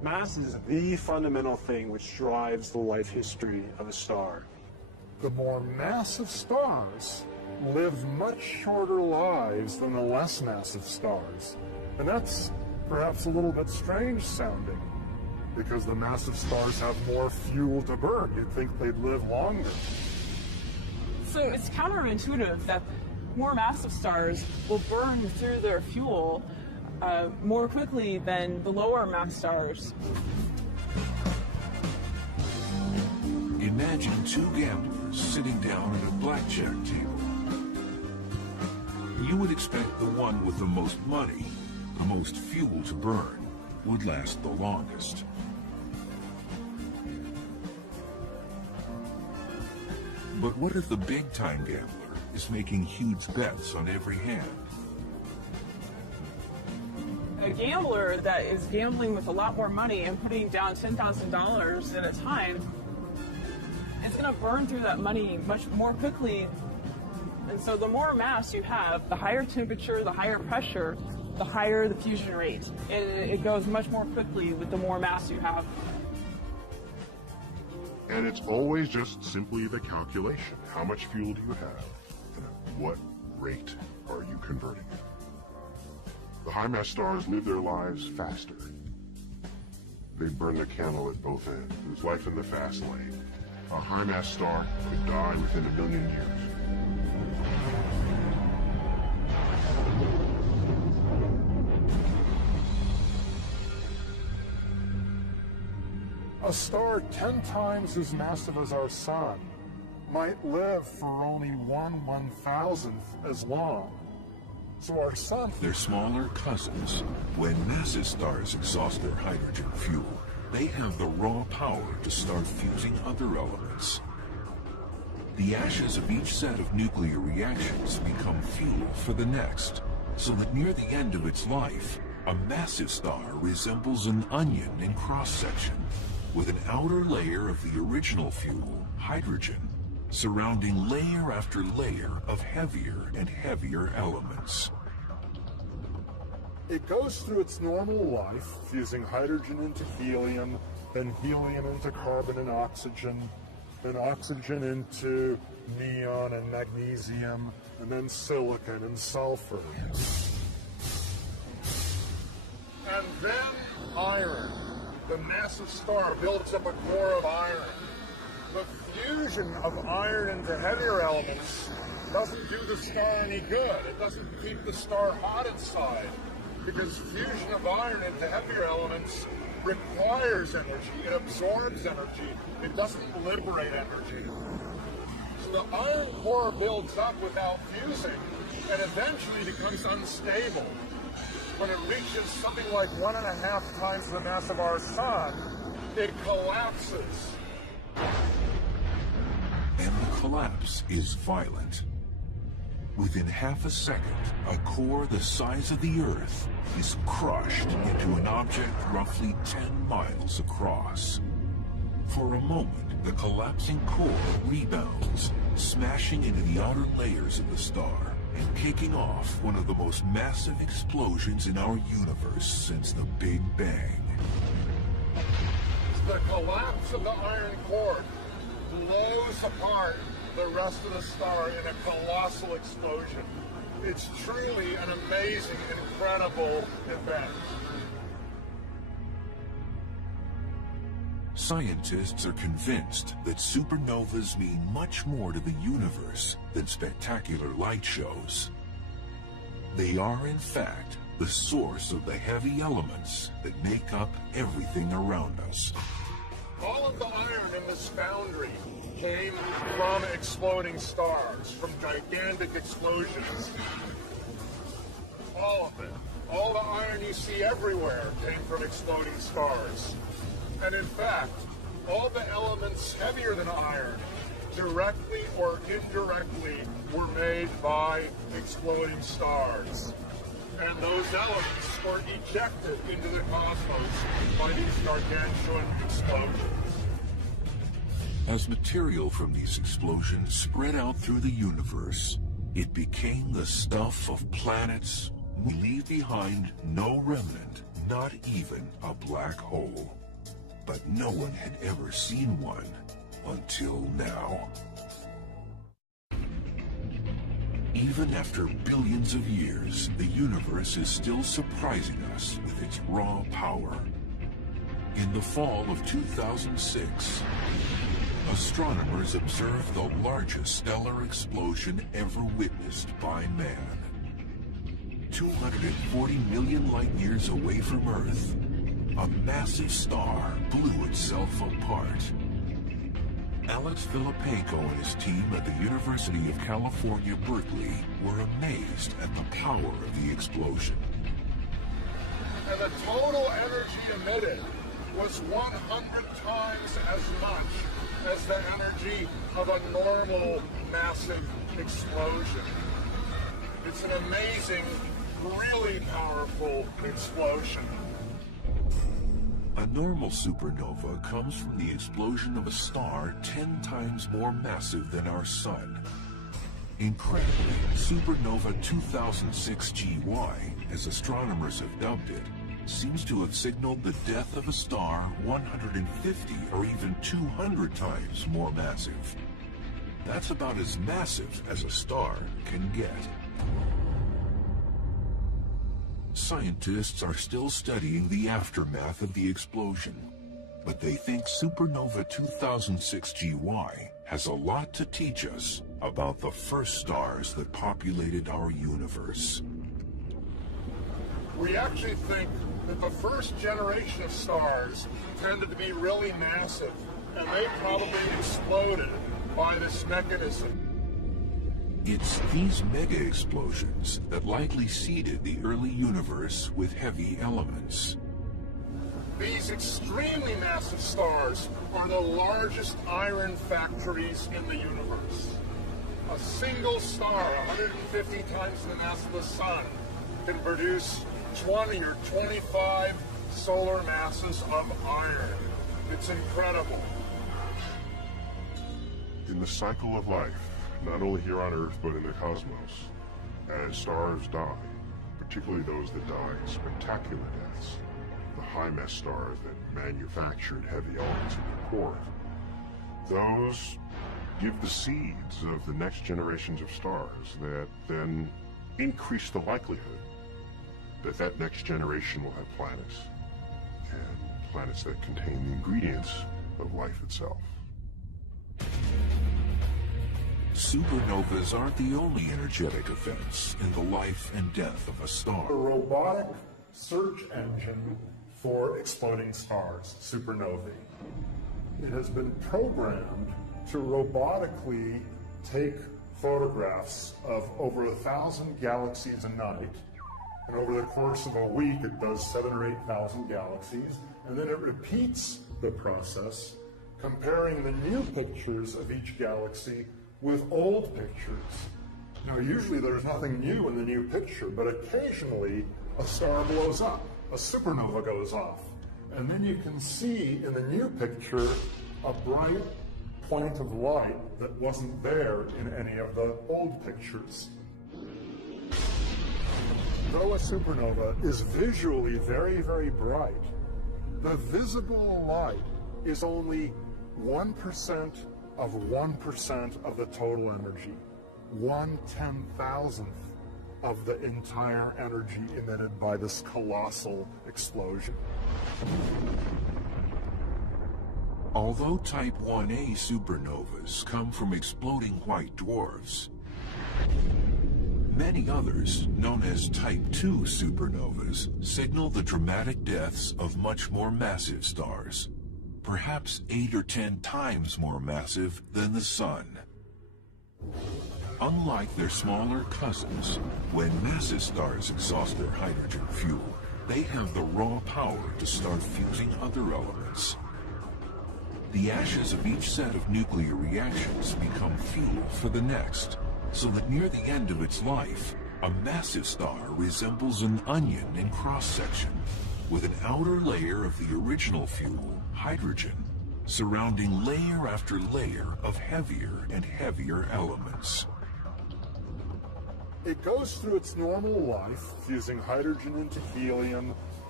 Mass is the fundamental thing which drives the life history of a star. The more massive stars live much shorter lives than the less massive stars. And that's perhaps a little bit strange sounding, because the massive stars have more fuel to burn. You'd think they'd live longer. So it's counterintuitive that more massive stars will burn through their fuel more quickly than the lower mass stars. Imagine two gamblers sitting down at a blackjack table. You would expect the one with the most money, the most fuel to burn, would last the longest. But what if the big-time gambler is making huge bets on every hand? A gambler that is gambling with a lot more money and putting down $10,000 at a time, it's going to burn through that money much more quickly. And so the more mass you have, the higher temperature, the higher pressure, the higher the fusion rate. And it goes much more quickly with the more mass you have. And it's always just simply the calculation. How much fuel do you have? And at what rate are you converting it? The high-mass stars live their lives faster. They burn their candle at both ends. There's life in the fast lane. A high-mass star could die within 1 million years. A star 10 times as massive as our sun might live for only 1/1000th as long. So our sun... Their smaller cousins, when massive stars exhaust their hydrogen fuel, they have the raw power to start fusing other elements. The ashes of each set of nuclear reactions become fuel for the next, so that near the end of its life, a massive star resembles an onion in cross-section, with an outer layer of the original fuel, hydrogen, surrounding layer after layer of heavier and heavier elements. It goes through its normal life, fusing hydrogen into helium, then helium into carbon and oxygen, then oxygen into neon and magnesium, and then silicon and sulfur. And then iron. The massive star builds up a core of iron. The fusion of iron into heavier elements doesn't do the star any good. It doesn't keep the star hot inside, because fusion of iron into heavier elements requires energy. It absorbs energy. It doesn't liberate energy. So the iron core builds up without fusing and eventually becomes unstable. When it reaches something like 1.5 times the mass of our sun, it collapses. And the collapse is violent. Within half a second, a core the size of the Earth is crushed into an object roughly 10 miles across. For a moment, the collapsing core rebounds, smashing into the outer layers of the star and kicking off one of the most massive explosions in our universe since the Big Bang. The collapse of the iron core blows apart the rest of the star in a colossal explosion. It's truly an amazing, incredible event. Scientists are convinced that supernovas mean much more to the universe than spectacular light shows. They are, in fact, the source of the heavy elements that make up everything around us. All of the iron in this foundry came from exploding stars, from gigantic explosions. All of it. All the iron you see everywhere came from exploding stars. And in fact, all the elements heavier than iron, directly or indirectly, were made by exploding stars. And those elements were ejected into the cosmos by these gargantuan explosions. As material from these explosions spread out through the universe, it became the stuff of planets. We leave behind no remnant, not even a black hole. But no one had ever seen one until now. Even after billions of years, the universe is still surprising us with its raw power. In the fall of 2006, astronomers observed the largest stellar explosion ever witnessed by man. 240 million light years away from Earth, a massive star blew itself apart. Alex Filippenko and his team at the University of California, Berkeley were amazed at the power of the explosion. And the total energy emitted was 100 times as much as the energy of a normal massive explosion. It's an amazing, really powerful explosion. A normal supernova comes from the explosion of a star 10 times more massive than our Sun. Incredibly, supernova 2006 GY, as astronomers have dubbed it, seems to have signaled the death of a star 150 or even 200 times more massive. That's about as massive as a star can get. Scientists are still studying the aftermath of the explosion, but they think supernova 2006 GY has a lot to teach us about the first stars that populated our universe. We actually think that the first generation of stars tended to be really massive, and they probably exploded by this mechanism. It's these mega-explosions that likely seeded the early universe with heavy elements. These extremely massive stars are the largest iron factories in the universe. A single star, 150 times the mass of the Sun, can produce 20 or 25 solar masses of iron. It's incredible. In the cycle of life, not only here on Earth, but in the cosmos, as stars die, particularly those that die spectacular deaths, the high-mass stars that manufactured heavy elements in their core, those give the seeds of the next generations of stars that then increase the likelihood that that next generation will have planets, and planets that contain the ingredients of life itself. Supernovas aren't the only energetic events in the life and death of a A star. robotic search engine for exploding stars, supernovae. It has been programmed to robotically take photographs of over 1,000 galaxies a night. And over the course of a week, it does 7,000 or 8,000 galaxies. And then it repeats the process, comparing the new pictures of each galaxy with old pictures. Now, usually there's nothing new in the new picture, but occasionally a star blows up, a supernova goes off. And then you can see in the new picture a bright point of light that wasn't there in any of the old pictures. Though a supernova is visually very, very bright, the visible light is only 1% of 1% of the total energy, 1/10,000th of the entire energy emitted by this colossal explosion. Although Type 1a supernovas come from exploding white dwarfs, many others, known as Type 2 supernovas, signal the dramatic deaths of much more massive stars, perhaps 8 or 10 times more massive than the Sun. Unlike their smaller cousins, when massive stars exhaust their hydrogen fuel, they have the raw power to start fusing other elements. The ashes of each set of nuclear reactions become fuel for the next, so that near the end of its life, a massive star resembles an onion in cross-section, with an outer layer of the original fuel, hydrogen, surrounding layer after layer of heavier and heavier elements. It goes through its normal life, fusing hydrogen into helium,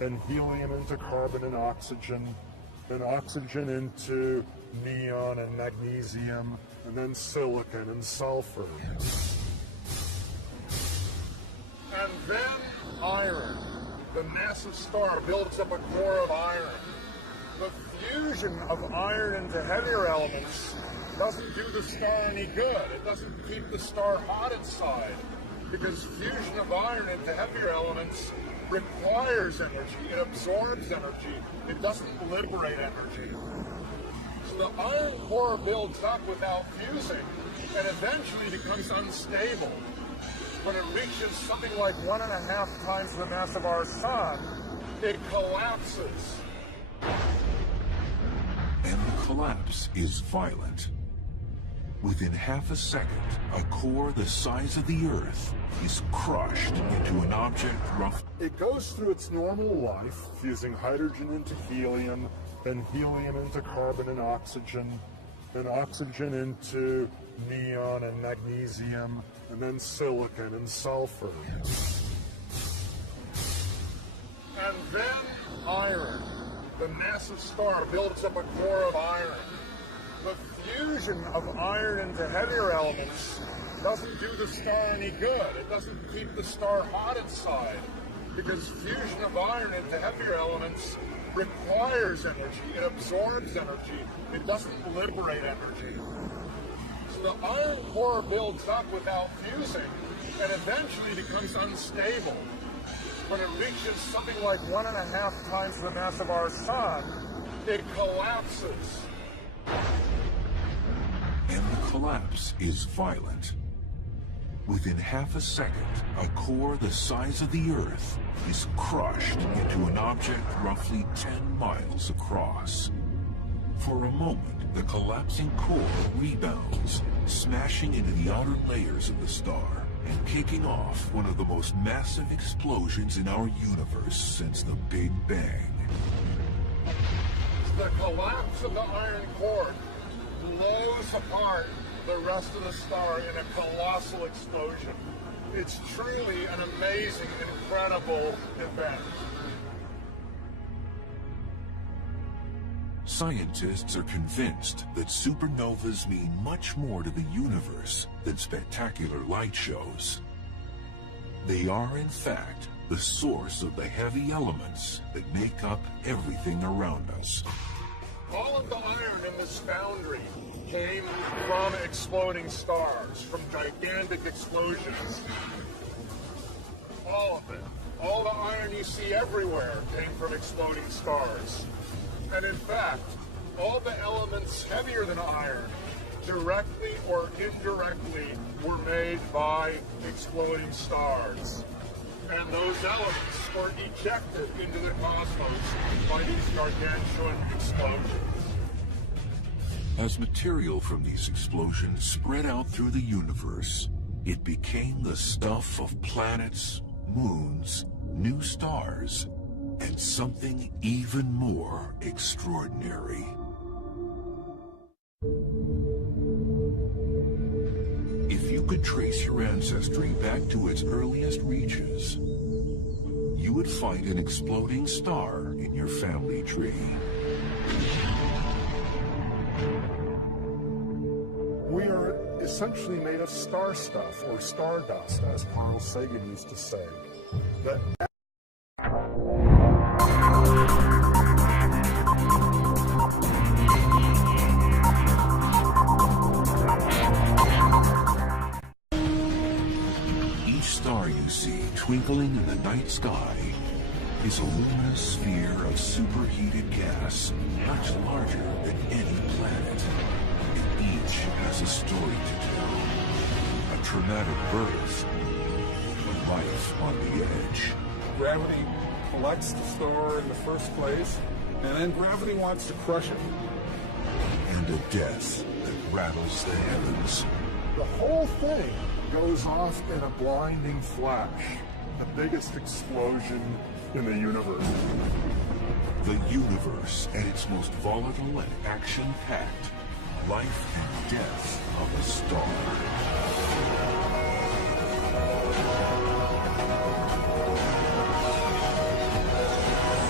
then helium into carbon and oxygen into neon and magnesium, and then silicon and sulfur. And then iron. The massive star builds up a core of iron. The fusion of iron into heavier elements doesn't do the star any good. It doesn't keep the star hot inside, because fusion of iron into heavier elements requires energy. It absorbs energy. It doesn't liberate energy. So the iron core builds up without fusing and eventually becomes unstable. When it reaches something like 1.5 times the mass of our sun, it collapses. And the collapse is violent. Within half a second, a core the size of the Earth is crushed into an object rough. It goes through its normal life, fusing hydrogen into helium, then helium into carbon and oxygen into neon and magnesium, and then silicon and sulfur. And then iron. The massive star builds up a core of iron. The fusion of iron into heavier elements doesn't do the star any good. It doesn't keep the star hot inside, because fusion of iron into heavier elements requires energy. It absorbs energy. It doesn't liberate energy. So the iron core builds up without fusing and eventually becomes unstable. When it reaches something like 1.5 times the mass of our sun, it collapses. And the collapse is violent. Within half a second, a core the size of the Earth is crushed into an object roughly 10 miles across. For a moment, the collapsing core rebounds, smashing into the outer layers of the star and kicking off one of the most massive explosions in our universe since the Big Bang. The collapse of the iron core blows apart the rest of the star in a colossal explosion. It's truly an amazing, incredible event. Scientists are convinced that supernovas mean much more to the universe than spectacular light shows. They are, in fact, the source of the heavy elements that make up everything around us. All of the iron in this foundry came from exploding stars, from gigantic explosions. All of it. All the iron you see everywhere came from exploding stars. And in fact, all the elements heavier than iron, directly or indirectly, were made by exploding stars. And those elements were ejected into the cosmos by these gargantuan explosions. As material from these explosions spread out through the universe, it became the stuff of planets, moons, new stars, and something even more extraordinary. If you could trace your ancestry back to its earliest reaches, you would find an exploding star in your family tree. We are essentially made of star stuff, or stardust, as Carl Sagan used to say. That each star you see twinkling in the night sky is a luminous sphere of superheated gas, much larger than any planet. And each has a story to tell. A traumatic birth, a life on the edge. Gravity collects the star in the first place, and then gravity wants to crush it. And a death that rattles the heavens. the whole thing goes off in a blinding flash. The biggest explosion in the universe. The universe at its most volatile and action-packed. Life and death of a star.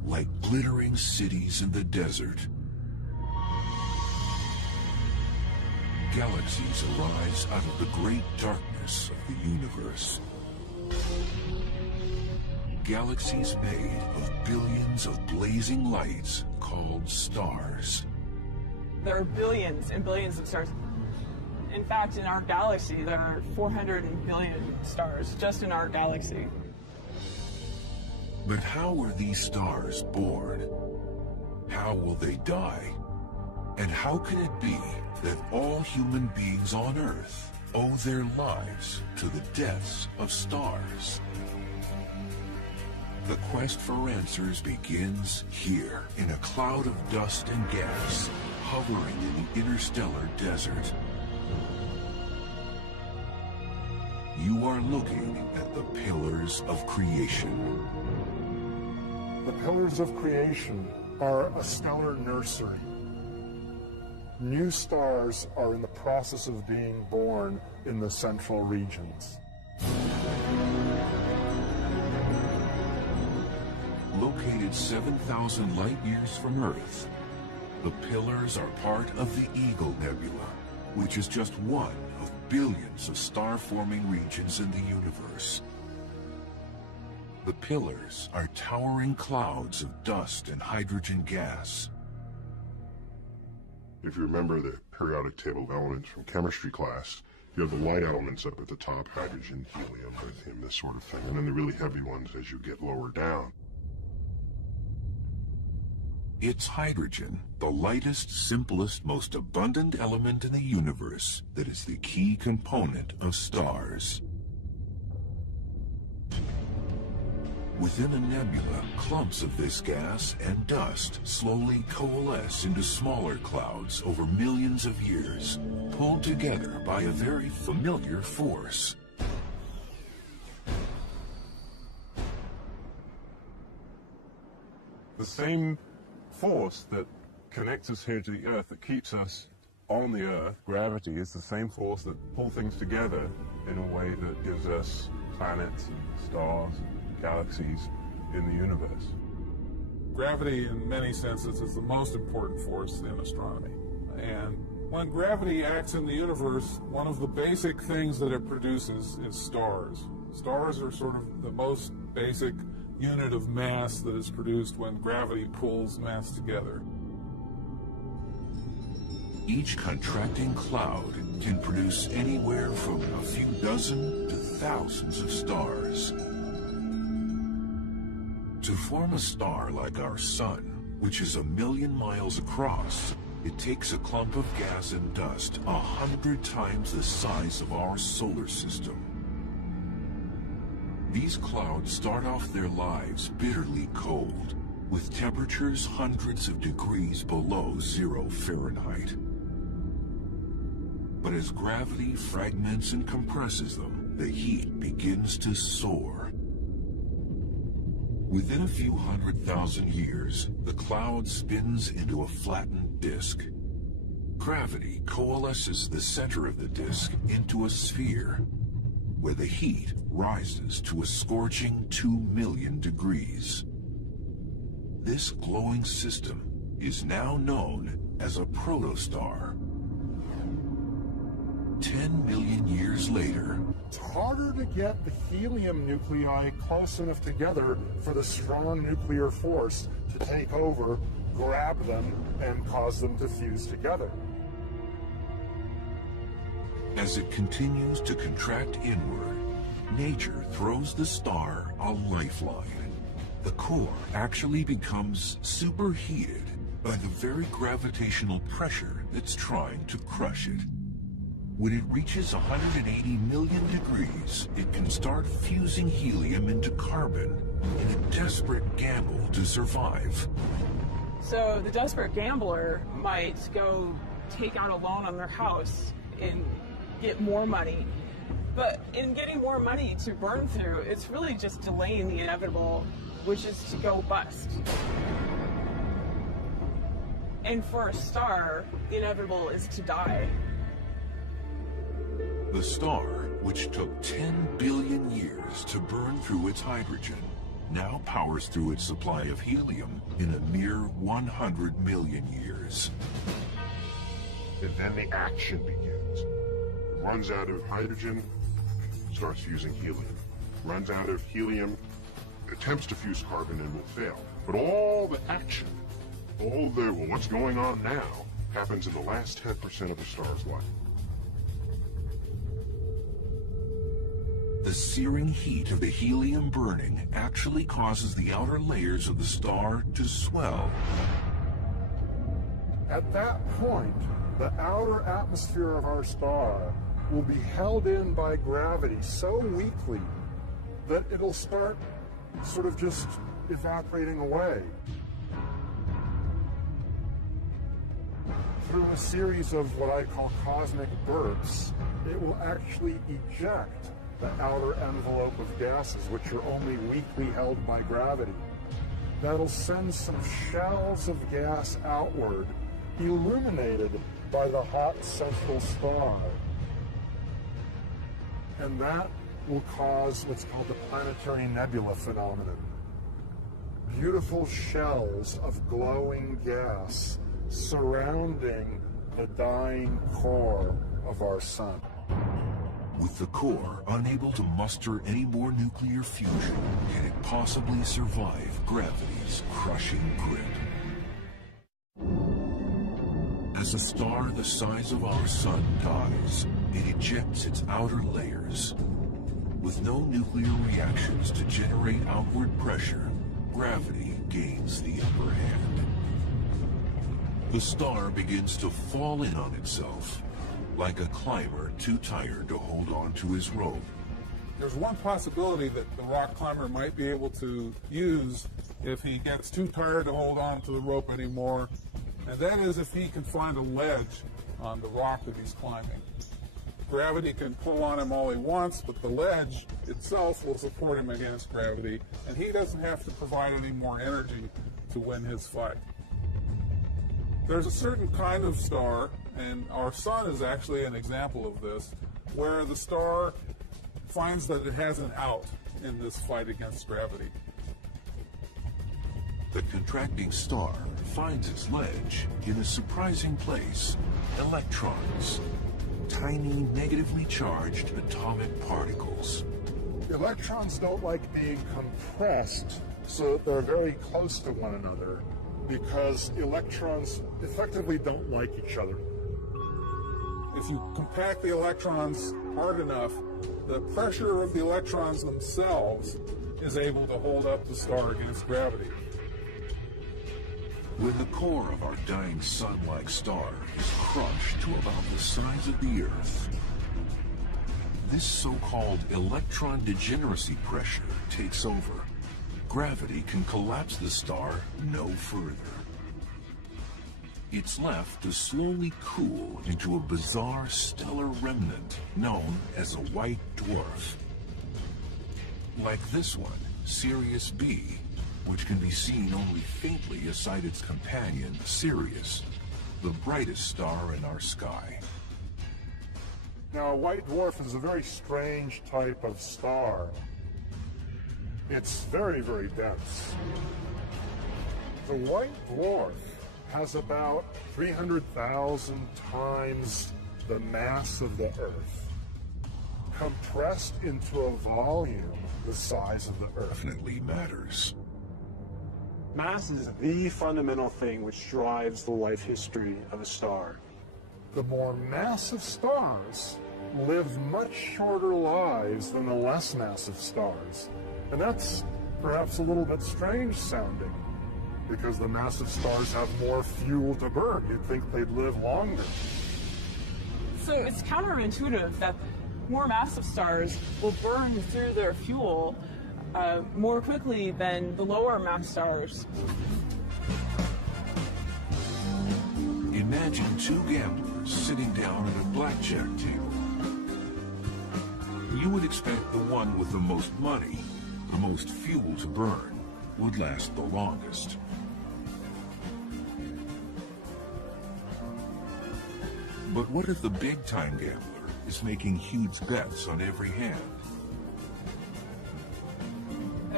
like glittering cities in the desert. Galaxies arise out of the great darkness of the universe. Galaxies made of billions of blazing lights called stars. There are billions and billions of stars. In fact, in our galaxy, there are 400 billion stars just in our galaxy. But how were these stars born? How will they die? And how can it be that all human beings on Earth owe their lives to the deaths of stars? The quest for answers begins here, in a cloud of dust and gas, hovering in the interstellar desert. You are looking at the pillars of creation. The pillars of creation are a stellar nursery. New stars are in the process of being born in the central regions. Located 7,000 light-years from Earth, the pillars are part of the Eagle Nebula, which is just one of billions of star-forming regions in the universe. The pillars are towering clouds of dust and hydrogen gas. If you remember the periodic table of elements from chemistry class, you have the light elements up at the top, hydrogen, helium, lithium, this sort of thing, and then the really heavy ones as you get lower down. It's hydrogen, the lightest, simplest, most abundant element in the universe, that is the key component of stars. Within a nebula, clumps of this gas and dust slowly coalesce into smaller clouds over millions of years, pulled together by a very familiar force. The same force that connects us here to the Earth, that keeps us on the Earth, gravity, is the same force that pulls things together in a way that gives us planets, stars, galaxies in the universe. Gravity, in many senses, is the most important force in astronomy. And when gravity acts in the universe, one of the basic things that it produces is stars. Stars are sort of the most basic unit of mass that is produced when gravity pulls mass together. Each contracting cloud can produce anywhere from a few dozen to thousands of stars. To form a star like our Sun, which is 1 million miles across, it takes a clump of gas and dust 100 times the size of our solar system. These clouds start off their lives bitterly cold, with temperatures hundreds of degrees below 0 Fahrenheit. But as gravity fragments and compresses them, the heat begins to soar. Within a few 100,000 years, the cloud spins into a flattened disk. Gravity coalesces the center of the disk into a sphere, where the heat rises to a scorching 2 million degrees. This glowing system is now known as a protostar. 10 million years later, It's harder to get the helium nuclei close enough together for the strong nuclear force to take over, grab them, and cause them to fuse together. as it continues to contract inward, nature throws the star a lifeline. The core actually becomes superheated by the very gravitational pressure that's trying to crush it. When it reaches 180 million degrees, it can start fusing helium into carbon in a desperate gamble to survive. So the desperate gambler might go take out a loan on their house and get more money. But in getting more money to burn through, it's really just delaying the inevitable, which is to go bust. And for a star, the inevitable is to die. The star, which took 10 billion years to burn through its hydrogen, now powers through its supply of helium in a mere 100 million years. And then the action begins. It runs out of hydrogen, starts fusing helium. Runs out of helium, attempts to fuse carbon and will fail. But all the action, what's going on now, happens in the last 10% of the star's life. The searing heat of the helium burning actually causes the outer layers of the star to swell. At that point, the outer atmosphere of our star will be held in by gravity so weakly that it'll start sort of just evaporating away. Through a series of what I call cosmic bursts, it will actually eject the outer envelope of gases, which are only weakly held by gravity. That'll send some shells of gas outward, illuminated by the hot central star. And that will cause what's called the planetary nebula phenomenon. Beautiful shells of glowing gas surrounding the dying core of our sun. With the core unable to muster any more nuclear fusion, can it possibly survive gravity's crushing grip? As a star the size of our sun dies, it ejects its outer layers. With no nuclear reactions to generate outward pressure, gravity gains the upper hand. The star begins to fall in on itself, like a climber too tired to hold on to his rope. There's one possibility that the rock climber might be able to use if he gets too tired to hold on to the rope anymore, and that is if he can find a ledge on the rock that he's climbing. Gravity can pull on him all he wants, but the ledge itself will support him against gravity, and he doesn't have to provide any more energy to win his fight. There's a certain kind of star, and our sun is actually an example of this, where the star finds that it has an out in this fight against gravity. The contracting star finds its ledge in a surprising place: electrons, tiny negatively charged atomic particles. Electrons don't like being compressed so that they're very close to one another, because electrons effectively don't like each other. If you compact the electrons hard enough, the pressure of the electrons themselves is able to hold up the star against gravity. When the core of our dying sun-like star is crushed to about the size of the Earth, this so-called electron degeneracy pressure takes over. Gravity can collapse the star no further. It's left to slowly cool into a bizarre stellar remnant known as a white dwarf. Like this one, Sirius B, which can be seen only faintly aside its companion, Sirius, the brightest star in our sky. Now, a white dwarf is a very strange type of star. It's very, very dense. The white dwarf has about 300,000 times the mass of the Earth, compressed into a volume the size of the Earth. Definitely matters. Mass is the fundamental thing which drives the life history of a star. The more massive stars live much shorter lives than the less massive stars. And that's perhaps a little bit strange sounding, because the massive stars have more fuel to burn. You'd think they'd live longer. So it's counterintuitive that more massive stars will burn through their fuel more quickly than the lower mass stars. Imagine two gamblers sitting down at a blackjack table. You would expect the one with the most money, the most fuel to burn, would last the longest. But what if the big-time gambler is making huge bets on every hand?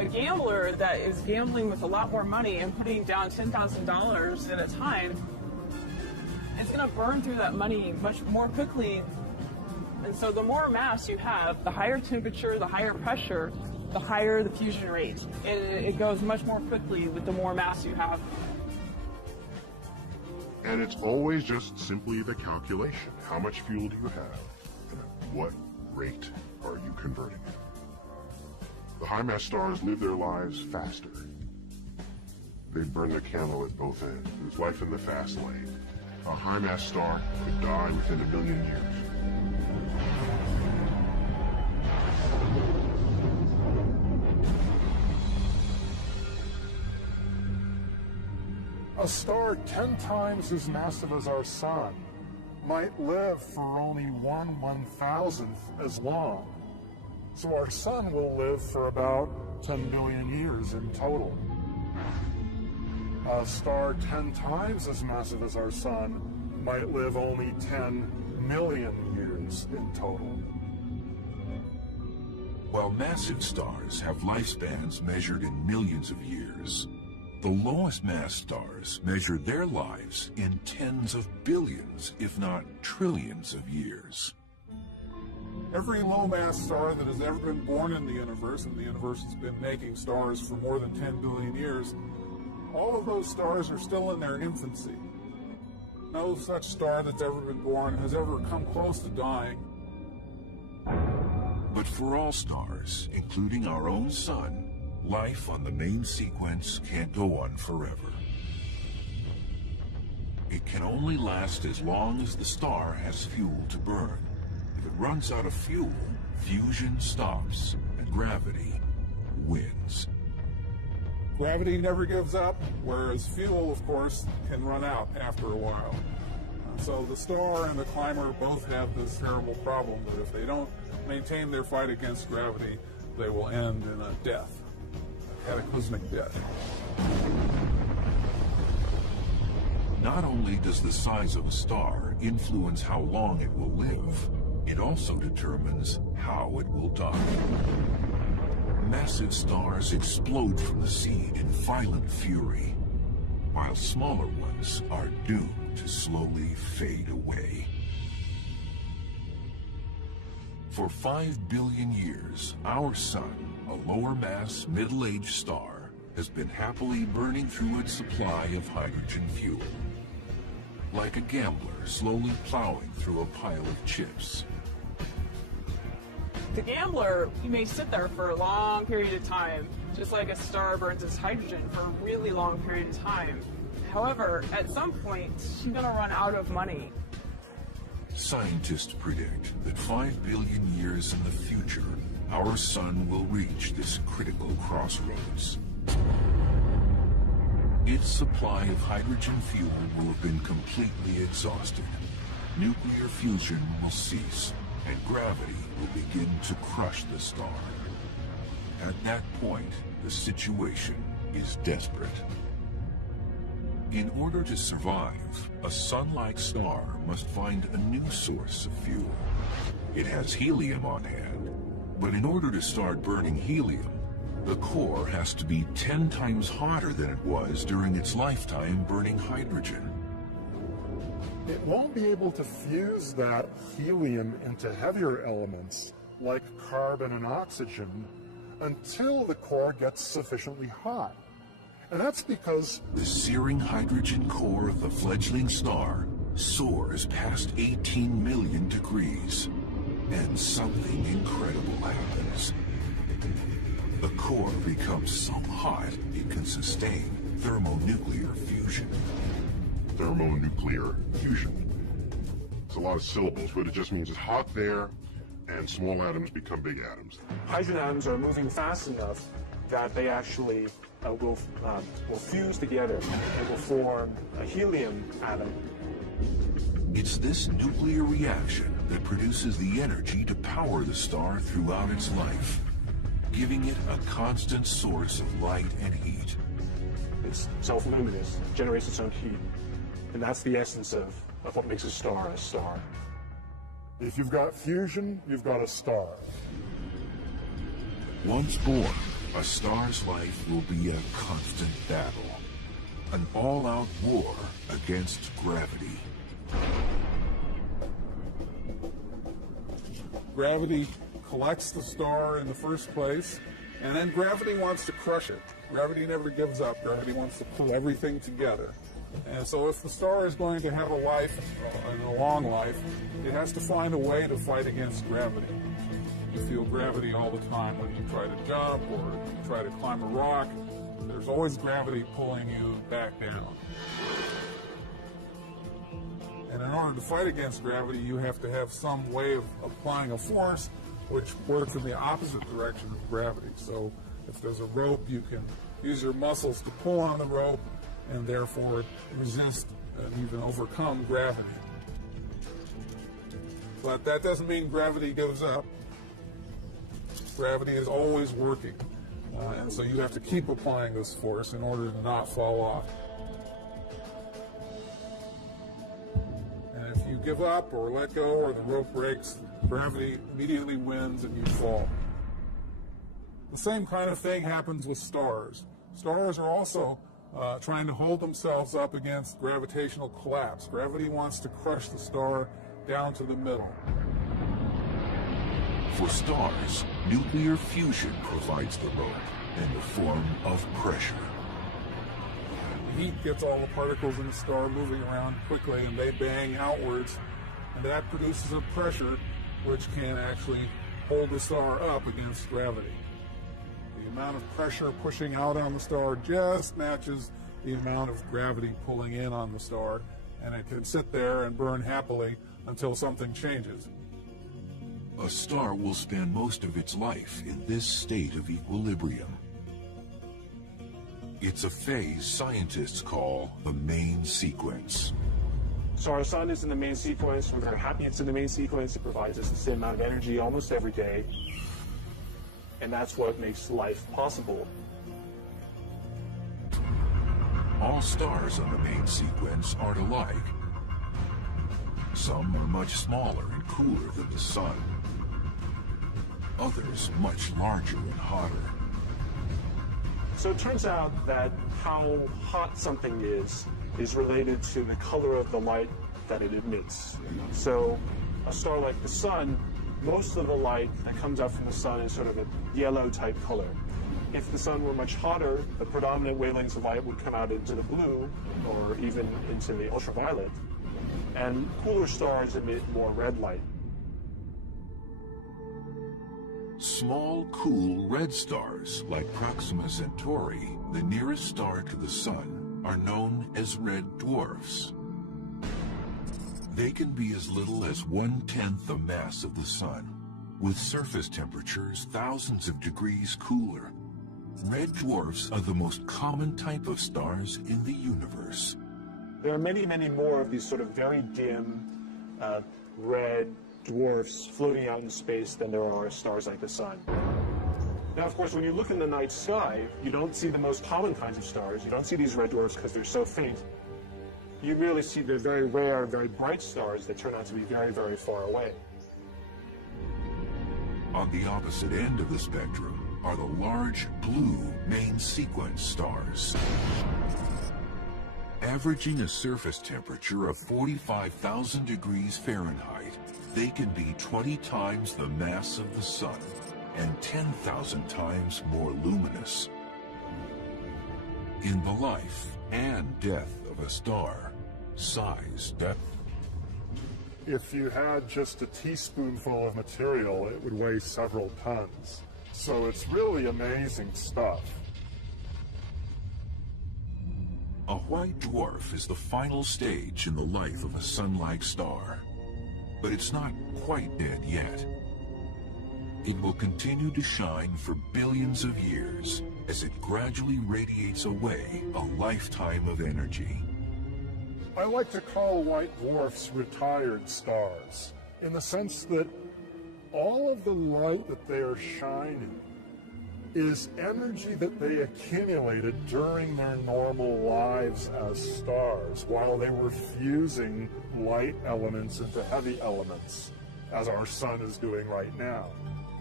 A gambler that is gambling with a lot more money and putting down $10,000 at a time, it's going to burn through that money much more quickly. And so the more mass you have, the higher temperature, the higher pressure, the higher the fusion rate. And it goes much more quickly with the more mass you have. And it's always just simply the calculation. How much fuel do you have? And at what rate are you converting it? The high-mass stars live their lives faster. They burn the candle at both ends. There's life in the fast lane. A high-mass star could die within 1 million years. A star 10 times as massive as our sun might live for only 1/1000th as long. So our sun will live for about 10 billion years in total. A star 10 times as massive as our sun might live only 10 million years in total. While massive stars have lifespans measured in millions of years, the lowest mass stars measure their lives in tens of billions, if not trillions of years. Every low-mass star that has ever been born in the universe, and the universe has been making stars for more than 10 billion years, all of those stars are still in their infancy. No such star that's ever been born has ever come close to dying. But for all stars, including our own sun, life on the main sequence can't go on forever. It can only last as long as the star has fuel to burn. If it runs out of fuel, fusion stops, and gravity wins. Gravity never gives up, whereas fuel, of course, can run out after a while. So the star and the climber both have this terrible problem that if they don't maintain their fight against gravity, they will end in a death, a cataclysmic death. Not only does the size of a star influence how long it will live, it also determines how it will die. Massive stars explode from the seed in violent fury, while smaller ones are doomed to slowly fade away. For 5 billion years, our sun, a lower mass, middle-aged star, has been happily burning through its supply of hydrogen fuel. Like a gambler slowly plowing through a pile of chips. The gambler, he may sit there for a long period of time, just like a star burns its hydrogen for a really long period of time. However, at some point, she's going to run out of money. Scientists predict that 5 billion years in the future, our sun will reach this critical crossroads. Its supply of hydrogen fuel will have been completely exhausted. Nuclear fusion will cease, and gravity will begin to crush the star. At that point, the situation is desperate. In order to survive, a sun-like star must find a new source of fuel. It has helium on hand, but in order to start burning helium, the core has to be 10 times hotter than it was during its lifetime burning hydrogen. It won't be able to fuse that helium into heavier elements like carbon and oxygen until the core gets sufficiently hot. And that's because the searing hydrogen core of the fledgling star soars past 18 million degrees, and something incredible happens. The core becomes so hot it can sustain thermonuclear fusion. Thermonuclear fusion. It's a lot of syllables, but it just means it's hot there, and small atoms become big atoms. Hydrogen atoms are moving fast enough that they actually will fuse together and will form a helium atom. It's this nuclear reaction that produces the energy to power the star throughout its life, giving it a constant source of light and heat. It's self-luminous, generates its own heat, and that's the essence of what makes a star a star. if you've got fusion, you've got a star. Once born, A star's life will be a constant battle, an all-out war against gravity. Gravity collects the star in the first place, and then gravity wants to crush it. Gravity never gives up. Gravity wants to pull everything together. And so if the star is going to have a life, and a long life, it has to find a way to fight against gravity. You feel gravity all the time when you try to jump or you try to climb a rock. There's always gravity pulling you back down. And in order to fight against gravity, you have to have some way of applying a force which works in the opposite direction of gravity. So if there's a rope, you can use your muscles to pull on the rope and therefore resist and even overcome gravity. But that doesn't mean gravity goes up. Gravity is always working. And so you have to keep applying this force in order to not fall off. And if you give up or let go or the rope breaks, gravity immediately wins and you fall. The same kind of thing happens with stars. Stars are also trying to hold themselves up against gravitational collapse. Gravity wants to crush the star down to the middle. For stars, nuclear fusion provides the rope in the form of pressure. The heat gets all the particles in the star moving around quickly and they bang outwards, and that produces a pressure which can actually hold the star up against gravity. The amount of pressure pushing out on the star just matches the amount of gravity pulling in on the star, and it can sit there and burn happily until something changes. A star will spend most of its life in this state of equilibrium. It's a phase scientists call the main sequence. So our sun is in the main sequence. We're very happy it's in the main sequence. It provides us the same amount of energy almost every day. And that's what makes life possible. All stars on the main sequence aren't alike. Some are much smaller and cooler than the sun. Others much larger and hotter. So it turns out that how hot something is related to the color of the light that it emits. So a star like the sun, most of the light that comes out from the sun is sort of a yellow type color. If the sun were much hotter, the predominant wavelengths of light would come out into the blue or even into the ultraviolet. And cooler stars emit more red light. Small, cool red stars like Proxima Centauri, the nearest star to the sun, are known as red dwarfs. They can be as little as 1/10 the mass of the sun, with surface temperatures thousands of degrees cooler. Red dwarfs are the most common type of stars in the universe. There are many, many more of these sort of very dim red dwarfs floating out in space than there are stars like the sun. Now, of course, when you look in the night sky, you don't see the most common kinds of stars. You don't see these red dwarfs because they're so faint. You really see the very rare, very bright stars that turn out to be very, very far away. On the opposite end of the spectrum are the large blue main sequence stars. Averaging a surface temperature of 45,000 degrees Fahrenheit, they can be 20 times the mass of the sun and 10,000 times more luminous. In the life and death of a star, size, depth. If you had just a teaspoonful of material, it would weigh several tons. So it's really amazing stuff. A white dwarf is the final stage in the life of a sun-like star. But it's not quite dead yet. It will continue to shine for billions of years as it gradually radiates away a lifetime of energy. I like to call white dwarfs retired stars, in the sense that all of the light that they are shining is energy that they accumulated during their normal lives as stars while they were fusing light elements into heavy elements, as our sun is doing right now.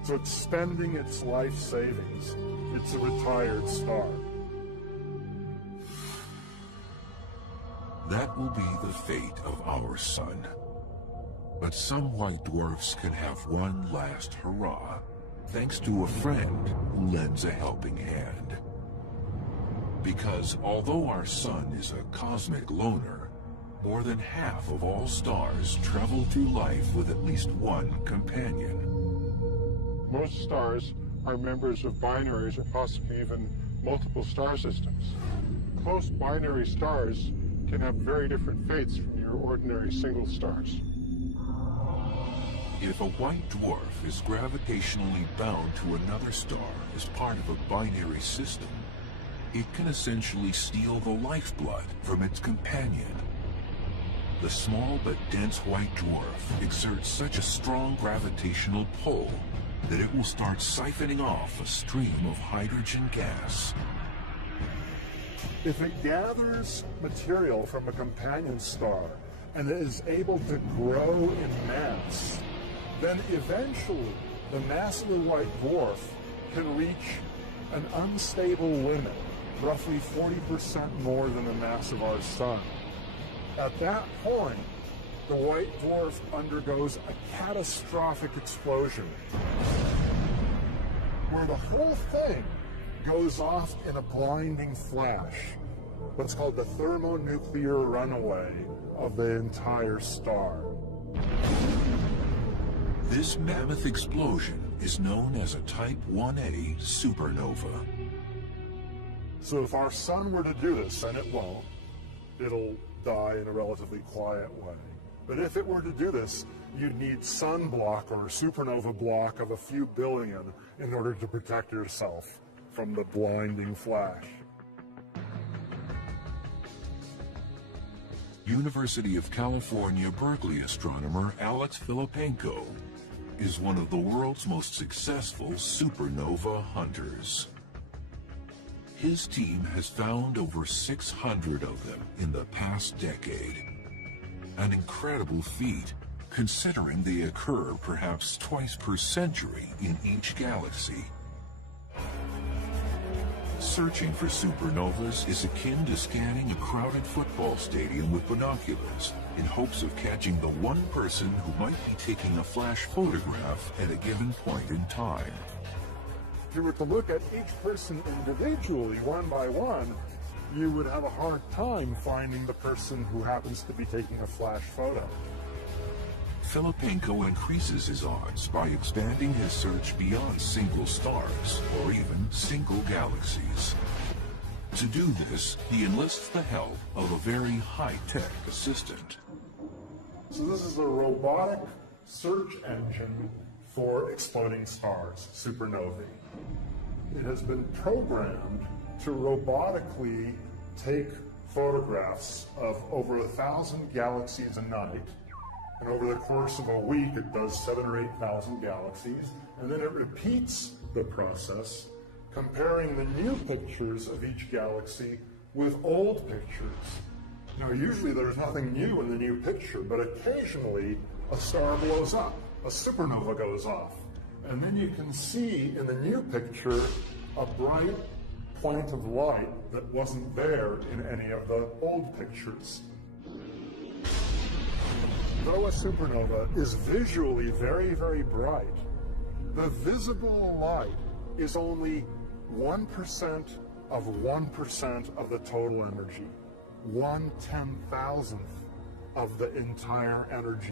so it's spending its life savings. It's a retired star. That will be the fate of our sun. But some white dwarfs can have one last hurrah, thanks to a friend who lends a helping hand. Because although our sun is a cosmic loner, more than half of all stars travel through life with at least one companion. Most stars are members of binaries or possibly even multiple star systems. Most binary stars can have very different fates from your ordinary single stars. If a white dwarf is gravitationally bound to another star as part of a binary system, it can essentially steal the lifeblood from its companion. The small but dense white dwarf exerts such a strong gravitational pull that it will start siphoning off a stream of hydrogen gas. If it gathers material from a companion star and is able to grow in mass, then eventually the mass of the white dwarf can reach an unstable limit, roughly 40% more than the mass of our sun. At that point, the white dwarf undergoes a catastrophic explosion, where the whole thing goes off in a blinding flash, what's called the thermonuclear runaway of the entire star. This mammoth explosion is known as a Type 1a supernova. So if our sun were to do this, and it won't, it'll die in a relatively quiet way. But if it were to do this, you'd need sunblock or supernova block of a few billion in order to protect yourself from the blinding flash. University of California, Berkeley astronomer Alex Filipenko is one of the world's most successful supernova hunters. His team has found over 600 of them in the past decade. An incredible feat, considering they occur perhaps twice per century in each galaxy. Searching for supernovas is akin to scanning a crowded football stadium with binoculars in hopes of catching the one person who might be taking a flash photograph at a given point in time. If you were to look at each person individually, one by one, you would have a hard time finding the person who happens to be taking a flash photo. Filipenko increases his odds by expanding his search beyond single stars or even single galaxies. To do this, he enlists the help of a very high-tech assistant. So this is a robotic search engine for exploding stars, supernovae. It has been programmed to robotically take photographs of over 1,000 galaxies a night. And over the course of a week, it does 7,000 or 8,000 galaxies. And then it repeats the process, comparing the new pictures of each galaxy with old pictures. Now, usually there's nothing new in the new picture, but occasionally a star blows up, a supernova goes off. And then you can see in the new picture a bright point of light that wasn't there in any of the old pictures. Though a supernova is visually very, very bright, the visible light is only 1% of 1% of the total energy, 1/10,000th of the entire energy.